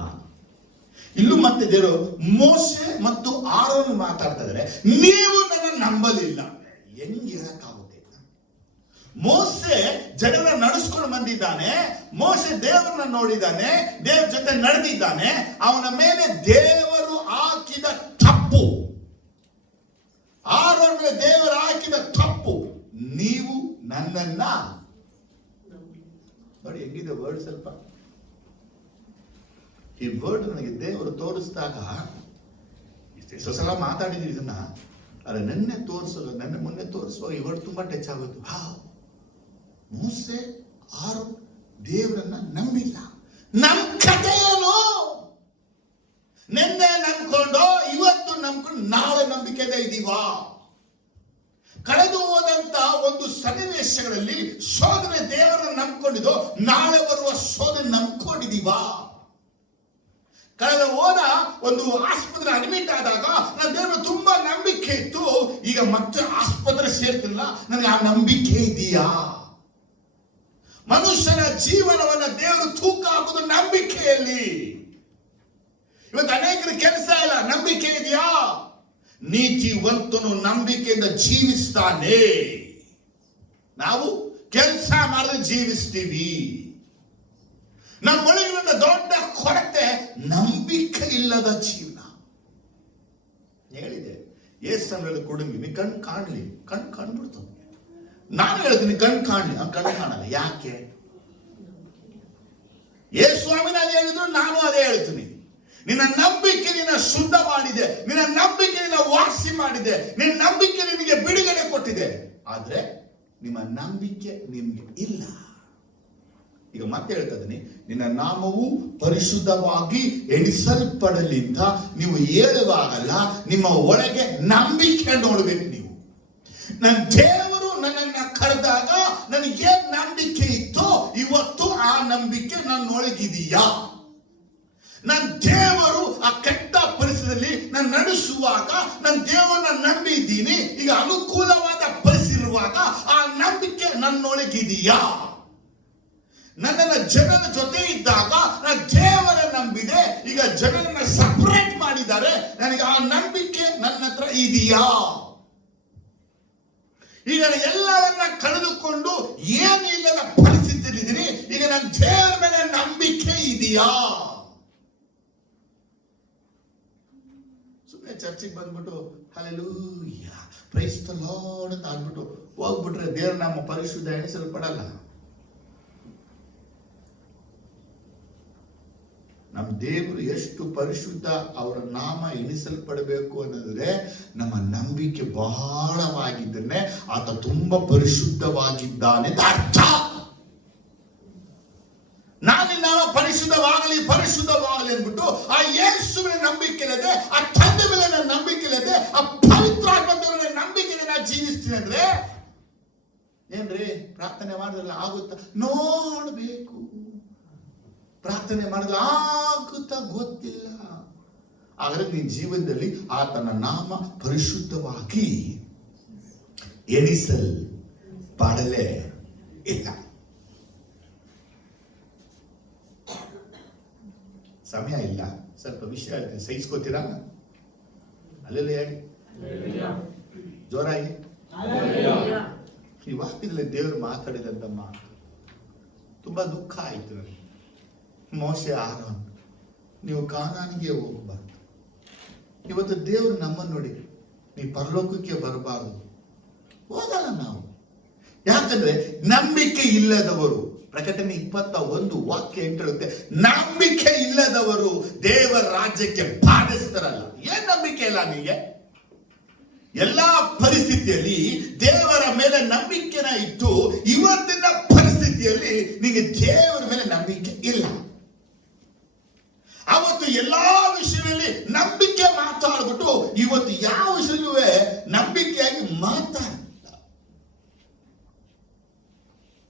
ಇಲ್ಲೂ ಮತ್ತೆ ದೇವರು ಮೋಶೆ ಮತ್ತು ಆರೋನ್ ಮಾತಾಡ್ತಾ ಇದ್ದಾರೆ, ನೀವು ನನ್ನ ನಂಬಲಿಲ್ಲ. ಹೆಂಗ್ ಹೇಳಕ್ಕಾಗುತ್ತೆ? ಮೋಸೆ ಜನರ ನಡೆಸ್ಕೊಂಡು ಬಂದಿದ್ದಾನೆ, ಮೋಸೆ ದೇವರನ್ನ ನೋಡಿದ್ದಾನೆ, ದೇವರ ಜೊತೆ ನಡೆದಿದ್ದಾನೆ. ಅವನ ಮೇಲೆ ದೇವರು ಹಾಕಿದ ತಪ್ಪು, ಆರೋನ್ ಮೇಲೆ ದೇವರು ಹಾಕಿದ ತಪ್ಪು, ನೀವು ನನ್ನನ್ನ ನೋಡಿ. ಹೆಂಗಿದೆ ವರ್ಡ್? ಸ್ವಲ್ಪ ಈ ವರ್ಡ್ ನನಗೆ ದೇವರು ತೋರಿಸಿದಾಗ ಎಷ್ಟೋ ಸಲ ಮಾತಾಡಿದ್ವಿ ಇದನ್ನ, ಅರೆ ನೆನ್ನೆ ತೋರಿಸೋದು, ನೆನ್ನೆ ಮೊನ್ನೆ ತೋರಿಸುವಾಗ ಈ ವರ್ಡ್ ತುಂಬಾ ಟಚ್ ಆಗುತ್ತೆ. ಮೋಸೆ ಆರೋನ್ ದೇವರನ್ನ ನಂಬಿಲ್ಲ. ನಮ್ ಕಥೆಯೇನು? ನಿನ್ನೆ ನಂಬ್ಕೊಂಡು ಇವತ್ತು ನಂಬ್ಕೊಂಡು ನಾಳೆ ನಂಬಿಕೆದೇ ಇದೀವಾ? ಕಳೆದು ಹೋದಂತ ಒಂದು ಸನ್ನಿವೇಶಗಳಲ್ಲಿ ಶೋಧನೆ ದೇವರನ್ನ ನಂಬ್ಕೊಂಡಿದ್ದು, ನಾಳೆ ಬರುವ ಶೋಧನೆ ನಂಬ್ಕೊಂಡಿದೀವಾ? ಕಳೆದ ಹೋದ ಒಂದು ಆಸ್ಪತ್ರೆ ಅಡ್ಮಿಟ್ ಆದಾಗ ನನ್ನ ದೇವರ ತುಂಬಾ ನಂಬಿಕೆ ಇತ್ತು, ಈಗ ಮತ್ತೆ ಆಸ್ಪತ್ರೆ ಸೇರ್ತಿಲ್ಲ, ನನಗೆ ಆ ನಂಬಿಕೆ ಇದೆಯಾ? ಮನುಷ್ಯನ ಜೀವನವನ್ನ ದೇವರು ತೂಕ ಹಾಕುವುದು ನಂಬಿಕೆಯಲ್ಲಿ. ಇವತ್ತು ಅನೇಕರ ಕೆಲಸ ಇಲ್ಲ, ನಂಬಿಕೆ ಇದೆಯಾ? ನೀತಿವಂತನು ನಂಬಿಕೆಯಿಂದ ಜೀವಿಸ್ತಾನೆ. ನಾವು ಕೆಲಸ ಮಾಡಿದ್ರೆ ಜೀವಿಸ್ತೀವಿ. ನಮ್ಮೊಳಗಿನ ದೊಡ್ಡ ಕೊರತೆ ನಂಬಿಕೆ ಇಲ್ಲದ ಜೀವನ. ಹೇಳಿದೆ, ಏಸು ಕೊಡುಂಗಿ, ನೀ ಕಣ್ ಕಾಣ್ಲಿ, ಕಣ್ ಕಾಣ್ಬಿಡ್ತು. ನಾನು ಹೇಳ್ತೀನಿ ಕಣ್ ಕಾಣಲಿ, ಕಣ್ ಕಾಣಲ್ಲ. ಯಾಕೆ? ಯೇಸುಸ್ವಾಮಿ ನಾನು ಹೇಳಿದ್ರು ನಾನು ಅದೇ ಹೇಳ್ತೀನಿ. ನಿನ್ನ ನಂಬಿಕೆ ನಿನ್ನ ಶುದ್ಧ ಮಾಡಿದೆ, ನಿನ್ನ ನಂಬಿಕೆ ನಿನ್ನ ವಾಸಿ ಮಾಡಿದೆ, ನಿನ್ನ ನಂಬಿಕೆ ನಿನಗೆ ಬಿಡುಗಡೆ ಕೊಟ್ಟಿದೆ. ಆದ್ರೆ ನಿಮ್ಮ ನಂಬಿಕೆ ನಿಮ್ಗೆ ಇಲ್ಲ. ಈಗ ಮತ್ತೆ ಹೇಳ್ತಾ ಇದ್ದೀನಿ, ನಿನ್ನ ನಾಮವು ಪರಿಶುದ್ಧವಾಗಿ ಎಣಿಸಲ್ಪಡಲಿ ಅಂತ ನೀವು ಹೇಳುವಾಗಲ್ಲ, ನಿಮ್ಮ ಒಳಗೆ ನಂಬಿಕೆ ನೋಡ್ಬೇಕು ನೀವು. ನನ್ನ ದೇವರು ನನ್ನನ್ನ ಕರೆದಾಗ ನನಗೆ ನಂಬಿಕೆ ಇತ್ತು, ಇವತ್ತು ಆ ನಂಬಿಕೆ ನನ್ನೊಳಗಿದೆಯಾ? ನನ್ನ ದೇವರು ಆ ಕೆಟ್ಟ ಪರಿಸ್ಥಿತಿಯಲ್ಲಿ ನಾನು ನಡೆಸುವಾಗ ನನ್ನ ದೇವರನ್ನ ನಂಬಿದ್ದೀನಿ, ಈಗ ಅನುಕೂಲವಾದ ಪರಿಸ್ಥಿತಿ ಇರುವಾಗ ಆ ನಂಬಿಕೆ ನನ್ನೊಳಗಿದೆಯಾ? ನನ್ನನ್ನ ಜನರ ಜೊತೆ ಇದ್ದಾಗ ನಾನು ದೇವರ ನಂಬಿದೆ, ಈಗ ಜನರನ್ನ ಸಪರೇಟ್ ಮಾಡಿದ್ದಾರೆ, ನನಗೆ ಆ ನಂಬಿಕೆ ನನ್ನ ಹತ್ರ ಇದೆಯಾ? ಈಗ ಎಲ್ಲವನ್ನ ಕಳೆದುಕೊಂಡು ಏನಿಲ್ಲದ ಪರಿಸ್ಥಿತಿಯಲ್ಲಿದ್ದೀನಿ, ಈಗ ನನ್ನ ದೇವರ ಮೇಲೆ ನಂಬಿಕೆ ಇದೆಯಾ? ಸುಮ್ಮನೆ ಚರ್ಚಿಗೆ ಬಂದ್ಬಿಟ್ಟು ಹಲ್ಲೆಲೂಯಾ ಪ್ರೈಸ್ ದ ಲಾರ್ಡ್ ಅಂತ ಅಂದ್ಬಿಟ್ಟು ಹೋಗ್ಬಿಟ್ರೆ ದೇವ್ರ ನಮ್ಮ ಪರಿಶುದ್ಧ ಎಣಿಸಲ್ಪಡಲ್ಲ. ನಮ್ಮ ದೇವರು ಎಷ್ಟು ಪರಿಶುದ್ಧ, ಅವರ ನಾಮ ಎಣಿಸಲ್ಪಡಬೇಕು ಅನ್ನೋದ್ರೆ ನಮ್ಮ ನಂಬಿಕೆ ಬಹಳವಾಗಿದ್ದನ್ನೇ ಆತ ತುಂಬಾ ಪರಿಶುದ್ಧವಾಗಿದ್ದಾನೆ ಅಂತ ಅರ್ಥ. ನಾನು ನಾಮ ಪರಿಶುದ್ಧವಾಗಲಿ ಅಂದ್ಬಿಟ್ಟು ಆ ಯೇಸುವಿನ ನಂಬಿಕೆ ಇಲ್ಲದೆ, ಆ ತಂದೆ ಮೇಲೆ ನನ್ನ ನಂಬಿಕೆ ಇಲ್ಲದೆ, ಆ ಪವಿತ್ರಾತ್ಮನ ನಂಬಿಕೆ ನಾನು ಜೀವಿಸ್ತೀನಿ ಅಂದ್ರೆ ಏನ್ರಿ ಪ್ರಾರ್ಥನೆ ಮಾಡಿದ್ರಲ್ಲ ಆಗುತ್ತಾ? ನೋಡ್ಬೇಕು. ಪ್ರಾರ್ಥನೆ ಮಾಡಿದ್ರೆ ಆಗುತ್ತಾ ಗೊತ್ತಿಲ್ಲ. ಆದರೆ ನಿನ್ನ ಜೀವನದಲ್ಲಿ ಆತನ ನಾಮ ಪರಿಶುದ್ಧವಾಗಿ ಎಣಿಸಲ್ಪಡಲೇ ಇಲ್ಲ. ಸಮಯ ಇಲ್ಲ, ಸ್ವಲ್ಪ ವಿಷಯ ಹೇಳ್ತೀನಿ, ಸಹಿಸ್ಕೋತೀರಾ? ಅಲ್ಲೆಲ್ಲ ಹೇಳಿ ಜೋರಾಗಿ. ಈ ವಾಕ್ಯದಲ್ಲಿ ದೇವರು ಮಾತಾಡಿದಂತ ಮಾತು ತುಂಬಾ ದುಃಖ ಆಯ್ತು ನನಗೆ. ಮೋಶೆ, ಆರೋನ್, ನೀವು ಕಾನಾನಿಗೆ ಹೋಗಬಾರ್ದು. ಇವತ್ತು ದೇವರು ನಮ್ಮನ್ನು ನೋಡಿ, ನೀವು ಪರಲೋಕಕ್ಕೆ ಬರಬಾರದು, ಹೋಗಲ್ಲ ನಾವು. ಯಾಕಂದ್ರೆ ನಂಬಿಕೆ ಇಲ್ಲದವರು, ಪ್ರಕಟಣೆ 21 ವಾಕ್ಯ ಎಂಟು ಹೇಳುತ್ತೆ, ನಂಬಿಕೆ ಇಲ್ಲದವರು ದೇವರ ರಾಜ್ಯಕ್ಕೆ ಬಾಧಿಸ್ತಾರಲ್ಲ. ಏನ್ ನಂಬಿಕೆ ಇಲ್ಲ ನಿಮಗೆ? ಎಲ್ಲಾ ಪರಿಸ್ಥಿತಿಯಲ್ಲಿ ದೇವರ ಮೇಲೆ ನಂಬಿಕೆನ ಇಟ್ಟು ಇವತ್ತಿನ ಪರಿಸ್ಥಿತಿಯಲ್ಲಿ ನಿಮಗೆ ದೇವರ ಮೇಲೆ ನಂಬಿಕೆ ಇಲ್ಲ. ಅವತ್ತು ಎಲ್ಲಾ ವಿಷಯದಲ್ಲಿ ನಂಬಿಕೆ ಮಾತಾಡ್ಬಿಟ್ಟು ಇವತ್ತು ಯಾವ ವಿಷಯವೂ ನಂಬಿಕೆಯಾಗಿ ಮಾತಾಡ.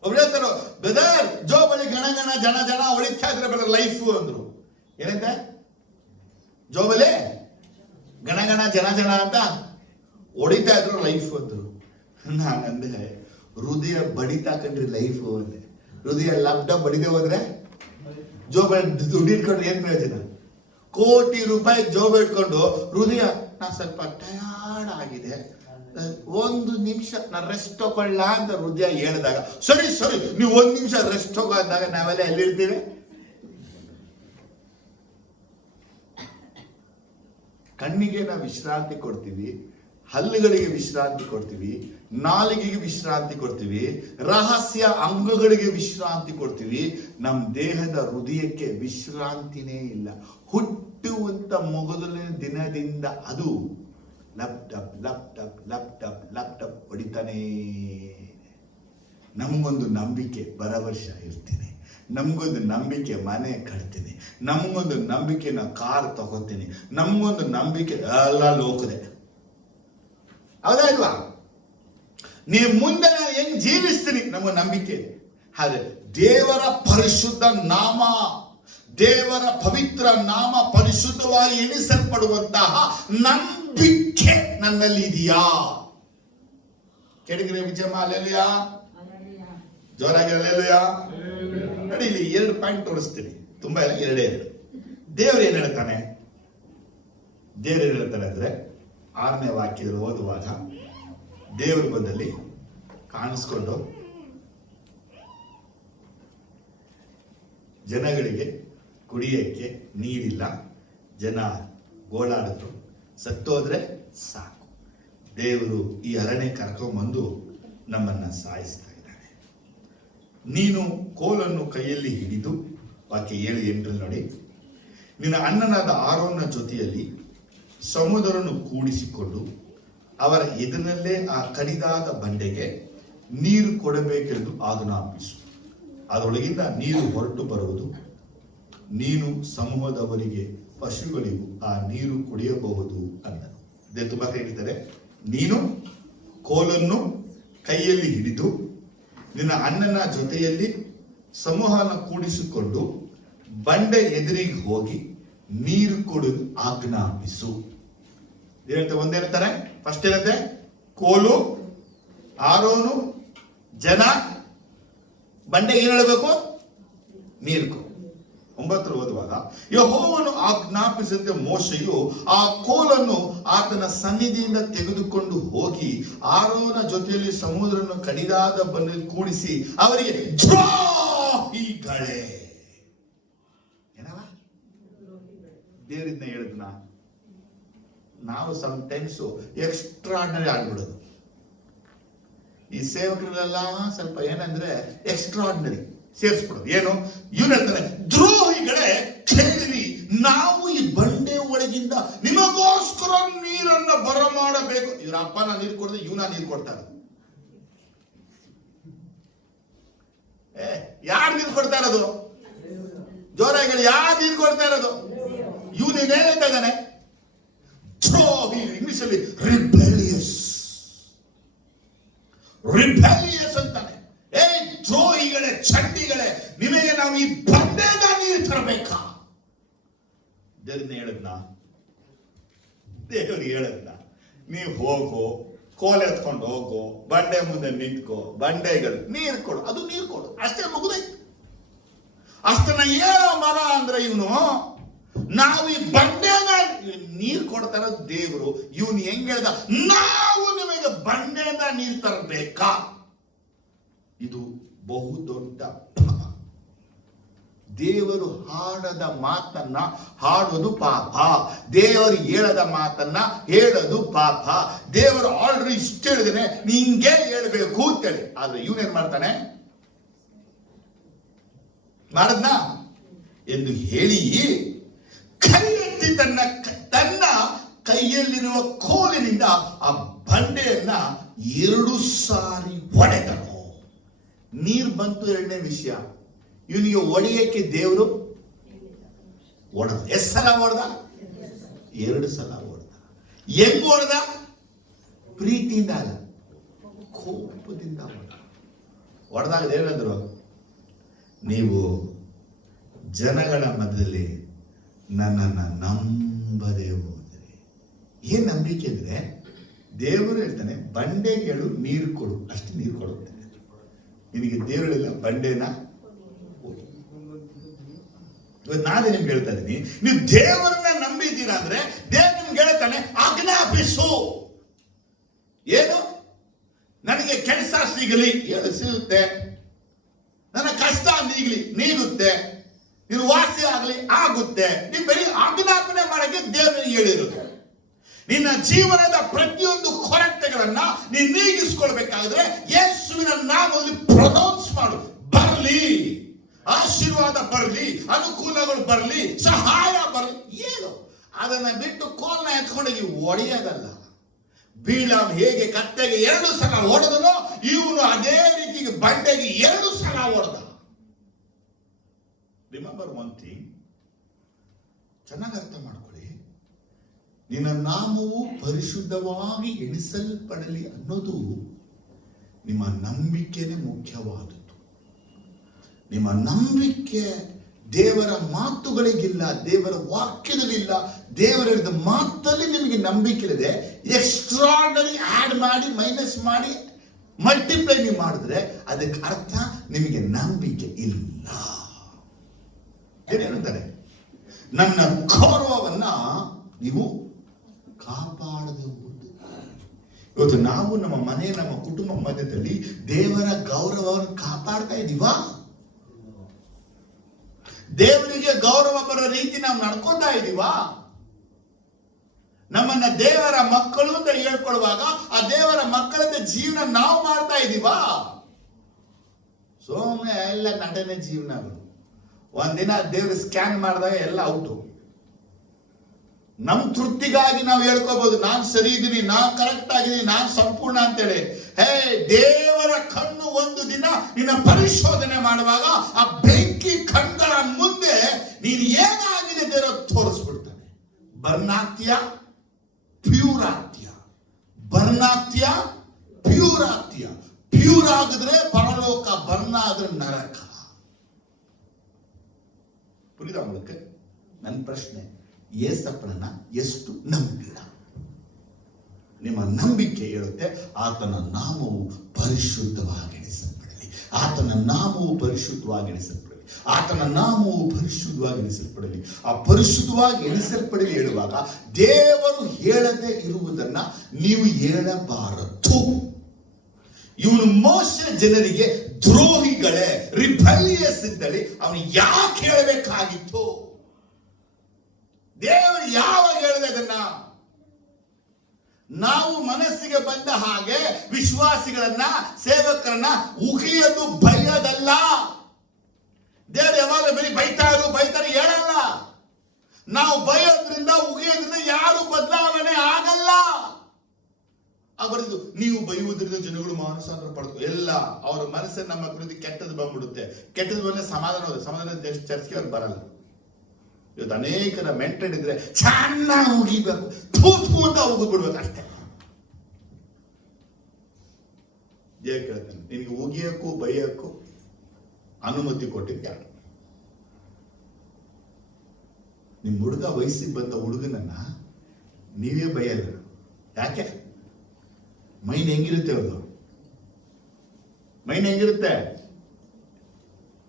ಒಬ್ರು ಹೇಳ್ತಾರೋ, ಬ್ರದರ್ ಜೋ ಬಳಿ ಗಣಗಣ ಜನ ಜನ ಹೊಡಿತಾ ಇದ್ರೆ ಬೆಳಗ್ಗೆ ಲೈಫ್ ಅಂದ್ರು. ಏನಂತೆ? ಜೋಬಲೆ ಗಣಗಣ ಜನ ಜನ ಅಂತ ಹೊಡಿತಾ ಇದ್ರು ಲೈಫ್ ಅಂದ್ರು. ನಾನಂದೆ ಹೃದಯ ಬಡಿತಾ ಕಂಡ್ರಿ ಲೈಫ್ ಅಂದೆ. ಹೃದಯ ಲಬ್ಡ ಬಡಿದೆ ಹೋದ್ರೆ ಜೋಬ ದುಡ್ಡು ಇಟ್ಕೊಂಡ್ರೆ ಏನ್ ಪ್ರಯೋಜನ? ಕೋಟಿ ರೂಪಾಯಿ ಜೋಬ ಇಟ್ಕೊಂಡು ಹೃದಯ ನಾ ಸ್ವಲ್ಪ ಟಯರ್ಡ್ ಆಗಿದೆ, 1 ನಿಮಿಷ ನಾ ರೆಸ್ಟ್ ತಗೊಳ್ಳ ಅಂತ ಹೃದಯ ಹೇಳಿದಾಗ, ಸರಿ ನೀವು 1 ನಿಮಿಷ ರೆಸ್ಟ್ ತಗೊಂಡಾಗ ನಾವೆಲ್ಲ ಎಲ್ಲಿರ್ತೀವಿ? ಕಣ್ಣಿಗೆ ನಾವು ವಿಶ್ರಾಂತಿ ಕೊಡ್ತೀವಿ, ಹಲ್ಲುಗಳಿಗೆ ವಿಶ್ರಾಂತಿ ಕೊಡ್ತೀವಿ, ನಾಲಿಗೆಗೆ ವಿಶ್ರಾಂತಿ ಕೊಡ್ತೀವಿ, ರಹಸ್ಯ ಅಂಗಗಳಿಗೆ ವಿಶ್ರಾಂತಿ ಕೊಡ್ತೀವಿ. ನಮ್ಮ ದೇಹದ ಹೃದಯಕ್ಕೆ ವಿಶ್ರಾಂತಿನೇ ಇಲ್ಲ. ಹುಟ್ಟುವಂತ ಮೊದಲನೇ ದಿನದಿಂದ ಅದು ಲ್ಯಾಪ್ಟಾಪ್ ಹೊಡಿತಾನೇ. ನಮಗೊಂದು ನಂಬಿಕೆ ಬರೋ ವರ್ಷ ಇರ್ತೀನಿ, ನಮಗೊಂದು ನಂಬಿಕೆ ಮನೆ ಕಟ್ತೀನಿ, ನಮಗೊಂದು ನಂಬಿಕೆ ನಾ ಕಾರ್ ತಗೋತೀನಿ, ನಮಗೊಂದು ನಂಬಿಕೆ ಎಲ್ಲ ಲೋಕದೆ. ಹೌದಾ ಇಲ್ವಾ? ನೀವು ಮುಂದೆ ನಾನು ಹೆಂಗ್ ಜೀವಿಸ್ತೀನಿ ನಮಗೆ ನಂಬಿಕೆ ಇದೆ. ಆದ್ರೆ ದೇವರ ಪರಿಶುದ್ಧ ನಾಮ, ದೇವರ ಪವಿತ್ರ ನಾಮ ಪರಿಶುದ್ಧವಾಗಿ ಎಣಿಸಲ್ಪಡುವಂತಹ ನಂಬಿಕೆ ನನ್ನಲ್ಲಿ ಇದೆಯಾ? ಕೇಳಿದ್ರೆ ವಿಜಯಮ್ಮ ಅಲ್ಲೆಲ್ಲುಯಾ, ಜೋರಾಗಿ ಅಲ್ಲೆಲ್ಲುಯಾ. ನೋಡಿ, ಇಲ್ಲಿ 2 ಪಾಯಿಂಟ್ ತೋರಿಸ್ತೀನಿ, ತುಂಬಾ ಇಲ್ಲ, 2. ದೇವರು ಏನ್ ಹೇಳ್ತಾನೆ? ದೇವರು ಏನ್ ಹೇಳ್ತಾನೆ ಅಂದ್ರೆ 6ನೇ ವಾಕ್ಯದಲ್ಲಿ ಓದುವಾಗ ದೇವರ ಬಂದಲ್ಲಿ ಕಾಣಿಸ್ಕೊಂಡು ಜನಗಳಿಗೆ ಕುಡಿಯಕ್ಕೆ ನೀರಿಲ್ಲ, ಜನ ಗೋಳಾಡಿದ್ರು, ಸತ್ತೋದ್ರೆ ಸಾಕು, ದೇವರು ಈ ಅರಣ್ಯ ಕರ್ಕೊಂಡ್ಬಂದು ನಮ್ಮನ್ನ ಸಾಯಿಸ್ತಾ ಇದ್ದಾನೆ. ನೀನು ಕೋಲನ್ನು ಕೈಯಲ್ಲಿ ಹಿಡಿದು, ವಾಕ್ಯ 7:8 ನೋಡಿ, ನಿನ್ನ ಅಣ್ಣನಾದ ಆರೋನ ಜೊತೆಯಲ್ಲಿ ಸಮುದ್ರವನ್ನು ಕೂಡಿಸಿಕೊಂಡು ಅವರ ಎದುರಿನಲ್ಲೇ ಆ ಕಡಿದಾದ ಬಂಡೆಗೆ ನೀರು ಕೊಡಬೇಕೆಂದು ಆಜ್ಞಾಪಿಸು. ಅದರೊಳಗಿಂದ ನೀರು ಹೊರಟು ಬರುವುದು. ನೀನು ಸಮೂಹದವರಿಗೆ ಪಶುಗಳಿಗೂ ಆ ನೀರು ಕುಡಿಯಬಹುದು ಅಂದನು. ಇದೇ ತುಂಬಾ ಹೇಳ್ತಾರೆ, ನೀನು ಕೋಲನ್ನು ಕೈಯಲ್ಲಿ ಹಿಡಿದು ನಿನ್ನ ಅಣ್ಣನ ಜೊತೆಯಲ್ಲಿ ಸಮೂಹನ ಕೂಡಿಸಿಕೊಂಡು ಬಂಡೆ ಎದುರಿಗೆ ಹೋಗಿ ನೀರು ಕೊಡಲು ಆಜ್ಞಾಪಿಸು. ಹೇಳ್ತಾರೆ, ಒಂದೇನಂತಾರೆ, ಫಸ್ಟ್ ಏನಂತೆ, ಕೋಲು, ಆರೋನು, ಜನ, ಬಂಡೆ ಏನ್ ಹೇಳಬೇಕು, ನೀರು ಕೊಡು. 9 ಓದುವಾಗ, ಯೆಹೋವನು ಆಜ್ಞಾಪಿಸಿದಂತೆ ಮೋಶೆಯು ಆ ಕೋಲನ್ನು ಆತನ ಸನ್ನಿಧಿಯಿಂದ ತೆಗೆದುಕೊಂಡು ಹೋಗಿ ಆರೋನ ಜೊತೆಯಲ್ಲಿ ಸಮುದ್ರವನ್ನು ಕಡಿದಾದ ಬಂಡೆಯಲ್ಲಿ ಕೂಡಿಸಿ ಅವರಿಗೆ ದ್ರೋಹಿಗಳೇ. ಏನವ ದೇವರಿಂದ ಹೇಳಿದ್ನ ನಾವು ಸಮ್ಟೈಮ್ಸ್ ಎಕ್ಸ್ಟ್ರಾರ್ಡಿನರಿ ಆಗ್ಬಿಡೋದು. ಈ ಸೇವಕರೆಲ್ಲ ಸ್ವಲ್ಪ ಏನಂದ್ರೆ ಎಕ್ಸ್ಟ್ರಾರ್ಡಿನರಿ ಸೇರಿಸ್ಬಿಡೋದು. ಏನು, ಇವನು ಹೇಳ್ತಾನೆ, ದ್ರೋಹಿಗಳೇ ಕೇಳಿರಿ, ನಾವು ಈ ಬಂಡೆ ಒಳಗಿಂದ ನಿಮಗೋಸ್ಕರ ನೀರನ್ನು ಬರಮಾಡಬೇಕು. ಇವ್ರ ಅಪ್ಪನ ನೀರು ಕೊಡದೆ ಇವನ ನೀರು ಕೊಡ್ತಾರೆ. ಯಾರು ನೀರು ಕೊಡ್ತಾ ಇರೋದು? ಜೋರಾಗಿ ಯಾರು ನೀರು ಕೊಡ್ತಾ ಇರೋದು? ಇವನು ಏನ್ ಹೇಳ್ತಾ ಇದ್ದಾನೆ, ದ್ರೋಹಿ, ಇಂಗ್ಲಿಷ್ ಅಲ್ಲಿ ರಿಬೆಲಿಯಸ್ ಅಂತಾನೆ. ದ್ರೋಹಿಗಳೇ, ಚಂಡಿಗಳೇ, ನಿಮಗೆ ನಾವು ಈ ಬಂಡೆದ ನೀರು ತರಬೇಕಾ? ದೇವರಿಗೆ ಹೇಳದ್ನ, ನೀವು ಹೋಗೋ, ಕೋಲೆ ಎತ್ಕೊಂಡು ಹೋಗೋ, ಬಂಡೆ ಮುಂದೆ ನಿಂತ್ಕೋ, ಬಂಡೆಗಳು ನೀರು ಕೊಡು, ಅದು ನೀರು ಕೊಡು, ಅಷ್ಟೇ, ಮುಗಿದೈತು. ಅಷ್ಟನ್ನ ಏನೋ ಮರ ಅಂದ್ರೆ ಇವನು, ನಾವು ಈ ಬಂಡೆನ ನೀರು ಕೊಡ್ತಾರ ದೇವರು. ಇವನು ಹೆಂಗ್ ಹೇಳ್ದ, ನಾವು ನಿಮಗೆ ಬಂಡೆದ ನೀರು ತರಬೇಕಾ? ಇದು ಬಹು ದೊಡ್ಡ ಪಾಪ. ದೇವರು ಹಾಡದ ಮಾತನ್ನ ಹಾಡೋದು ಪಾಪ. ದೇವರು ಹೇಳದ ಮಾತನ್ನ ಹೇಳೋದು ಪಾಪ. ದೇವರು ಆಲ್ರೆಡಿ ಇಷ್ಟ ಹೇಳಿದ್ರೆ ನಿಂಗೆ ಹೇಳ್ಬೇಕು ಅಂತೇಳಿ. ಆದ್ರೆ ಇವನೇನ್ ಮಾಡ್ತಾನೆ, ಮಾಡದ್ನ ಎಂದು ಹೇಳಿ ಕೈ ಎತ್ತಿ ತನ್ನ ಕೈಯಲ್ಲಿರುವ ಕೋಲಿನಿಂದ ಆ ಬಂಡೆಯನ್ನ 2 ಸಾರಿ ಹೊಡೆದನು. ನೀರು ಬಂತು, ಎರಡನೇ ವಿಷಯ. ಇವನಿಗೆ ಒಡೆಯಕ್ಕೆ ದೇವರು ಹೊಡೆದ. ಎಷ್ಟು ಸಲ ಹೊಡೆದ? 2 ಸಲ ಹೊಡೆದ. ಹೆಂಗ್ ಹೊಡೆದ? ಪ್ರೀತಿಯಿಂದ ಅಲ್ಲ, ಕೋಪದಿಂದ ಹೊಡೆದ. ಹೊಡೆದಾಗ ಹೇಳಿದ್ರು, ನೀವು ಜನಗಳ ಮಧ್ಯದಲ್ಲಿ ನನ್ನನ್ನು ನಂಬದೇ ಹೋದರೆ. ಏನ್ ನಂಬಿಕೆ ಅಂದ್ರೆ, ದೇವರು ಹೇಳ್ತಾನೆ, ಬಂಡೆಗಳು ನೀರು ಕೊಡು, ಅಷ್ಟು ನೀರು ಕೊಡುತ್ತೆ. ನಿನಗೆ ದೇವರಿಲ್ಲ, ಬಂಡೆನ ಇವತ್ತು ನಾನೇ ನಿಮ್ಗೆ ಹೇಳ್ತಾ ಇದ್ದೀನಿ, ನೀವು ದೇವರನ್ನ ನಂಬಿದ್ದೀರಾ ಅಂದ್ರೆ ದೇವ್ರು ನಿಮ್ಗೆ ಹೇಳ್ತಾನೆ, ಆಜ್ಞಾಪಿಸು. ಏನು, ನನಗೆ ಕೆಲಸ ಸಿಗಲಿ, ಸಿಗುತ್ತೆ. ನನ್ನ ಕಷ್ಟ ನೀಗಲಿ, ನೀಗುತ್ತೆ. ನೀನು ವಾಸಿ ಆಗಲಿ, ಆಗುತ್ತೆ. ನೀವು ಬರೀ ಆಜ್ಞಾಪನೆ ಮಾಡಕ್ಕೆ ದೇವರಿಗೆ ಹೇಳಿರೋದು. ನಿನ್ನ ಜೀವನದ ಪ್ರತಿಯೊಂದು ಕೊರತೆಗಳನ್ನ ನೀನು ನೀಗಿಸ್ಕೊಳ್ಬೇಕಾದ್ರೆ ಯೇಸುವಿನ ನಾಮದಲ್ಲಿ ಪ್ರೊನೌನ್ಸ್ ಮಾಡು. ಬರಲಿ, ಆಶೀರ್ವಾದ ಬರಲಿ, ಅನುಕೂಲಗಳು ಬರಲಿ, ಸಹಾಯ ಬರಲಿ, ಏನು. ಅದನ್ನ ಬಿಟ್ಟು ಕೋಲ್ನ ಎತ್ಕೊಂಡೋಗಿ ಒಡೆಯೋದಲ್ಲ. ಬೀಳಾಮ್ ಹೇಗೆ ಕತ್ತೆಗೆ 2 ಸಲ ಹೊಡೆದನೋ, ಇವನು ಅದೇ ರೀತಿ ಬಂಡೆಗೆ 2 ಸಲ ಹೊಡೆದ. ರಿಮೆಂಬರ್ ಒನ್ ಥಿಂಗ್, ಚೆನ್ನಾಗಿ ಅರ್ಥ ಮಾಡ್ಕೊಳ್ಳಿ. ನಿನ್ನ ನಾಮವು ಪರಿಶುದ್ಧವಾಗಿ ಎಣಿಸಲ್ಪಡಲಿ ಅನ್ನೋದು ನಿಮ್ಮ ನಂಬಿಕೆನೇ ಮುಖ್ಯವಾದದ್ದು. ನಿಮ್ಮ ನಂಬಿಕೆ ದೇವರ ಮಾತುಗಳಿಗಿಲ್ಲ, ದೇವರ ವಾಕ್ಯದಲ್ಲಿಲ್ಲ. ದೇವರ ಮಾತಲ್ಲಿ ನಿಮಗೆ ನಂಬಿಕೆ ಇದೆ. ಎಕ್ಸ್ಟ್ರಾರ್ಡನರಿ ಆಡ್ ಮಾಡಿ, ಮೈನಸ್ ಮಾಡಿ, ಮಲ್ಟಿಪ್ಲೈ ನೀವು ಮಾಡಿದ್ರೆ ಅದಕ್ಕೆ ಅರ್ಥ ನಿಮಗೆ ನಂಬಿಕೆ ಇಲ್ಲ. ಏನೇನಂತಾರೆ, ನನ್ನ ಗೌರವವನ್ನ ನೀವು ಕಾಪಾಡದೆ ಹೋಗುವುದು. ಇವತ್ತು ನಾವು ನಮ್ಮ ಮನೆ, ನಮ್ಮ ಕುಟುಂಬ ಮಧ್ಯದಲ್ಲಿ ದೇವರ ಗೌರವವನ್ನು ಕಾಪಾಡ್ತಾ ಇದ್ದೀವಾ? ದೇವರಿಗೆ ಗೌರವ ಬರೋ ರೀತಿ ನಾವು ನಡ್ಕೋತಾ ಇದ್ದೀವಾ? ನಮ್ಮನ್ನ ದೇವರ ಮಕ್ಕಳು ಅಂತ ಹೇಳ್ಕೊಳ್ಳುವಾಗ ಆ ದೇವರ ಮಕ್ಕಳದ ಜೀವನ ನಾವು ಮಾಡ್ತಾ ಇದ್ದೀವಾ? ಸೋಮನೆ ಎಲ್ಲ ನಟನೆ ಜೀವನಗಳು. ಒಂದಿನ ದೇವರು ಸ್ಕ್ಯಾನ್ ಮಾಡಿದಾಗ ಎಲ್ಲ ಔಟು. ನಮ್ ತೃಪ್ತಿಗಾಗಿ ನಾವು ಹೇಳ್ಕೋಬಹುದು, ನಾನು ಸರಿ ಇದ್ದೀನಿ, ನಾನು ಕರೆಕ್ಟ್ ಆಗಿದ್ದೀನಿ, ನಾನು ಸಂಪೂರ್ಣ ಅಂತೇಳಿ. ಹೇ, ದೇವರ ಕಣ್ಣು ಒಂದು ದಿನ ನಿನ್ನ ಪರಿಶೋಧನೆ ಮಾಡುವಾಗ ಆ ಬೆಂಕಿ ಕಣ್ಗಳ ಮುಂದೆ ನೀನು ಏನಾಗಿದೆ ದೇವರ ತೋರಿಸ್ಬಿಡ್ತಾನೆ. ಬರ್ನ್ ಆಗ್ತೀಯಾ, ಪ್ಯೂರ್ ಆಗ್ತೀಯಾ? ಬರ್ನ್ ಆಗ್ತೀಯಾ, ಪ್ಯೂರ್ ಆಗ್ತೀಯಾ? ಪ್ಯೂರ್ ಆಗಿದ್ರೆ ಪರಲೋಕ, ಬರ್ನ್ ಆದ್ರೆ ನರಕ. ಪುರಿದ ಮೂಲಕ ನನ್ನ ಪ್ರಶ್ನೆ, ಯೇಸಪ್ಪನನ್ನ ಎಷ್ಟು ನಂಬಿಲ್ಲ? ನಿಮ್ಮ ನಂಬಿಕೆ ಹೇಳುತ್ತೆ ಆತನ ನಾಮವು ಪರಿಶುದ್ಧವಾಗಿ ಎಣಿಸಲ್ಪಡಲಿ, ಆತನ ನಾಮವು ಪರಿಶುದ್ಧವಾಗಿ ಎಣಿಸಲ್ಪಡಲಿ, ಆತನ ನಾಮವು ಪರಿಶುದ್ಧವಾಗಿ ಎಣಿಸಲ್ಪಡಲಿ. ಆ ಪರಿಶುದ್ಧವಾಗಿ ಎಣಿಸಲ್ಪಡಲಿ ಹೇಳುವಾಗ ದೇವರು ಹೇಳದೆ ಇರುವುದನ್ನ ನೀವು ಹೇಳಬಾರದು. ಇವನು ಮೋಶೆ ಜನರಿಗೆ ದ್ರೋಹಿಗಳೇ, ರಿಬೆಲಿಯಸ್ ಇದ್ದಲ್ಲಿ ಅವನು ಯಾಕೆ ಹೇಳಬೇಕಾಗಿತ್ತು? ದೇವರು ಯಾವಾಗ ಹೇಳಿದೆ ಅದನ್ನ? ನಾವು ಮನಸ್ಸಿಗೆ ಬಂದ ಹಾಗೆ ವಿಶ್ವಾಸಿಗಳನ್ನ, ಸೇವಕರನ್ನ ಉಗಿಯೋದು ಭಯದಲ್ಲ. ದೇವರು ಯಾವಾಗ ಬೈತಾರೆ ಹೇಳಲ್ಲ. ನಾವು ಭಯೋದ್ರಿಂದ, ಉಗಿಯೋದ್ರಿಂದ ಯಾರು ಬದಲಾವಣೆ ಆಗಲ್ಲ. ಬರೆದು ನೀವು ಬೈಯುವುದರಿಂದ ಜನಗಳು ಮಾನಸಾಂತರ ಪಡೆದು ಎಲ್ಲ ಅವರ ಮನಸ್ಸನ್ನು ನಮ್ಮ ಕುರಿತು ಕೆಟ್ಟದ್ದು ಬಂದ್ಬಿಡುತ್ತೆ. ಕೆಟ್ಟದ್ದು ಬಂದ್ರೆ ಸಮಾಧಾನ ಚರ್ಚೆಗೆ ಅವ್ರು ಬರಲ್ಲ. ಇವತ್ತು ಅನೇಕರ ಮೆಂಟೆಡ್ ಇದ್ರೆ ಚೆನ್ನಾಗಿ ಉಗಿಬೇಕು, ಥೂ ಅಂತ ಉಗಿದ್ಬಿಡ್ಬೇಕು ಅಷ್ಟೇ. ದೇವ ಕೇಳ್ತಾನೆ, ನಿನಗೆ ಉಗಿಯಕ್ಕೂ ಬೈಯಕ್ಕೂ ಅನುಮತಿ ಕೊಟ್ಟಿದ್ದ ನಿಮ್ಮ ಹುಡುಗ ವಯಸ್ಸಿಗೆ ಬಂದ ಹುಡುಗನನ್ನ ನೀವೇ ಬೈಯಲ್ಲ. ಯಾಕೆ? ಮೈನ್ ಹೆಂಗಿರುತ್ತೆ ಅವ್ರದ್ದು? ಮೈನ್ ಹೆಂಗಿರುತ್ತೆ?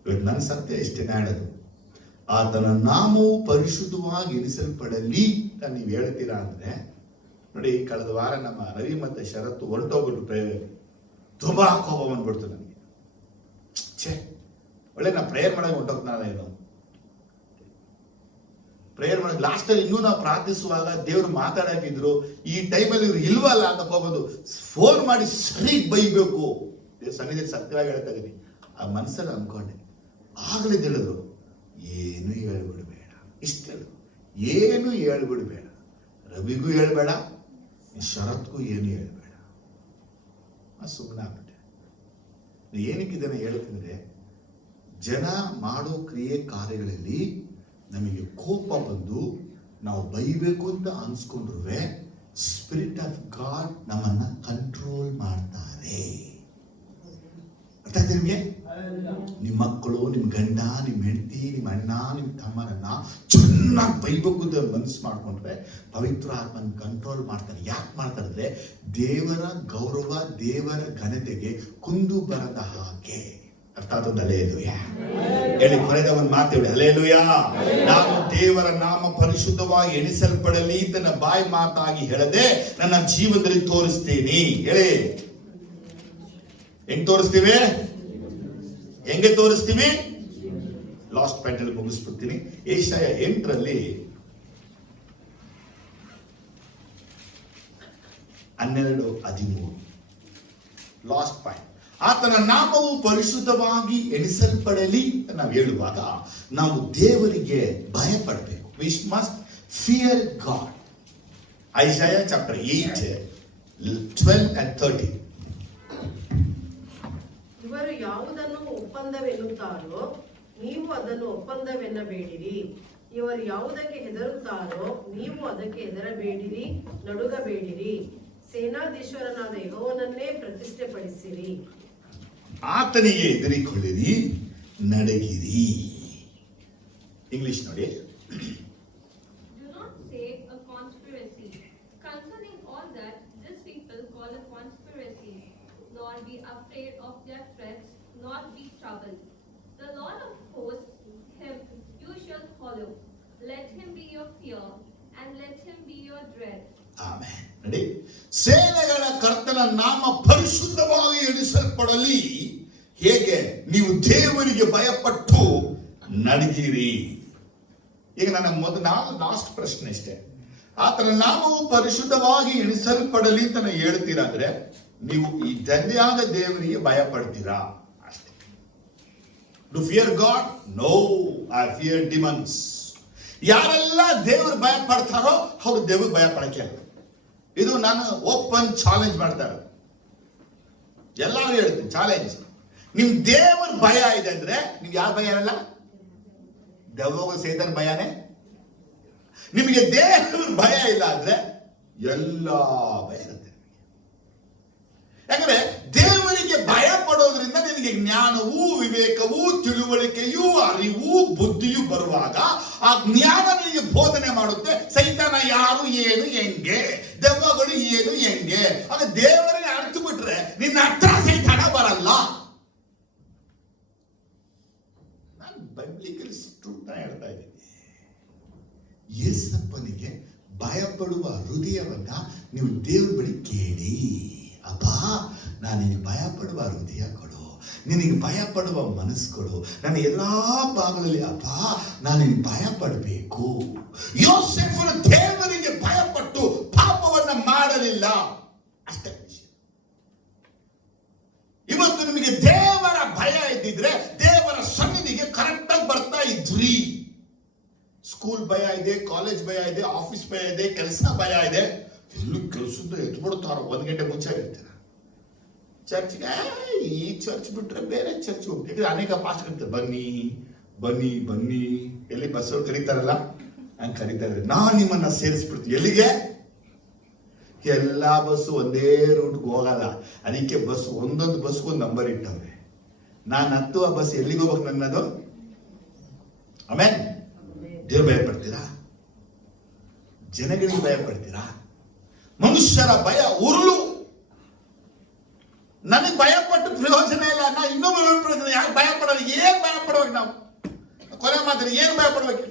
ಇವತ್ತು ನನ್ನ ಸತ್ಯ ಇಷ್ಟೇ ಹೇಳೋದು, ಆತನ ನಾಮವು ಪರಿಶುದ್ಧವಾಗಿ ಎಣಿಸಲ್ಪಡಲಿ ಅಂತ ನೀವು ಹೇಳ್ತೀರಾ ಅಂದ್ರೆ ನೋಡಿ. ಕಳೆದ ವಾರ ನಮ್ಮ ರವಿ ಮತ್ತೆ ಶರತ್ತು ಹೊರಟೋಗ್ಬಿಟ್ಟು ತುಂಬಾ ಕೋಪ ಬಂದ್ಬಿಡ್ತು ನನಗೆ. ಒಳ್ಳೆ ನಾ ಪ್ರೇಯರ್ ಮಾಡಕ್ಕೆ ಹೊಂಟೋಗ್ತಾನಲ್ಲ ಇದು. ಪ್ರೇಯರ್ ಮಾಡಿ ಲಾಸ್ಟಲ್ಲಿ ಇನ್ನೂ ನಾವು ಪ್ರಾರ್ಥಿಸುವಾಗ ದೇವರು ಮಾತಾಡಾಕಿದ್ರು, ಈ ಟೈಮಲ್ಲಿ ಇವ್ರು ಇಲ್ವಲ್ಲ ಅಂತ ಹೋಗೋದು, ಫೋನ್ ಮಾಡಿ ಸರಿ ಬೈಬೇಕು. ಸನ್ನಿಧಿಯಲ್ಲಿ ಸತ್ಯವಾಗಿ ಹೇಳ್ತಾ ಇದೀನಿ. ಆ ಮನಸ್ಸಲ್ಲಿ ಅನ್ಕೊಂಡೆ, ಆಗ್ಲಿದ್ದು ಹೇಳಿದ್ರು ಏನು ಹೇಳ್ಬಿಡ್ಬೇಡ, ಇಷ್ಟ ಹೇಳು, ಏನು ಹೇಳ್ಬಿಡ್ಬೇಡ, ರವಿಗೂ ಹೇಳ್ಬೇಡ, ಶರತ್ಗೂ ಏನು ಹೇಳ್ಬೇಡ. ಸುಮ್ಮನೆ ಆಗ್ಬಿಟ್ಟೆ. ಏನಕ್ಕೆ ಇದನ್ನ ಹೇಳ್ತಿದ್ರೆ, ಜನ ಮಾಡೋ ಕ್ರಿಯೆ ಕಾರ್ಯಗಳಲ್ಲಿ ನಮಗೆ ಕೋಪ ಬಂದು ನಾವು ಬೈಬೇಕು ಅಂತ ಅನ್ಸ್ಕೊಂಡ್ರು ಸ್ಪಿರಿಟ್ ಆಫ್ ಗಾಡ್ ನಮ್ಮನ್ನ ಕಂಟ್ರೋಲ್ ಮಾಡ್ತಾರೆ. ಅರ್ಥ ಆಯ್ತಾ ನಿಮ್ಗೆ? ನಿಮ್ಮ ಮಕ್ಕಳು, ನಿಮ್ಮ ಗಂಡ, ನಿಮ್ಮ ಹೆಂಡತಿ, ನಿಮ್ಮ ಅಣ್ಣ, ನಿಮ್ಮ ತಮ್ಮನನ್ನ ಚೆನ್ನಾಗಿ ಬೈಬೇಕು ಅಂತ ಮನಸ್ಸು ಮಾಡ್ಕೊಂಡ್ರೆ ಪವಿತ್ರ ಆತ್ಮನ ಕಂಟ್ರೋಲ್ ಮಾಡ್ತಾರೆ. ಯಾಕೆ ಮಾಡ್ತಾರೆ ಅಂದ್ರೆ ದೇವರ ಗೌರವ, ದೇವರ ಘನತೆಗೆ ಕುಂದು ಬರದ ಹಾಗೆ. ಅರ್ಥ ಆತಂದ ಹಲ್ಲೆಲೂಯಾ ಹೇಳಿ. ಕೊನೆದ ಒಂದು ಮಾತು ಹೇಳಿ, ಹಲ್ಲೆಲೂಯಾ. ನಾನು ದೇವರ ನಾಮ ಪರಿಶುದ್ಧವಾಗಿ ಎಣಿಸಲ್ಪಡಲಿ ತನ್ನ ಬಾಯಿ ಮಾತಾಗಿ ಹೇಳದೆ ನನ್ನ ಜೀವನದಲ್ಲಿ ತೋರಿಸ್ತೀನಿ. ಹೇಳಿ, ಹೆಂಗ್ ತೋರಿಸ್ತೀವಿ? ಹೆಂಗೆ ತೋರಿಸ್ತೀವಿ? ಲಾಸ್ಟ್ ಪಾಯಿಂಟ್ ಅಲ್ಲಿ ಮುಗಿಸ್ಬಿಡ್ತೀನಿ. ಏಷಯ 8 12-13 ಲಾಸ್ಟ್ ಪಾಯಿಂಟ್. ಆತನ ನಾಮವು ಪರಿಶುದ್ಧವಾಗಿ ಎಣಿಸಲ್ಪಡಲಿ ಅಂತ ನಾವು ಹೇಳುವಾಗ ನಾವು ದೇವರಿಗೆ ಭಯಪಡಬೇಕು. We must fear God. Isaiah chapter 8 12-13. ಇವರು ಯಾವುದನ್ನು ಒಪ್ಪಂದವೆನ್ನುತ್ತಾರೋ ನೀವು ಅದನ್ನು ಒಪ್ಪಂದವೆನ್ನಬೇಡಿರಿ. ಇವರು ಯಾವುದಕ್ಕೆ ಹೆದರುತ್ತಾರೋ ನೀವು ಅದಕ್ಕೆ ಹೆದರಬೇಡಿರಿ, ನಡುಗಬೇಡಿರಿ. ಸೇನಾಧೀಶ್ವರನಾದ ಯೆಹೋವನನ್ನೇ ಪ್ರತಿಷ್ಠೆಪಡಿಸಿರಿ. ಆತನಿಗೆ ಹೆದರಿಕೊಳ್ಳಿರಿ, ನಡಗಿರಿ. ಇಂಗ್ಲಿಷ್ ನೋಡಿ. Do not say a conspiracy concerning all that this people call a conspiracy, nor be afraid of their threats, nor be troubled. The Lord of hosts, him you shall follow. Let him be your fear, and let him be your dread. Amen. ನೋಡಿ, ಸೇನೆಗಳ ಕರ್ತನ ನಾಮ ಪರಿಶುದ್ಧವಾಗಿ ಎಣಿಸಲ್ಪಡಲಿ. ಹೇಗೆ? ನೀವು ದೇವರಿಗೆ ಭಯಪಟ್ಟು ನಡಗಿರಿ. ಈಗ ನನ್ನ last ಪ್ರಶ್ನೆ ಇಷ್ಟೇ. ಆತನ ನಾಮವು ಪರಿಶುದ್ಧವಾಗಿ ಎಣಿಸಲ್ಪಡಲಿ ಅಂತ ಹೇಳ್ತೀರಾ ಅಂದ್ರೆ ನೀವು ಈ ಧನ್ಯಾದ ದೇವರಿಗೆ ಭಯ ಪಡ್ತೀರಾ ಅಷ್ಟೇ. Do fear God? No, I fear demons. ಯಾರೆಲ್ಲ ದೇವರು ಭಯ ಪಡ್ತಾರೋ ಅವ್ರು ದೇವ್ರಿಗೆ ಭಯ ಪಡಕ್ಕೆ ಅಲ್ಲ. ಇದು ನಾನು ಓಪನ್ ಚಾಲೆಂಜ್ ಮಾಡ್ತಾ ಇರೋದು. ಎಲ್ಲರೂ ಹೇಳ್ತೀನಿ ಚಾಲೆಂಜ್. ನಿಮ್ ದೇವರ ಭಯ ಇದೆ ಅಂದ್ರೆ ನೀವು ಯಾವ ಭಯ ಇರಲ್ಲ, ದೆವ್ವಗಳ ಸೈತಾನ ಭಯನೇ. ನಿಮಗೆ ದೇವರ ಭಯ ಇಲ್ಲ ಅಂದ್ರೆ ಎಲ್ಲಾ ಭಯ ಇರುತ್ತೆ. ಯಾಕಂದ್ರೆ ದೇವರಿಗೆ ಭಯ ಪಡೋದ್ರಿಂದ ನಿನಗೆ ಜ್ಞಾನವೂ ವಿವೇಕವೂ ತಿಳುವಳಿಕೆಯೂ ಅರಿವು ಬುದ್ಧಿಯು ಬರುವಾಗ ಆ ಜ್ಞಾನ ನಿನಗೆ ಬೋಧನೆ ಮಾಡುತ್ತೆ. ಸೈತಾನ ಯಾರು, ಏನು, ಹೆಂಗೆ, ದೆವ್ವಗಳು ಏನು, ಹೆಂಗೆ. ಆಗ ದೇವರಿಗೆ ಅರ್ಥ ಬಿಟ್ರೆ ನಿನ್ನ ಹತ್ರ ಸೈತಾನ ಬರಲ್ಲ. ನಾನು ಬೈಬ್ಲಿಕಲ್ ಸ್ಟ್ರೂಟ್ ಹೇಳ್ತಾ ಇದ್ದೀನಿ. ಯೇಸಪ್ಪನಿಗೆ ಭಯಪಡುವ ಹೃದಯವನ್ನ ನೀವು ದೇವ್ರ ಬಳಿ ಕೇಳಿ. ಅಪ್ಪ, ನಾನು ನಿನಗೆ ಭಯ ಪಡುವ ಹೃದಯ ಕೊಡು, ನಿನಗೆ ಭಯ ಪಡುವ ಮನಸ್ಸು ಕೊಡು. ನನ್ನ ಎಲ್ಲಾ ಭಾಗಗಳಲ್ಲಿ ಅಪ್ಪ ನಾನು ನಿನಗೆ ಭಯ ಪಡಬೇಕು. ಯೋಸೇಫನು ದೇವರಿಗೆ ಭಯಪಟ್ಟು ಪಾಪವನ್ನ ಮಾಡಲಿಲ್ಲ, ಅಷ್ಟೇ ವಿಷಯ. ಇವತ್ತು ನಿಮಗೆ ದೇವರ ಭಯ ಇದ್ದಿದ್ರೆ ದೇವರ ಸನ್ನಿಧಿಗೆ ಕರೆಕ್ಟ್ ಆಗಿ ಬರ್ತಾ ಇದ್ರಿ. ಸ್ಕೂಲ್ ಭಯ ಇದೆ, ಕಾಲೇಜ್ ಭಯ ಇದೆ, ಆಫೀಸ್ ಭಯ ಇದೆ, ಕೆಲಸ ಭಯ ಇದೆ. ಎಲ್ಲೂ ಕೆಲಸದ ಎತ್ಬಿಡ್ತಾರ, 1 ಗಂಟೆ ಮುಂಚೆ ಇರ್ತೀರ ಚರ್ಚ್ಗೆ. ಈ ಚರ್ಚ್ ಬಿಟ್ರೆ ಬೇರೆ ಚರ್ಚ್ ಹೋಗ್ತೀವಿ. ಅನೇಕ ಪಾಸ್ಟ್ ಕರೀತಾರೆ, ಬನ್ನಿ ಬನ್ನಿ ಬನ್ನಿ. ಎಲ್ಲಿ ಬಸ್ ಕರೀತಾರಲ್ಲ ಹಂಗೆ ಕರೀತಾರೆ. ನಾನು ನಿಮ್ಮನ್ನ ಸೇರಿಸ್ಬಿಡ್ತೀವಿ. ಎಲ್ಲಿಗೆ? ಎಲ್ಲಾ ಬಸ್ಸು ಒಂದೇ ರೂಟ್ಗೆ ಹೋಗಲ್ಲ. ಅದಕ್ಕೆ ಬಸ್ ಒಂದೊಂದು ಬಸ್ಗೊಂದು ನಂಬರ್ ಇಟ್ಟವ್ರೆ. ನಾನು ಹತ್ತುವ ಬಸ್ ಎಲ್ಲಿಗೆ ಹೋಗ್ಬೇಕು ನನ್ನದು? ಆಮೇಲೆ ದೇವ್ರು ಭಯ ಪಡ್ತೀರಾ? ಜನಗಳಿಗೆ ಭಯ ಪಡ್ತೀರಾ? ಮನುಷ್ಯರ ಭಯ ಉರುಳು. ನನಗೆ ಭಯ ಪಟ್ಟು ಪ್ರಯೋಜನ ಇಲ್ಲ. ನಾ ಇನ್ನೊಬ್ಬ ಭಯ ಪಡ್ತೀನಿ. ಯಾಕೆ ಭಯ ಪಡೋದು? ಏನ್ ಭಯ ಪಡ್ಬೇಕು? ನಾವು ಕೊನೆ ಮಾತ್ರ ಏನ್ ಭಯ ಪಡ್ಬೇಕು?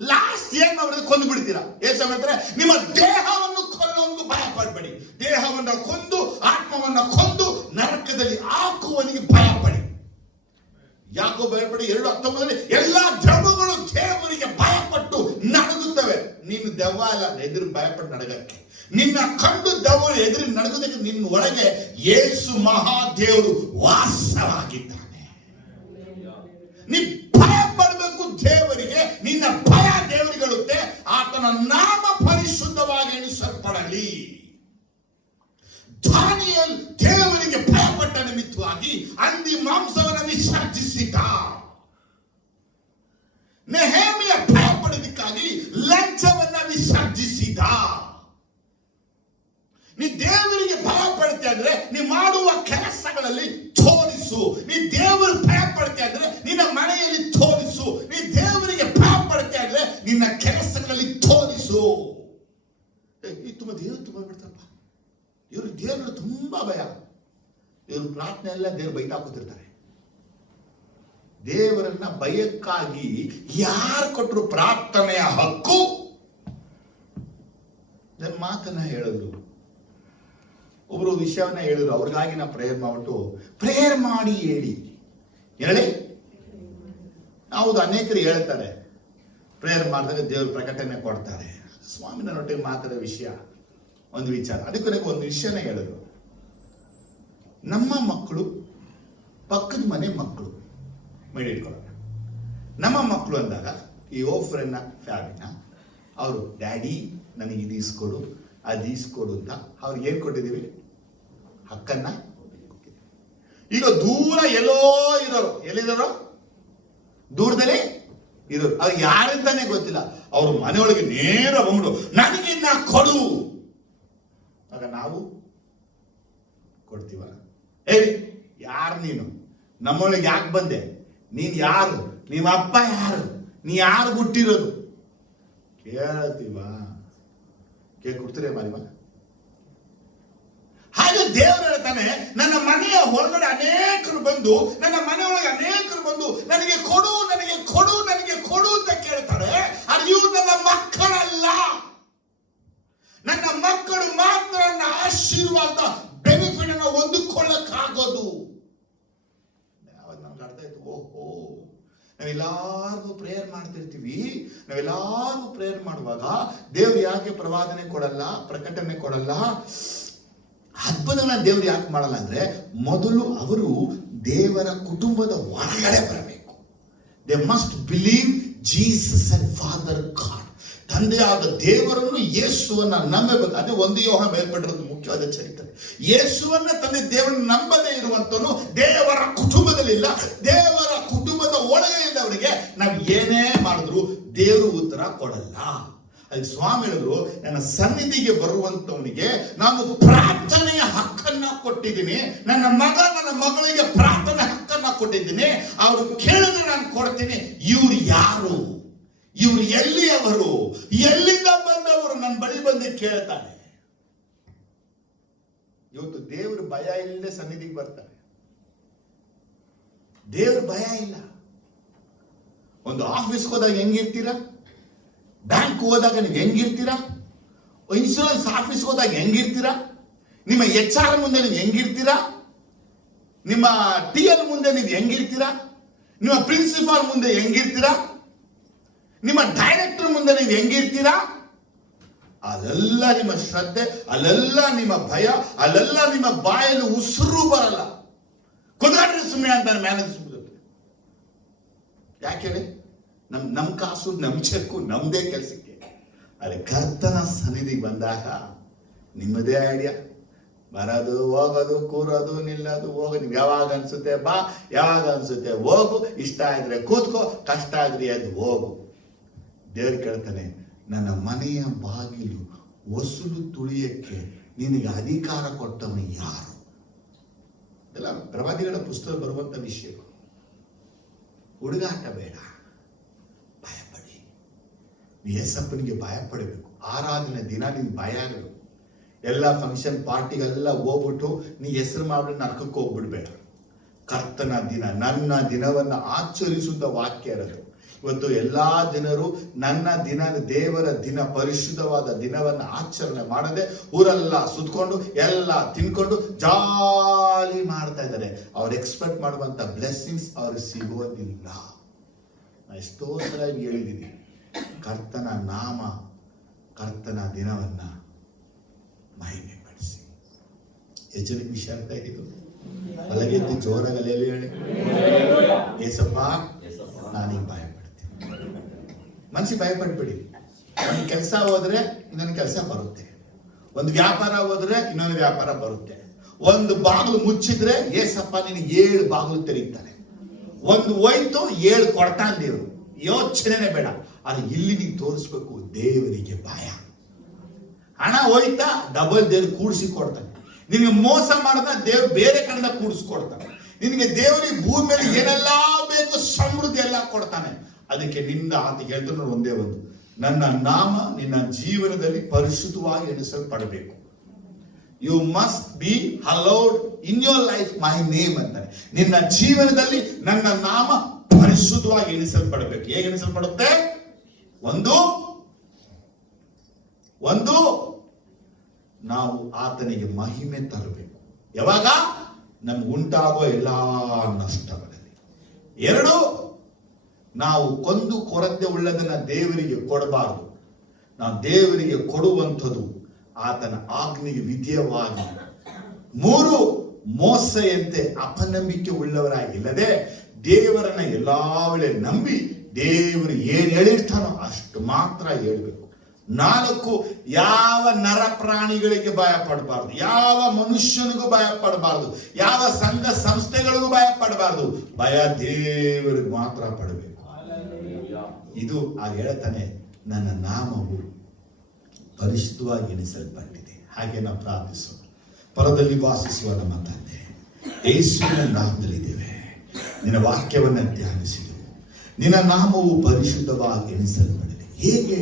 ಲಾಸ್ಟ್ ಏನ್ ಮಾಡೋದು? ಕೊಂದು ಬಿಡ್ತೀರಾ. ಏಸು ಹೇಳ್ತಾರೆ, ನಿಮ್ಮ ದೇಹವನ್ನು ಕೊಲ್ಲುವವನಿಗೂ ಭಯ ಪಡಬೇಡಿ, ದೇಹವನ್ನು ಕೊಂದು ಆತ್ಮವನ್ನು ಕೊಂದು ನರಕದಲ್ಲಿ ಹಾಕುವವನಿಗೆ ಭಯ ಪಡಿ. ಯಾಕೋ ಭಯಪಡಿ? 2:19 ಎಲ್ಲಾ ದ್ರವಗಳು ದೇವರಿಗೆ ಭಯಪಟ್ಟು ನಡಗುತ್ತವೆ. ನೀನು ದೆವ್ವ ಅಲ್ಲ, ಎದುರು ಭಯಪಟ್ಟು ನಡಗಕ್ಕೆ. ನಿನ್ನ ಕಂಡು ದೆವ್ವ ಎದುರು ನಡಗುದಕ್ಕೆ ನಿನ್ನ ಒಳಗೆ ಯೇಸು ಮಹಾದೇವರು ವಾಸವಾಗಿದ್ದಾನೆ. ನೀ ಭಯ ಪಡಬೇಕು ದೇವರಿಗೆ. ನಿನ್ನ ಭಯ ದೇವರಿಗಳುತ್ತೆ. ಆತನ ನಾಮ ಪರಿಶುದ್ಧವಾಗಿ ಎಣಿಸಲ್ಪಡಲಿ. ದಾನಿಯೇಲ್ ದೇವರಿಗೆ ಭಯಪಟ್ಟ ನಿಮಿತ್ತವಾಗಿ ಹಂದಿ ಮಾಂಸವನ್ನು ವಿಸರ್ಜಿಸಿದ. ನೆಹೆಮಿಯ ಭಯಪಡೋದಕ್ಕಾಗಿ ಲಂಚವನ್ನ ವಿಸರ್ಜಿಸಿದ. ನೀ ದೇವರಿಗೆ ಭಯ ಪಡ್ತೀಯ ಅಂದ್ರೆ ನೀ ಮಾಡುವ ಕೆಲಸಗಳಲ್ಲಿ ತೋರಿಸು. ನೀ ದೇವರು ಭಯ ಪಡ್ತೀಯ ಅಂದ್ರೆ ನಿನ್ನ ಮನೆಯಲ್ಲಿ ತೋರಿಸು. ನೀ ದೇವರಿಗೆ ಭಯ ಪಡ್ತೀಯ ಅಂದ್ರೆ ನಿನ್ನ ಕೆಲಸಗಳಲ್ಲಿ ತೋರಿಸು. ತುಂಬಾ ದೇವರು ತುಂಬಾ ಬಿಡ್ತಾರಪ್ಪ. ಇವರು ದೇವರು ತುಂಬಾ ಭಯ. ಇವರು ಪ್ರಾರ್ಥನೆ ಎಲ್ಲ ದೇವರು ಬೈತಾ ಕೂತಿರ್ತಾರೆ. ದೇವರನ್ನ ಭಯಕ್ಕಾಗಿ ಯಾರು ಕೊಟ್ಟರು ಪ್ರಾರ್ಥನೆಯ ಹಕ್ಕು? ನನ್ನ ಮಾತನ್ನ ಹೇಳಿದ್ರು, ಒಬ್ರು ವಿಷಯವನ್ನ ಹೇಳಿದ್ರು. ಅವ್ರಿಗಾಗಿ ನಾ ಪ್ರೇಯರ್ ಮಾಡ್ಬಿಟ್ಟು, ಪ್ರೇಯರ್ ಮಾಡಿ ಹೇಳಿ ಹೇಳಿ. ಹೌದು, ಅನೇಕರು ಹೇಳ್ತಾರೆ ಪ್ರೇಯರ್ ಮಾಡಿದಾಗ ದೇವರು ಪ್ರಕಟಣೆ ಕೊಡ್ತಾರೆ. ಸ್ವಾಮಿ ನನ್ನೊಟ್ಟಿಗೆ ಮಾತಾಡೋ ವಿಷಯ ಒಂದು ವಿಚಾರ. ಅದಕ್ಕೆ ಒಂದು ವಿಷಯನ ಹೇಳಿದ್ರು. ನಮ್ಮ ಮಕ್ಕಳು ಪಕ್ಕದ ಮನೆ ಮಕ್ಕಳು ಮೇಡಿಟ್ಕೊಳ್ಳೋಣ. ನಮ್ಮ ಮಕ್ಕಳು ಅಂದಾಗ ಈ ಓಫ್ರನ್ನ ಫ್ಯಾಮಿನ ಅವರು ಡ್ಯಾಡಿ ನನಗೆ ಇದು ಇಸ್ಕೊಡು ಅದು ಇಸ್ಕೊಡು ಅಂತ ಅವ್ರಿಗೆ ಏನು ಕೊಟ್ಟಿದ್ದೀವಿ? ಹಕ್ಕನ್ನ. ಈಗ ದೂರ ಎಲ್ಲೋ ಇರೋರು, ಎಲ್ಲಿರೋರು? ದೂರದಲ್ಲಿ ಇರೋರು. ಅವ್ರಿಗೆ ಯಾರಿಂದಾನೇ ಗೊತ್ತಿಲ್ಲ. ಅವ್ರ ಮನೆಯೊಳಗೆ ನೇರ ಬಂದು ನನಗಿನ್ನ ಕೊಡು. ಆಗ ನಾವು ಕೊಡ್ತೀವ? ಹೇಳಿ, ಯಾರು ನೀನು? ನಮ್ಮೊಳಗೆ ಯಾಕೆ ಬಂದೆ? ನೀನ್ ಯಾರು? ನಿಮ್ಮ ಅಪ್ಪ ಯಾರು? ನೀ ಯಾರು ಹುಟ್ಟಿರೋದು? ಕೇಳ್ತೀವ? ಕೊಡ್ತೀರ ಮಾರಿವ? ಹಾಗೆ ದೇವರು ಹೇಳ್ತಾನೆ, ನನ್ನ ಮನೆಯ ಹೊರಗಡೆ ಅನೇಕರು ಬಂದು, ನನ್ನ ಮನೆಯೊಳಗೆ ಅನೇಕರು ಬಂದು ನನಗೆ ಕೊಡು ನನಗೆ ಕೊಡು ನನಗೆ ಕೊಡು ಅಂತ ಕೇಳ್ತಾರೆ. ಅದು ಇವ್ರು ನನ್ನ ಮಕ್ಕಳಲ್ಲ. ನನ್ನ ಮಕ್ಕಳು ಮಾತ್ರ ನನ್ನ ಆಶೀರ್ವಾದ ಬೆನಿಫಿಟ್ ಅನ್ನು ಹೊಂದಿಕೊಳ್ಳಕ್ಕಾಗೋದು. ನಮ್ಗೆ ಅರ್ಥ ಆಯ್ತು. ಓಹೋ, ನಾವೆಲ್ಲರಿಗೂ ಪ್ರೇಯರ್ ಮಾಡ್ತಿರ್ತೀವಿ. ನಾವೆಲ್ಲರಿಗೂ ಪ್ರೇಯರ್ ಮಾಡುವಾಗ ದೇವ್ರು ಯಾಕೆ ಪ್ರವಾದನೆ ಕೊಡಲ್ಲ, ಪ್ರಕಟಣೆ ಕೊಡಲ್ಲ, ಅದ್ಭುತಗಳನ್ನ ದೇವ್ರು ಯಾಕೆ ಮಾಡಲ್ಲ ಅಂದ್ರೆ, ಮೊದಲು ಅವರು ದೇವರ ಕುಟುಂಬದ ಒಳಗಡೆ ಬರಬೇಕು. They must believe Jesus and father god, ತಂದೆಯಾದ ದೇವರನ್ನು ಯೇಸುವನ್ನ ನಂಬಬೇಕು. ಅದೇ 1 ಯೋಹಾನ ಮೇಲ್ಪಟ್ಟಿರೋದು ಮುಖ್ಯವಾದ ಚರಿತ್ರೆ. ಯೇಸುವನ್ನ ತಂದೆ ದೇವರನ್ನು ನಂಬದೇ ಇರುವಂತನು ದೇವರ ಕುಟುಂಬದಲ್ಲಿಲ್ಲ. ದೇವರ ಕುಟುಂಬದ ಒಳಗೆ ಇದ್ದವರಿಗೆ ನಾವು ಏನೇ ಮಾಡಿದ್ರು ದೇವರು ಉತ್ತರ ಕೊಡಲ್ಲ. ಅದಕ್ಕೆ ಸ್ವಾಮಿ ಹೇಳಿದ್ರು, ನನ್ನ ಸನ್ನಿಧಿಗೆ ಬರುವಂತವನಿಗೆ ನಾನು ಪ್ರಾರ್ಥನೆಯ ಹಕ್ಕನ್ನ ಕೊಟ್ಟಿದ್ದೀನಿ. ನನ್ನ ಮಗ ನನ್ನ ಮಗಳಿಗೆ ಪ್ರಾರ್ಥನೆ ಹಕ್ಕನ್ನ ಕೊಟ್ಟಿದ್ದೀನಿ. ಅವರು ಕೇಳಿದ್ರೆ ನಾನು ಕೊಡ್ತೀನಿ. ಇವ್ರು ಯಾರು? ಇವ್ರು ಎಲ್ಲಿಯವರು? ಎಲ್ಲಿಂದ ಬಂದವರು? ನನ್ನ ಬಳಿ ಬಂದು ಕೇಳ್ತಾರೆ. ಇವತ್ತು ದೇವ್ರ ಭಯ ಇಲ್ಲದೆ ಸನ್ನಿಧಿಗೆ ಬರ್ತಾರೆ. ದೇವ್ರ ಭಯ ಇಲ್ಲ. ಒಂದು ಆಫೀಸ್ಗೆ ಹೋದಾಗ ಹೆಂಗಿರ್ತೀರಾ? ಬ್ಯಾಂಕ್ ಹೋದಾಗ ನೀವು ಹೆಂಗಿರ್ತೀರಾ? ಇನ್ಶೂರೆನ್ಸ್ ಆಫೀಸ್ಗೆ ಹೋದಾಗ ಹೆಂಗಿರ್ತೀರಾ? ನಿಮ್ಮ HR ಮುಂದೆ ನೀವು ಹೆಂಗಿರ್ತೀರಾ? ನಿಮ್ಮ TL ಮುಂದೆ ನೀವು ಹೆಂಗಿರ್ತೀರಾ? ನಿಮ್ಮ ಪ್ರಿನ್ಸಿಪಾಲ್ ಮುಂದೆ ಹೆಂಗಿರ್ತೀರಾ? ನಿಮ್ಮ ಡೈರೆಕ್ಟರ್ ಮುಂದೆ ನೀವು ಹೆಂಗಿರ್ತೀರಾ? ಅಲ್ಲೆಲ್ಲ ನಿಮ್ಮ ಶ್ರದ್ಧೆ, ಅಲ್ಲೆಲ್ಲ ನಿಮ್ಮ ಭಯ, ಅಲ್ಲೆಲ್ಲ ನಿಮ್ಮ ಬಾಯಲ್ಲಿ ಉಸಿರು ಬರಲ್ಲ. ಕುದಾಡ್ರಿ ಸುಮ್ಮನೆ ಅಂತ ಮ್ಯಾನೇಜ್. ಯಾಕೆ ಹೇಳಿ? ನಮ್ ಕಾಸು, ನಮ್ ಚೆಕ್ಕು, ನಮ್ದೇ ಕೆಲಸಕ್ಕೆ. ಅದೇ ಕರ್ತನ ಸನ್ನಿಧಿಗೆ ಬಂದಾಗ ನಿಮ್ಮದೇ ಐಡಿಯಾ. ಬರೋದು, ಹೋಗೋದು, ಕೂರೋದು, ನಿಲ್ಲೋದು, ಹೋಗೋದು. ಯಾವಾಗ ಅನ್ಸುತ್ತೆ ಬಾ, ಯಾವಾಗ ಅನ್ಸುತ್ತೆ ಹೋಗು. ಇಷ್ಟ ಆಗಿದ್ರೆ ಕೂತ್ಕೋ, ಕಷ್ಟ ಆಗಿದ್ರೆ ಅದು ಹೋಗು. ದೇವ್ರು ಕೇಳ್ತಾನೆ, ನನ್ನ ಮನೆಯ ಬಾಗಿಲು ವಸೂಲು ತುಳಿಯಕ್ಕೆ ನಿನಗೆ ಅಧಿಕಾರ ಕೊಟ್ಟವನು ಯಾರು? ಎಲ್ಲ ಪ್ರವಾದಿಗಳ ಪುಸ್ತಕ ಬರುವಂತ ವಿಷಯಗಳು. ಹುಡುಗಾಟ ಬೇಡ, ಭಯಪಡಿ. ನೀ ಯೇಸಪ್ಪನಿಗೆ ಭಯ ಪಡಬೇಕು. ಆರಾಧನೆ ದಿನ ನೀನು ಭಯ ಆಗಬೇಕು. ಎಲ್ಲ ಫಂಕ್ಷನ್ ಪಾರ್ಟಿಗೆಲ್ಲ ಹೋಗ್ಬಿಟ್ಟು ನೀ ಹೆಸರು ಮಾಡ್ಬಿಟ್ಟು ನರಕಕ್ಕೆ ಹೋಗ್ಬಿಡ್ಬೇಡ. ಕರ್ತನ ದಿನ, ನನ್ನ ದಿನವನ್ನು ಆಚರಿಸುತ್ತ ವಾಕ್ಯ ಇರೋದು. ಇವತ್ತು ಎಲ್ಲಾ ಜನರು ನನ್ನ ದಿನ, ದೇವರ ದಿನ, ಪರಿಶುದ್ಧವಾದ ದಿನವನ್ನು ಆಚರಣೆ ಮಾಡದೆ ಊರೆಲ್ಲ ಸುತ್ಕೊಂಡು ಎಲ್ಲ ತಿನ್ಕೊಂಡು ಜಾಲಿ ಮಾಡ್ತಾ ಇದ್ದಾರೆ. ಅವ್ರು ಎಕ್ಸ್ಪೆಕ್ಟ್ ಮಾಡುವಂತ ಬ್ಲೆಸ್ಸಿಂಗ್ಸ್ ಅವ್ರಿಗೆ ಸಿಗುವುದಿಲ್ಲ. ಎಷ್ಟೋ ಸಲ ಹೇಳಿದ್ದೀನಿ, ಕರ್ತನ ನಾಮ, ಕರ್ತನ ದಿನವನ್ನ ಮಹಿಮೆ ಪಡಿಸಿ. ಎಚ್ಚರಿಕೆ ವಿಷಯ ಆಗ್ತಾ ಇದ್ದು ಅಲ್ಲಗೆದ್ದು ಜೋರಾಗಲೇ ಹೇಳಿ, ಏಸಪ್ಪ ನಾನೀಗ ಭಯ ಪಡ್ತೀನಿ. ಮನಸ್ಸಿಗೆ ಭಯ ಪಡ್ಬೇಡಿ. ಒಂದು ಕೆಲಸ ಹೋದ್ರೆ ಇನ್ನೊಂದು ಕೆಲಸ ಬರುತ್ತೆ. ಒಂದು ವ್ಯಾಪಾರ ಹೋದ್ರೆ ಇನ್ನೊಂದು ವ್ಯಾಪಾರ ಬರುತ್ತೆ. ಒಂದು ಬಾಗಿಲು ಮುಚ್ಚಿದ್ರೆ ಏಸಪ್ಪ ನಿನಗೆ 7 ಬಾಗಿಲು ತೆರೀತಾನೆ. ಒಂದು ಹೋಯ್ತು 7 ಕೊಡ್ತಾನೆ ದೇವರು. ಯೋಚನೆನೇ ಬೇಡ. ಅದು ಇಲ್ಲಿ ನೀವು ತೋರಿಸ್ಬೇಕು ದೇವರಿಗೆ ಭಯ. ಹಣ ಹೋಯ್ತಾ ಡಬಲ್ ದೇವ್ರು ಕೂಡಿಸಿ ಕೊಡ್ತಾನೆ. ನಿನಗೆ ಮೋಸ ಮಾಡಿದ ದೇವ್ರು ಬೇರೆ ಕಡೆಯಿಂದ ಕೂಡಿಸ್ಕೊಡ್ತಾನೆ. ನಿನಗೆ ದೇವರಿಗೆ ಭೂಮಿ ಮೇಲೆ ಏನೆಲ್ಲ ಬೇಕು ಸಮೃದ್ಧಿ ಎಲ್ಲ ಕೊಡ್ತಾನೆ. ಅದಕ್ಕೆ ನಿಂದ ಆತ ಹೇಳ್ತಾನೆ ಒಂದೇ ಒಂದು, ನನ್ನ ನಾಮ ನಿನ್ನ ಜೀವನದಲ್ಲಿ ಪರಿಶುದ್ಧವಾಗಿ ಎಣಿಸಲ್ಪಡಬೇಕು. You must be allowed in your life my name ಅಂತಾನೆ. ನಿನ್ನ ಜೀವನದಲ್ಲಿ ನನ್ನ ನಾಮ ಪರಿಶುದ್ಧವಾಗಿ ಎಣಿಸಲ್ಪಡಬೇಕು. ಹೇಗೆ ಎಣಿಸಲ್ಪಡುತ್ತೆ? ಒಂದು ನಾವು ಆತನಿಗೆ ಮಹಿಮೆ ತರಬೇಕು. ಯಾವಾಗ? ನಮ್ಗೆ ಉಂಟಾಗುವ ಎಲ್ಲಾ ನಷ್ಟಗಳಲ್ಲಿ. 2, ನಾವು ಕೊಂದು ಕೊರತೆ ಉಳ್ಳದನ್ನ ದೇವರಿಗೆ ಕೊಡಬಾರದು. ನಾವು ದೇವರಿಗೆ ಕೊಡುವಂಥದ್ದು ಆತನ ಆಜ್ಞೆಗೆ ವಿಧೇಯವಾಗಿ. 3, ಮೋಸೆಯಂತೆ ಅಪನಂಬಿಕೆ ಉಳ್ಳವರಾಗಿಲ್ಲದೆ ದೇವರನ್ನ ಎಲ್ಲಾ ವೇಳೆ ನಂಬಿ ದೇವರು ಏನ್ ಹೇಳಿರ್ತಾನೋ ಅಷ್ಟು ಮಾತ್ರ ಹೇಳ್ಬೇಕು. 4, ಯಾವ ನರ ಪ್ರಾಣಿಗಳಿಗೆ ಭಯ ಪಡಬಾರ್ದು, ಯಾವ ಮನುಷ್ಯನಿಗೂ ಭಯ ಪಡಬಾರ್ದು, ಯಾವ ಸಂಘ ಸಂಸ್ಥೆಗಳಿಗೂ ಭಯ ಪಡಬಾರ್ದು. ಭಯ ದೇವರಿಗೆ ಮಾತ್ರ ಪಡಬೇಕು. ಇದು ಆಗ ಹೇಳ್ತಾನೆ, ನನ್ನ ನಾಮವು ಪರಿಶುದ್ಧವಾಗಿ ಎಣಿಸಲ್ಪಟ್ಟಿದೆ. ಹಾಗೆ ನಾವು ಪ್ರಾರ್ಥಿಸೋಣ. ಪರದಲ್ಲಿ ವಾಸಿಸುವ ನಮ್ಮ ತಂದೆ, ಯೇಸುವಿನ ನಾಮದಲ್ಲಿದ್ದೇವೆ. ನಿನ್ನ ವಾಕ್ಯವನ್ನು ಧ್ಯಾನಿಸಿದೆವು. ನಿನ್ನ ನಾಮವು ಪರಿಶುದ್ಧವಾಗಿ ಎಣಿಸಲ್ಪಟ್ಟಿದೆ. ಹೇಗೆ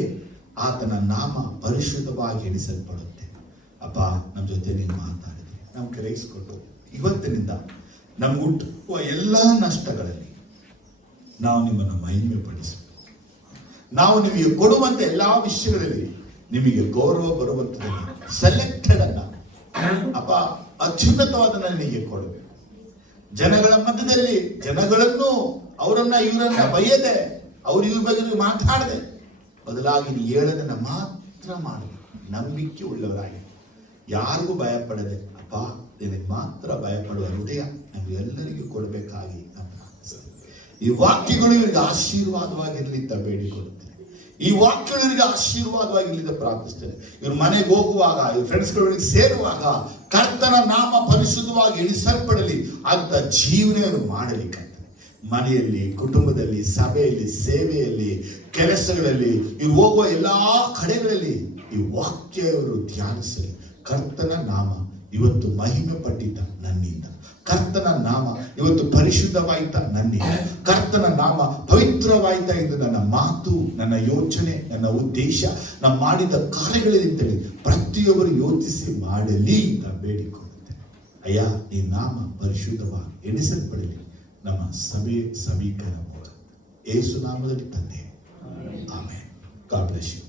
ಆತನ ನಾಮ ಪರಿಶುದ್ಧವಾಗಿ ಎಣಿಸಲ್ಪಡುತ್ತೆ? ಅಪ್ಪ, ನಮ್ಮ ಜೊತೆ ನೀನು ಮಾತಾಡಿದೆ, ನಮ್ಗೆ ಗ್ರಹಿಸಿಕೊಟ್ಟು ಇವತ್ತಿನಿಂದ ನಮ್ಗೆ ಹುಟ್ಟುವ ಎಲ್ಲ ನಷ್ಟಗಳಲ್ಲಿ ನಾವು ನಿಮ್ಮನ್ನು ಮಹಿಮೆ ಪಡಿಸಬೇಕು. ನಾವು ನಿಮಗೆ ಕೊಡುವಂತ ಎಲ್ಲಾ ವಿಷಯಗಳಲ್ಲಿ ನಿಮಗೆ ಗೌರವ ಬರುವಂಥದ್ದನ್ನು ಸೆಲೆಕ್ಟೆಡ್ ಅನ್ನ ಅಪ್ಪ ಅತ್ಯುನ್ನತವಾದನ್ನ ನಿನಗೆ ಕೊಡಬೇಕು. ಜನಗಳ ಮಧ್ಯದಲ್ಲಿ ಜನಗಳನ್ನು ಅವರನ್ನ ಇವರನ್ನ ಬೈಯದೆ, ಅವ್ರ ಇವ್ರ ಬಗ್ಗೆ ಮಾತಾಡದೆ, ಬದಲಾಗಿ ನೀವು ಹೇಳೋದನ್ನ ಮಾತ್ರ ಮಾಡಬೇಕು. ನಂಬಿಕೆ ಉಳ್ಳವರಾಗಿ ಯಾರಿಗೂ ಭಯಪಡದೆ ಅಪ್ಪ ನಿನಗೆ ಮಾತ್ರ ಭಯಪಡುವ ಹೃದಯ ನಮಗೆಲ್ಲರಿಗೂ ಕೊಡಬೇಕಾಗಿ ನಾವು ಪ್ರಾರ್ಥಿಸ್ತೇವೆ. ಈ ವಾಕ್ಯಗಳು ಇವರಿಗೆ ಆಶೀರ್ವಾದವಾಗಿರಲಿ ಅಂತ ಬೇಡಿಕೊಳ್ಳುತ್ತೇನೆ. ಈ ವಾಕ್ಯಗಳು ಇವರಿಗೆ ಆಶೀರ್ವಾದವಾಗಿರಲಿ ಅಂತ ಪ್ರಾರ್ಥಿಸ್ತೇನೆ. ಇವ್ರ ಮನೆಗೆ ಹೋಗುವಾಗ, ಇವ್ರ ಫ್ರೆಂಡ್ಸ್ಗಳಿಗೆ ಸೇರುವಾಗ ಕರ್ತನ ನಾಮ ಪರಿಶುದ್ಧವಾಗಿ ಎಣಿಸಲ್ಪಡಲಿ ಅಂತ ಜೀವನ ಇವರು ಮಾಡಲಿ ಕರ್ತನೆ. ಮನೆಯಲ್ಲಿ, ಕುಟುಂಬದಲ್ಲಿ, ಸಭೆಯಲ್ಲಿ, ಸೇವೆಯಲ್ಲಿ, ಕೆಲಸಗಳಲ್ಲಿ, ಇವ್ರು ಹೋಗುವ ಎಲ್ಲಾ ಕಡೆಗಳಲ್ಲಿ ಈ ವಾಕ್ಯ ಇವರು ಧ್ಯಾನಿಸಲಿ. ಕರ್ತನ ನಾಮ ಇವತ್ತು ಮಹಿಮೆ ಪಟ್ಟಿದ್ದ ನನ್ನಿಂದ, ಕರ್ತನ ನಾಮ ಇವತ್ತು ಪರಿಶುದ್ಧವಾಯಿತ ನನ್ನಿಂದ, ಕರ್ತನ ನಾಮ ಪವಿತ್ರವಾಯಿತ ಎಂದು ನನ್ನ ಮಾತು, ನನ್ನ ಯೋಚನೆ, ನನ್ನ ಉದ್ದೇಶ, ನಾನು ಮಾಡಿದ ಕಾರ್ಯಗಳಿಂದಲೇ ಪ್ರತಿಯೊಬ್ಬರು ಯೋಚಿಸಿ ಮಾಡಲಿ ಅಂತ ಬೇಡಿಕೊಳ್ಳುತ್ತೇನೆ. ಅಯ್ಯ, ಈ ನಾಮ ಪರಿಶುದ್ಧವಾಗಿ ಎಣಿಸಲ್ಪಡಲಿ ನಮ್ಮ ಸಭೆ ಸಮೀಕರಣ ಯೇಸು ನಾಮದಲ್ಲಿ ತಂದೆ. ಆಮೆನ್. God bless you.